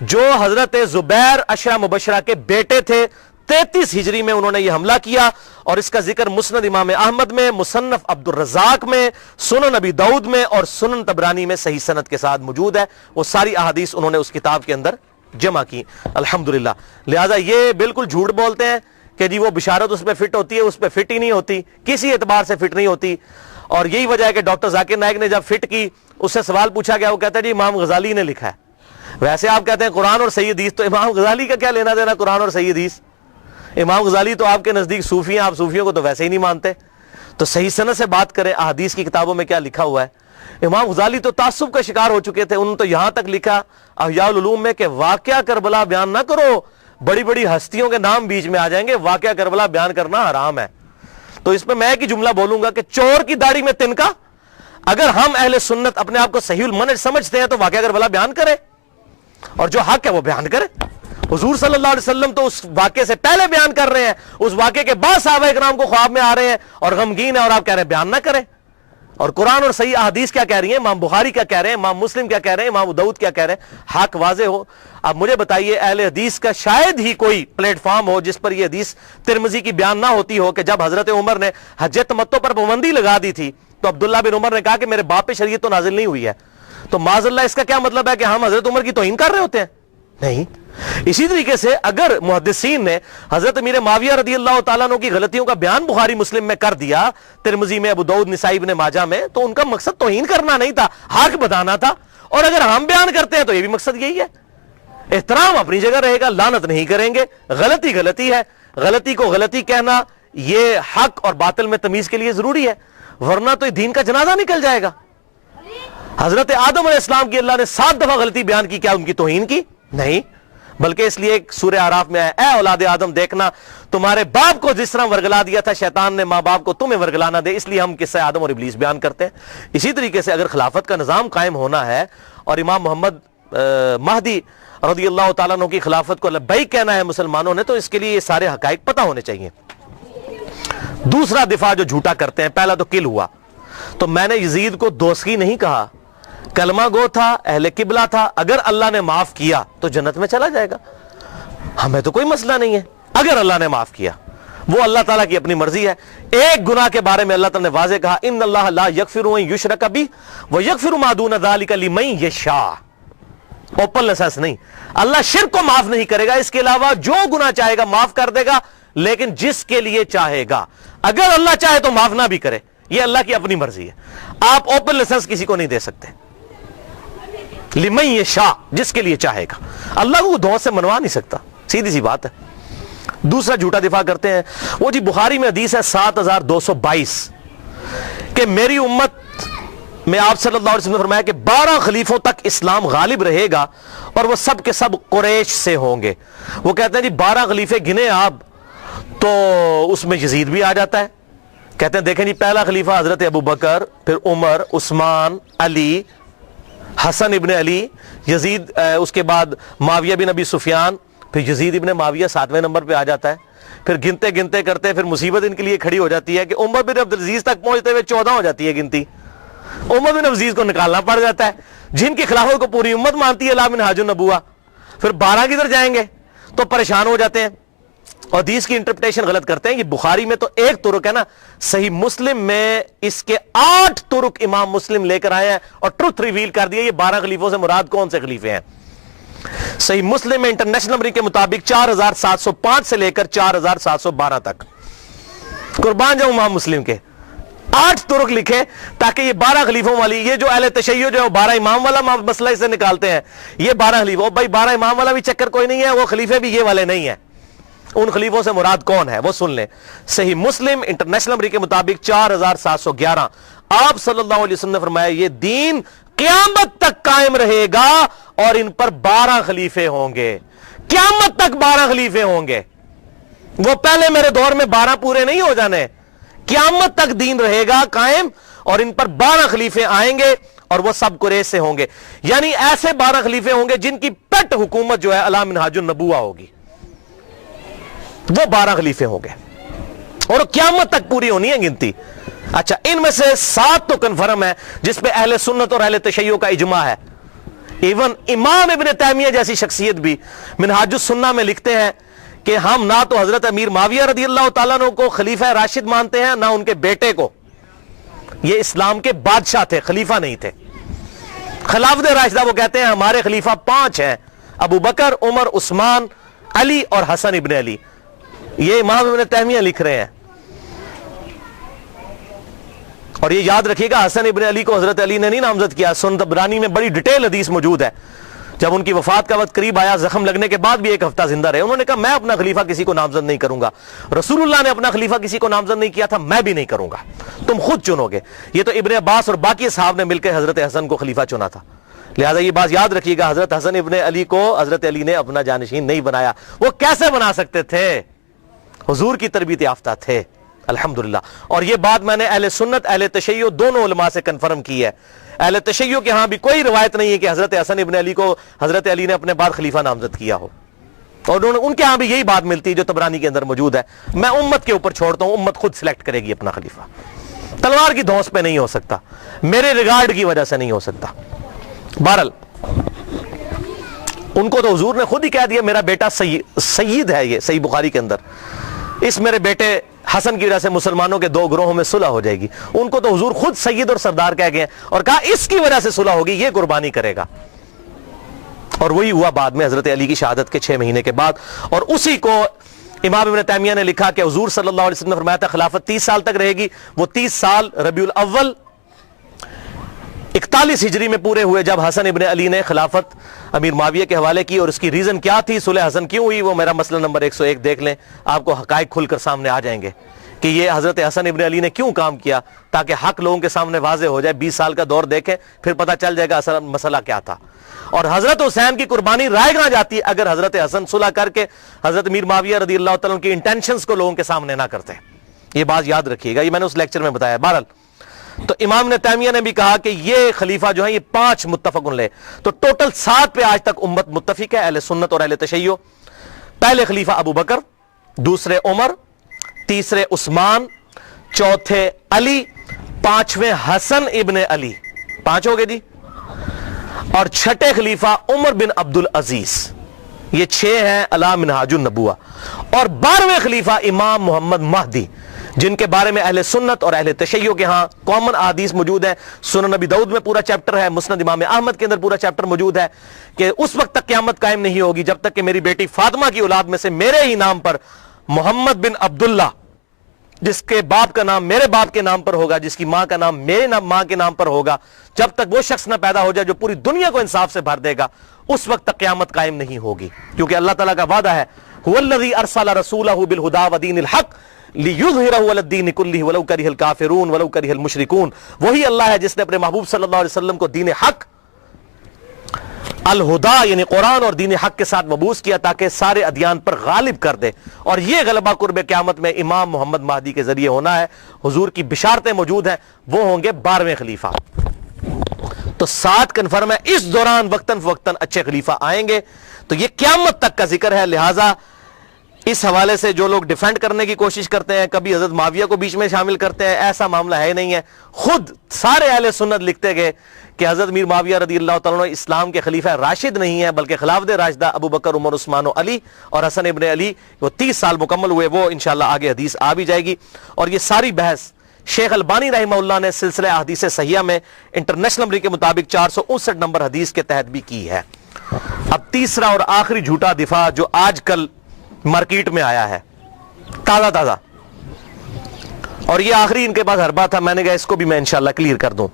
جو حضرت زبیر عشرہ مبشرہ کے بیٹے تھے، 33 ہجری میں انہوں نے یہ حملہ کیا، اور اس کا ذکر مسند امام احمد میں، مصنف عبد الرزاق میں، سنن نبی داؤد میں اور سنن طبرانی میں صحیح سند کے ساتھ موجود ہے۔ وہ ساری احادیث انہوں نے اس کتاب کے اندر جمع کی الحمدللہ۔ لہذا یہ بالکل جھوٹ بولتے ہیں کہ جی وہ بشارت اس پہ فٹ ہوتی ہے، اس پہ فٹ ہی نہیں ہوتی، کسی اعتبار سے فٹ نہیں ہوتی۔ اور یہی وجہ ہے کہ ڈاکٹر ذاکر نائک نے جب فٹ کی، اس سے سوال پوچھا گیا، وہ کہتا ہے جی امام غزالی نے لکھا ہے۔ ویسے آپ کہتے ہیں قرآن اور صحیح حدیث، تو امام غزالی کا کیا لینا دینا قرآن اور صحیح حدیث؟ امام غزالی تو آپ کے نزدیک صوفی ہیں، آپ صوفیوں کو تو ویسے ہی نہیں مانتے۔ تو صحیح سند سے بات کریں، احادیث کی کتابوں میں کیا لکھا ہوا ہے۔ امام غزالی تو تعصب کا شکار ہو چکے تھے، انہوں نے تو یہاں تک لکھا احیاء العلوم میں کہ واقعہ کربلا بیان نہ کرو، بڑی بڑی ہستیوں کے نام بیچ میں آ جائیں گے، واقعہ کربلا بیان کرنا حرام ہے۔ تو اس پہ میں ایک ہی جملہ بولوں گا کہ چور کی داڑھی میں تنکا، اگر ہم اہل سنت اپنے آپ کو صحیح المنہج سمجھتے ہیں تو واقعہ کربلا بیان کریں، اور جو حق ہے وہ بیان کریں۔ حضور صلی اللہ علیہ وسلم تو اس واقعے سے پہلے بیان کر رہے ہیں، اس واقعے کے بعد صحابہ کرام کو خواب میں آ رہے ہیں اور غمگین ہیں، اور آپ کہہ رہے ہیں بیان نہ کریں۔ اور قرآن اور صحیح احادیث کیا کہہ رہی ہیں، امام بخاری کیا کہہ رہے ہیں، امام مسلم کیا کہہ رہے ہیں، امام داؤد کیا کہہ رہے ہیں، حق واضح ہو۔ اب مجھے بتائیے اہل حدیث کا شاید ہی کوئی پلیٹ فارم ہو جس پر یہ حدیث ترمذی کی بیان نہ ہوتی ہو کہ جب حضرت عمر نے حج تمتع پر پابندی لگا دی تھی تو عبداللہ بن عمر نے کہا کہ میرے باپ پہ شریعت تو نازل نہیں ہوئی ہے، تو معاذ اللہ اس کا کیا مطلب ہے کہ ہم حضرت عمر کی توہین کر رہے ہوتے ہیں؟ نہیں۔ اسی طریقے سے اگر محدثین نے حضرت امیر معاویہ رضی اللہ تعالیٰ عنہ کی غلطیوں کا بیان بخاری مسلم میں کر دیا، ترمذی میں، ابو داؤد، نسائی، ابن ماجہ میں، تو ان کا مقصد توہین کرنا نہیں تھا، حق بتانا تھا۔ اور اگر ہم بیان کرتے ہیں تو یہ بھی مقصد یہی ہے۔ احترام اپنی جگہ رہے گا، لعنت نہیں کریں گے۔ غلطی غلطی ہے، غلطی کو غلطی کہنا یہ حق اور باطل میں تمیز کے لیے ضروری ہے، ورنہ تو دین کا جنازہ نکل جائے گا۔ حضرت آدم علیہ السلام کی اللہ نے 7 دفعہ غلطی بیان کی، کیا ان کی توہین کی؟ نہیں، بلکہ اس لیے سورہ اعراف میں اے اولاد آدم دیکھنا تمہارے باپ کو جس طرح ورگلا دیا تھا شیطان نے ماں باپ کو، تمہیں ورگلانا دے، اس لیے ہم قصہ آدم اور ابلیس بیان کرتے ہیں۔ اسی طریقے سے اگر خلافت کا نظام قائم ہونا ہے اور امام محمد مہدی رضی اللہ تعالیٰ عنہ کی خلافت کو لبیک کہنا ہے مسلمانوں نے، تو اس کے لیے یہ سارے حقائق پتہ ہونے چاہیے۔ دوسرا دفاع جو جھوٹا کرتے ہیں، پہلا تو کل ہوا، تو میں نے یزید کو دوستی نہیں کہا، کلمہ گو تھا، اہل قبلہ تھا، اگر اللہ نے معاف کیا تو جنت میں چلا جائے گا، ہمیں تو کوئی مسئلہ نہیں ہے اگر اللہ نے معاف کیا، وہ اللہ تعالیٰ کی اپنی مرضی ہے۔ ایک گناہ کے بارے میں اللہ تعالیٰ نے واضح کہا ان اللہ لا یغفر ان یشرک بہ ویغفر ما دون ذلک لمن یشاء، اوپن لائسنس نہیں، اللہ شرک کو معاف نہیں کرے گا، اس کے علاوہ جو گناہ چاہے گا معاف کر دے گا، لیکن جس کے لیے چاہے گا، اگر اللہ چاہے تو معاف نہ بھی کرے، یہ اللہ کی اپنی مرضی ہے، آپ اوپن لائسنس کسی کو نہیں دے سکتے۔ لمن یشاء، جس کے لیے چاہے گا، اللہ کو دعا سے منوا نہیں سکتا، سیدھی سی بات ہے۔ دوسرا جھوٹا دفاع کرتے ہیں، وہ جی بخاری میں حدیث ہے 7222 کہ میری امت میں آپ صلی اللہ علیہ وسلم نے فرمایا کہ 12 خلیفوں تک اسلام غالب رہے گا اور وہ سب کے سب قریش سے ہوں گے۔ وہ کہتے ہیں جی 12 خلیفے گنے آپ، تو اس میں یزید بھی آ جاتا ہے۔ کہتے ہیں دیکھیں جی پہلا خلیفہ حضرت ابو بکر، پھر عمر، عثمان، علی، حسن ابن علی، یزید، اس کے بعد معاویہ بن ابی سفیان، پھر یزید ابن معاویہ 7ویں نمبر پہ آ جاتا ہے۔ پھر گنتے گنتے کرتے پھر مصیبت ان کے لیے کھڑی ہو جاتی ہے کہ عمر بن عبدالعزیز تک پہنچتے ہوئے 14 ہو جاتی ہے گنتی، عمر بن عبدالعزیز کو نکالنا پڑ جاتا ہے، جن کی خلافت کو پوری امت مانتی ہے لا منہاج النبوہ، پھر 12 کدھر جائیں گے، تو پریشان ہو جاتے ہیں اور حدیث کی انٹرپریٹیشن غلط کرتے ہیں۔ یہ بخاری میں تو ایک طرق ہے نا، صحیح مسلم میں اس کے 8 طرق امام مسلم لے کر آئے ہیں اور ٹروتھ ریویل کر دیا، یہ 12 خلیفوں سے مراد کون سے خلیفے ہیں۔ صحیح مسلم میں انٹرنیشنل نمبر کے مطابق 4705 سے لے کر 4712 تک، قربان جاؤں امام مسلم کے 8 طرق لکھے تاکہ یہ 12 خلیفوں والی، یہ جو اہل تشیع جو ہے 12 امام والا مسئلہ اسے نکالتے ہیں، یہ 12 خلیفوں، بھائی 12 امام والا بھی چکر کوئی نہیں ہے، وہ خلیفے بھی یہ والے نہیں ہیں، ان خلیفوں سے مراد کون ہے وہ سن لیں۔ صحیح مسلم انٹرنیشنل نمبر کے مطابق 4711، آپ صلی اللہ علیہ وسلم نے فرمایا یہ دین قیامت تک قائم رہے گا اور ان پر 12 خلیفے ہوں گے، قیامت تک 12 خلیفے ہوں گے، وہ پہلے میرے دور میں 12 پورے نہیں ہو جانے، قیامت تک دین رہے گا قائم اور ان پر 12 خلیفے آئیں گے اور وہ سب قریش سے ہوں گے، یعنی ایسے 12 خلیفے ہوں گے جن کی پٹ حکومت جو ہے علی منہاج النبوہ ہوگی، وہ 12 خلیفے ہوں گے اور قیامت تک پوری ہونی ہے گنتی۔ اچھا ان میں سے 7 تو کنفرم ہے جس پہ اہل سنت اور اہل تشیع کا اجماع ہے، ایون امام ابن تیمیہ جیسی شخصیت بھی منہاج السنہ میں لکھتے ہیں کہ ہم نہ تو حضرت امیر معاویہ رضی اللہ تعالیٰ عنہ کو خلیفہ راشد مانتے ہیں، نہ ان کے بیٹے کو. یہ اسلام کے بادشاہ تھے، خلیفہ نہیں تھے. خلافت راشدہ وہ کہتے ہیں ہمارے خلیفہ 5 ہیں، ابو بکر، عمر، عثمان، علی اور حسن ابن علی. یہ امام ابن تیمیہ لکھ رہے ہیں. اور یہ یاد رکھیے گا حسن ابن علی کو حضرت علی نے نہیں نامزد کیا. سنن طبرانی میں بڑی ڈیٹیل حدیث موجود ہے. جب ان کی وفات کا وقت قریب آیا، زخم لگنے کے بعد بھی 1 ہفتہ زندہ رہے، انہوں نے کہا میں اپنا خلیفہ کسی کو نامزد نہیں کروں گا. رسول اللہ نے اپنا خلیفہ کسی کو نامزد نہیں کیا تھا، میں بھی نہیں کروں گا، تم خود چنو گے. یہ تو ابن عباس اور باقی صحاب نے مل کے حضرت حسن کو خلیفہ چنا تھا. لہذا یہ بات یاد رکھیے گا، حضرت حسن ابن علی کو حضرت علی نے اپنا جانشین نہیں بنایا. وہ کیسے بنا سکتے تھے؟ حضور کی تربیت یافتہ تھے الحمدللہ. اور یہ بات میں نے اہل سنت اہل تشیع دونوں علماء سے کنفرم کی ہے. اہل تشیع کے ہاں بھی کوئی روایت نہیں ہے کہ حضرت حسن ابن علی کو حضرت علی نے اپنے بعد خلیفہ نامزد کیا ہو. اور ان کے ہاں بھی یہی بات ملتی ہے جو طبرانی کے اندر موجود ہے. میں امت کے اوپر چھوڑتا ہوں، امت خود سلیکٹ کرے گی اپنا خلیفہ. تلوار کی دھونس پہ نہیں ہو سکتا، میرے ریگارڈ کی وجہ سے نہیں ہو سکتا. بہرحال ان کو تو حضور نے خود ہی کہہ دیا میرا بیٹا سید ہے. یہ صحیح بخاری کے اندر اس میرے بیٹے حسن کی وجہ سے مسلمانوں کے 2 گروہوں میں صلح ہو جائے گی. ان کو تو حضور خود سید اور سردار کہہ گئے اور کہا اس کی وجہ سے صلح ہوگی، یہ قربانی کرے گا. اور وہی ہوا بعد میں حضرت علی کی شہادت کے 6 مہینے کے بعد. اور اسی کو امام ابن تیمیہ نے لکھا کہ حضور صلی اللہ علیہ وسلم نے فرمایا تھا خلافت 30 سال تک رہے گی. وہ 30 سال ربیع الاول 41 ہجری میں پورے ہوئے جب حسن ابن علی نے خلافت امیر معاویہ کے حوالے کی. اور اس کی ریزن کیا تھی، صلح حسن کیوں ہوئی، وہ میرا مسئلہ نمبر 101 دیکھ لیں، آپ کو حقائق کھل کر سامنے آ جائیں گے کہ یہ حضرت حسن ابن علی نے کیوں کام کیا، تاکہ حق لوگوں کے سامنے واضح ہو جائے. 20 سال کا دور دیکھیں پھر پتہ چل جائے گا اصل مسئلہ کیا تھا. اور حضرت حسین کی قربانی رائے گاں جاتی اگر حضرت حسن صلح کر کے حضرت امیر معاویہ رضی اللہ تعالیٰ کی انٹینشنز کو لوگوں کے سامنے نہ کرتے. یہ بات یاد رکھیے گا، یہ میں نے اس لیکچر میں بتایا. بہرحال تو امام نے تیمیہ نے بھی کہا کہ یہ خلیفہ جو ہیں یہ 5 متفق علیہ. تو ٹوٹل 7 پہ آج تک امت متفق ہے، اہل سنت اور اہل تشیع. پہلے خلیفہ ابو بکر، دوسرے عمر، تیسرے عثمان، چوتھے علی، 5ویں حسن ابن علی. 5 ہو گئے جی. اور چھٹے خلیفہ عمر بن عبد العزیز. یہ 6 ہیں علی منہاج النبوہ. اور 12ویں خلیفہ امام محمد مہدی، جن کے بارے میں اہل سنت اور اہل تشیع کے ہاں کامن احادیث موجود ہے. سنن نبی داؤد میں پورا چیپٹر ہے، مسند امام احمد کے اندر پورا چیپٹر موجود ہے کہ اس وقت تک قیامت قائم نہیں ہوگی جب تک کہ میری بیٹی فاطمہ کی اولاد میں سے میرے ہی نام پر محمد بن عبداللہ، جس کے باپ کا نام میرے باپ کے نام پر ہوگا، جس کی ماں کا نام میرے ماں کے نام پر ہوگا، جب تک وہ شخص نہ پیدا ہو جائے جو پوری دنیا کو انصاف سے بھر دے گا، اس وقت تک قیامت قائم نہیں ہوگی. کیونکہ اللہ تعالیٰ کا وعدہ ہے هو الذی ارسل رسولہ بالہدی ودین الحق لِيُظْهِرَهُ عَلَى الدِّينِ كُلِّهِ وَلَوْ كَرِهَ الْكَافِرُونَ وَلَوْ كَرِهَ الْمُشْرِكُونَ. وہی اللہ ہے جس نے اپنے محبوب صلی اللہ علیہ وسلم کو دین حق الہدا یعنی قرآن اور دین حق کے ساتھ مبعوث کیا تاکہ سارے ادیان پر غالب کر دے. اور یہ غلبہ قرب قیامت میں امام محمد مہدی کے ذریعے ہونا ہے. حضور کی بشارتیں موجود ہیں، وہ ہوں گے 12ویں خلیفہ. تو 7 کنفرم ہے. اس دوران وقتاً فوقتاً اچھے خلیفہ آئیں گے. تو یہ قیامت تک کا ذکر ہے. لہٰذا اس حوالے سے جو لوگ ڈیفینڈ کرنے کی کوشش کرتے ہیں، کبھی حضرت معاویہ کو بیچ میں شامل کرتے ہیں، ایسا معاملہ ہے نہیں ہے. خود سارے اہل سنت لکھتے گئے کہ حضرت امیر معاویہ رضی اللہ تعالیٰ عنہ اسلام کے خلیفہ راشد نہیں ہیں، بلکہ خلافت راشدہ ابو بکر، عمر، عثمان و علی اور حسن ابن علی وہ 30 سال مکمل ہوئے. وہ انشاءاللہ آگے حدیث آ بھی جائے گی. اور یہ ساری بحث شیخ البانی رحمہ اللہ نے سلسلہ احادیث صحیحہ میں انٹرنیشنل نمبر کے مطابق 459 نمبر حدیث کے تحت بھی کی ہے. اب تیسرا اور آخری جھوٹا دفاع جو آج کل مارکیٹ میں آیا ہے تازہ، اور یہ آخری ان کے پاس حربہ تھا، میں نے کہا اس کو بھی میں انشاءاللہ کلیئر کر دوں.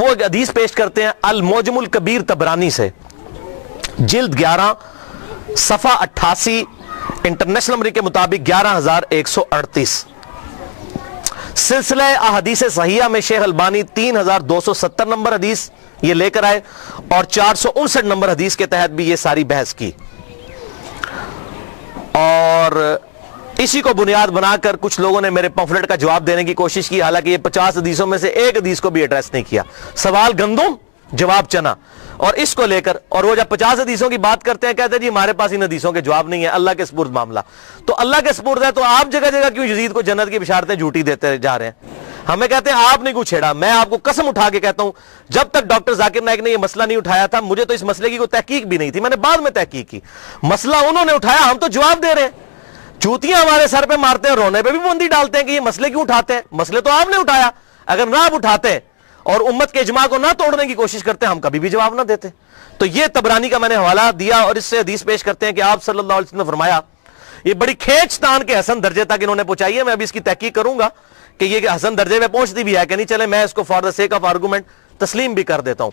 وہ ایک حدیث پیش کرتے ہیں المعجم الکبیر طبرانی سے، جلد 11 صفحہ 88، انٹرنیشنل نمبر کے مطابق 11138. سلسلہ احادیث صحیحہ میں شیخ البانی 3270 نمبر حدیث یہ لے کر آئے اور 459 نمبر حدیث کے تحت بھی یہ ساری بحث کی. اور اسی کو بنیاد بنا کر کچھ لوگوں نے میرے پمفلٹ کا جواب دینے کی کوشش کی، حالانکہ یہ 50 حدیثوں میں سے ایک حدیث کو بھی ایڈریس نہیں کیا. سوال گندم، جواب چنا. اور اس کو لے کر اور وہ جب 50 حدیثوں کی بات کرتے ہیں کہتے ہیں جی ہمارے پاس ان حدیثوں کے جواب نہیں ہے، اللہ کے سپرد معاملہ. تو اللہ کے سپرد ہے تو آپ جگہ جگہ کیوں یزید کو جنت کی بشارتیں جھوٹی دیتے جا رہے ہیں؟ ہمیں کہتے ہیں آپ نے کیوں چھیڑا. میں آپ کو قسم اٹھا کے کہتا ہوں, جب تک ڈاکٹر ذاکر نائک نے یہ مسئلہ نہیں اٹھایا تھا, مجھے تو اس مسئلے کی کوئی تحقیق بھی نہیں تھی, میں نے بعد میں تحقیق کی. مسئلہ انہوں نے اٹھایا, ہم تو جواب دے رہے ہیں. چوتیاں ہمارے سر پہ مارتے ہیں, رونے پہ بھی پابندی ڈالتے ہیں کہ یہ مسئلے کیوں اٹھاتے ہیں. مسئلے تو آپ نے اٹھایا, اگر نہ آپ اٹھاتے اور امت کے اجماع کو نہ توڑنے کی کوشش کرتے, ہم کبھی بھی جواب نہ دیتے. تو یہ طبرانی کا میں نے حوالہ دیا, اور اس سے حدیث پیش کرتے ہیں کہ آپ صلی اللہ علیہ وسلم نے فرمایا, یہ بڑی کھینچ تان کے حسن درجے تک انہوں نے پہنچائی ہے. میں ابھی اس کی تحقیق کروں گا کہ یہ حسن درجے میں پہنچتی بھی ہے کہ نہیں. چلے میں اس کو for the sake of argument تسلیم بھی کر دیتا ہوں,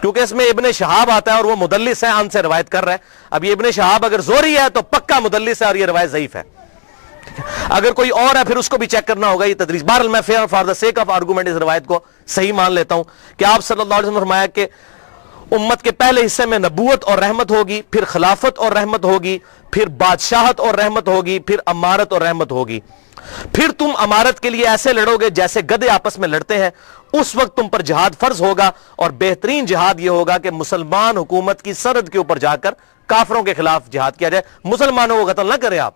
کیونکہ اس میں ابن شہاب آتا ہے اور وہ مدلس ہے, ان سے روایت کر رہا ہے. اب یہ ابن شہاب اگر زوری ہے تو پکا مدلس ہے, اور یہ روایت ضعیف ہے. اگر کوئی اور ہے پھر اس کو بھی چیک کرنا ہوگا, یہ تدریس. بہرحال میں for the sake of argument اس روایت کو صحیح مان لیتا ہوں کہ آپ صلی اللہ علیہ وسلم نے فرمایا کہ امت کے پہلے حصے میں نبوت اور رحمت ہوگی, پھر خلافت اور رحمت ہوگی, پھر بادشاہت اور رحمت ہوگی, پھر امارت اور رحمت ہوگی. پھر تم امارت کے لیے ایسے لڑو گے جیسے گدھے آپس میں لڑتے ہیں. اس وقت تم پر جہاد فرض ہوگا, اور بہترین جہاد یہ ہوگا کہ مسلمان حکومت کی سرحد کے اوپر جا کر کافروں کے خلاف جہاد کیا جائے, مسلمانوں کو قتل نہ کریں آپ.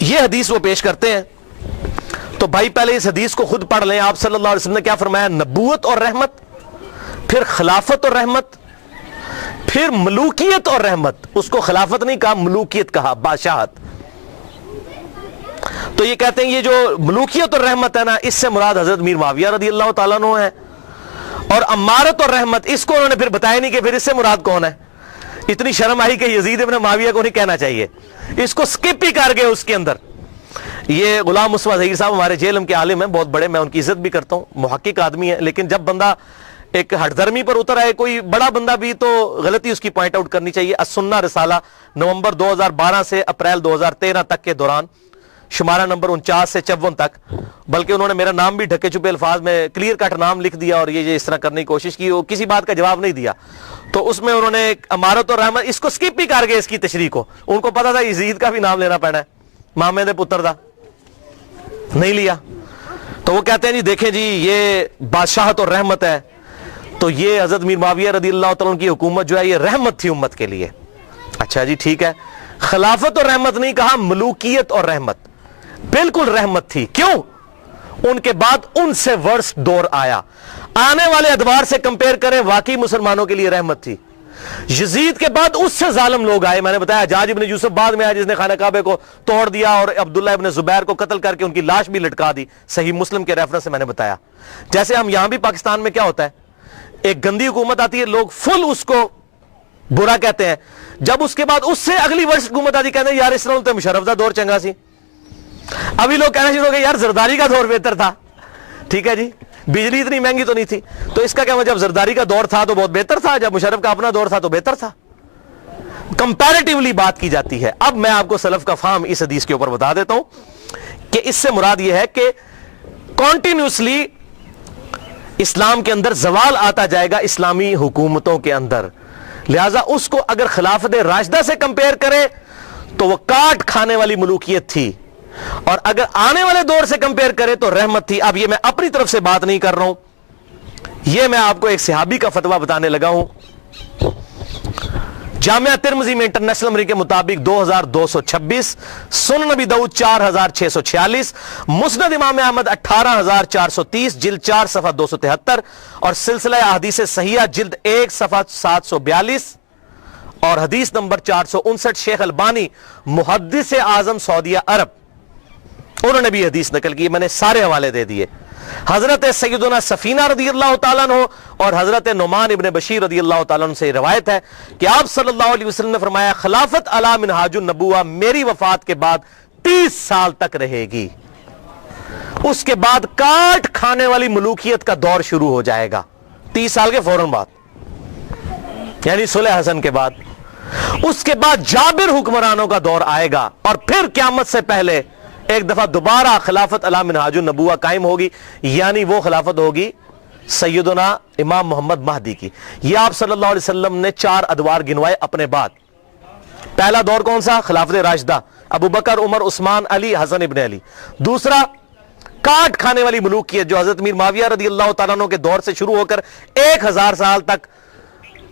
یہ حدیث وہ پیش کرتے ہیں. تو بھائی پہلے اس حدیث کو خود پڑھ لیں. آپ صلی اللہ علیہ وسلم نے کیا فرمایا؟ نبوت اور رحمت, پھر خلافت اور رحمت, پھر ملوکیت اور رحمت. اس کو خلافت نہیں کہا, ملوکیت کہا, بادشاہت. تو یہ کہتے ہیں یہ جو ملوکیت اور رحمت ہے نا, اس سے مراد حضرت میر معاویہ رضی اللہ تعالیٰ عنہ ہے. اور امارت اور رحمت اس کو انہوں نے پھر بتایا نہیں کہ پھر اس سے مراد کون ہے. اتنی شرم آئی کہ یزید ابن معاویہ کو نہیں کہنا چاہیے, اس کو سکپ ہی کر گئے اس کے اندر. یہ غلام مصطفیٰ ظہیر صاحب ہمارے جے علم کے عالم ہیں, بہت بڑے, میں ان کی عزت بھی کرتا ہوں, محقق آدمی ہے. لیکن جب بندہ ایک ہٹ درمی پر اتر آئے, کوئی بڑا بندہ بھی, تو غلطی اس کی پوائنٹ آؤٹ کرنی چاہیے. السنہ رسالہ نومبر 2012 سے اپریل 2013 تک کے دوران, شمارہ نمبر 49 سے 54 تک. بلکہ انہوں نے میرا نام بھی ڈھکے چھپے الفاظ میں کلیئر کٹ نام لکھ دیا, اور یہ اس طرح کرنے کی کوشش کی, وہ کسی بات کا جواب نہیں دیا. تو اس میں انہوں نے امارت اور رحمت اس کو سکپ بھی کر گئے, اس کی تشریح کو. ان کو پتا تھا یزید کا بھی نام لینا پڑنا ہے, مامے دے پتر دا, نہیں لیا. تو وہ کہتے ہیں جی دیکھیں جی یہ بادشاہت اور رحمت ہے, تو یہ حضرت میر معاویہ رضی اللہ تعالیٰ کی حکومت جو ہے یہ رحمت تھی امت کے لیے. اچھا جی ٹھیک ہے. خلافت اور رحمت نہیں کہا, ملوکیت اور رحمت. بالکل رحمت تھی. کیوں؟ ان کے بعد ان سے ورسٹ دور آیا. آنے والے ادوار سے کمپیئر کریں, واقعی مسلمانوں کے لیے رحمت تھی. یزید کے بعد اس سے ظالم لوگ آئے. میں نے بتایا حجاج ابن یوسف بعد میں آیا, جس نے خانہ کعبہ کو توڑ دیا اور عبداللہ ابن زبیر کو قتل کر کے ان کی لاش بھی لٹکا دی. صحیح مسلم کے ریفرنس سے میں نے بتایا. جیسے ہم یہاں بھی پاکستان میں کیا ہوتا ہے, ایک گندی حکومت آتی ہے, لوگ فل اس کو برا کہتے ہیں. جب اس کے بعد اس سے اگلی ورش حکومت آتی, کہتے ہیں یار اس طرح تو مشرف دا دور چنگا سی. ابھی لوگ کہنا شروع ہو گئے یار زرداری کا دور بہتر تھا. ٹھیک ہے جی, بجلی اتنی مہنگی تو نہیں تھی. تو اس کا کیا مطلب, جب زرداری کا دور تھا تو بہت بہتر تھا, جب مشرف کا اپنا دور تھا تو بہتر تھا. کمپیریٹیولی بات کی جاتی ہے. اب میں آپ کو سلف کا فہم اس حدیث کے اوپر بتا دیتا ہوں کہ اس سے مراد یہ ہے کہ کنٹینیوسلی اسلام کے اندر زوال آتا جائے گا اسلامی حکومتوں کے اندر. لہذا اس کو اگر خلافت راشدہ سے کمپیئر کرے تو وہ کاٹ کھانے والی ملوکیت تھی, اور اگر آنے والے دور سے کمپیئر کرے تو رحمت تھی. اب یہ میں اپنی طرف سے بات نہیں کر رہا ہوں, یہ میں آپ کو ایک صحابی کا فتویٰ بتانے لگا ہوں. جامعہ ترمذی میں انٹرنیشنل نمبر کے مطابق 2226, سنن نبی داؤد 4646, مسند امام احمد 18430, جلد 4 صفحہ 273, اور سلسلہ احادیث صحیحہ جلد 1 صفحہ 742, اور حدیث نمبر 459. شیخ البانی محدث اعظم سعودیہ عرب, انہوں نے بھی حدیث نقل کی. میں نے سارے حوالے دے دیے. حضرت سیدنا سفینہ رضی اللہ تعالیٰ عنہ اور حضرت نعمان ابن بشیر رضی اللہ تعالیٰ عنہ سے روایت ہے کہ آپ صلی اللہ علیہ وسلم نے فرمایا خلافت علی منہاج النبوہ میری وفات کے بعد 30 سال تک رہے گی. اس کے بعد کاٹ کھانے والی ملوکیت کا دور شروع ہو جائے گا 30 سال کے فوراً بعد, یعنی صلح حسن کے بعد. اس کے بعد جابر حکمرانوں کا دور آئے گا, اور پھر قیامت سے پہلے ایک دفعہ دوبارہ خلافت علی منہاج النبوہ قائم ہوگی, یعنی وہ خلافت ہوگی سیدنا امام محمد مہدی کی. یہ آپ صلی اللہ علیہ وسلم نے 4 ادوار گنوائے اپنے بعد. پہلا دور کون سا؟ خلافت راشدہ, ابو بکر, عمر, عثمان, علی, حسن ابن علی. دوسرا کاٹ کھانے والی ملوکیت جو حضرت میر معاویہ رضی اللہ تعالیٰ عنہ کے دور سے شروع ہو کر 1000 سال تک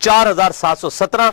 4717,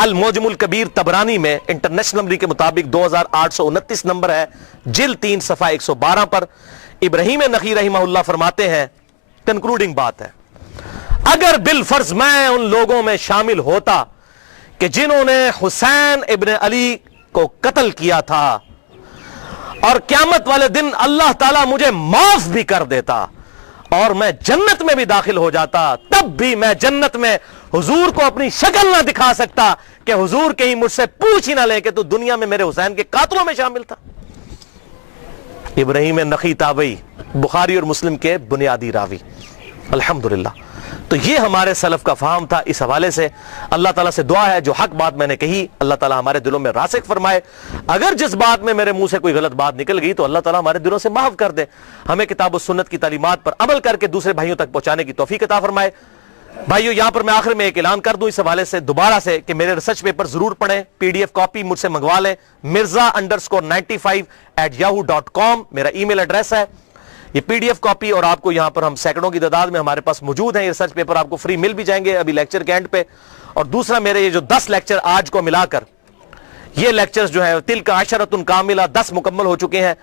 المعجم الکبیر تبرانی میں انٹرنیشنل نمبر کے مطابق 2829 نمبر ہے، جلد 3 صفحہ 112 پر ابراہیم نخعی رحمہ اللہ فرماتے ہیں، کنکلوڈنگ بات ہے، اگر بالفرض میں ان لوگوں میں شامل ہوتا کہ جنہوں نے حسین ابن علی کو قتل کیا تھا اور قیامت والے دن اللہ تعالیٰ مجھے معاف بھی کر دیتا اور میں جنت میں بھی داخل ہو جاتا، تب بھی میں جنت میں حضور کو اپنی شکل نہ دکھا سکتا کہ حضور کہیں مجھ سے پوچھ ہی نہ لے کہ تو دنیا میں میرے حسین کے قاتلوں میں شامل تھا۔ ابراہیم نخعی تابعی، بخاری اور مسلم کے بنیادی راوی، الحمدللہ۔ تو یہ ہمارے سلف کا فہم تھا۔ اس حوالے سے اللہ تعالیٰ سے دعا ہے جو حق بات میں نے کہی اللہ تعالیٰ ہمارے دلوں میں راسخ فرمائے، اگر جس بات میں میرے منہ سے کوئی غلط بات نکل گئی تو اللہ تعالیٰ ہمارے دلوں سے معاف کر دے، ہمیں کتاب و سنت کی تعلیمات پر عمل کر کے دوسرے بھائیوں تک پہنچانے کی توفیق عطا فرمائے۔ بھائیو یہاں پر میں آخر میں ایک اعلان کر دوں اس حوالے سے دوبارہ سے کہ میرے ریسرچ پیپر ضرور پڑھیں، PDF کاپی مجھ سے منگوا لیں، mirza_95@yahoo.com میرا ای میل ایڈریس ہے۔ یہ PDF کاپی اور آپ کو یہاں پر ہم سینکڑوں کی تعداد میں ہمارے پاس موجود ہیں، یہ ریسرچ پیپر آپ کو فری مل بھی جائیں گے ابھی لیکچر کے اینڈ پہ۔ اور دوسرا میرے یہ جو 10 لیکچر آج کو ملا کر یہ لیکچرز جو ہے تلک عشرۃ کاملہ 10 مکمل ہو چکے ہیں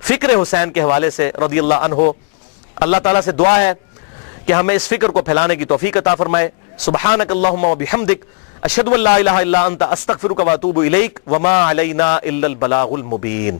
فکر حسین کے حوالے سے رضی اللہ عنہ۔ اللہ تعالیٰ سے دعا ہے کہ ہمیں اس فکر کو پھیلانے کی توفیق عطا فرمائے۔ سبحانک اللہم و بحمدک، اشہد ان لا الہ الا انت، استغفرک و اتوب الیک، وما علینا الا البلاغ المبین۔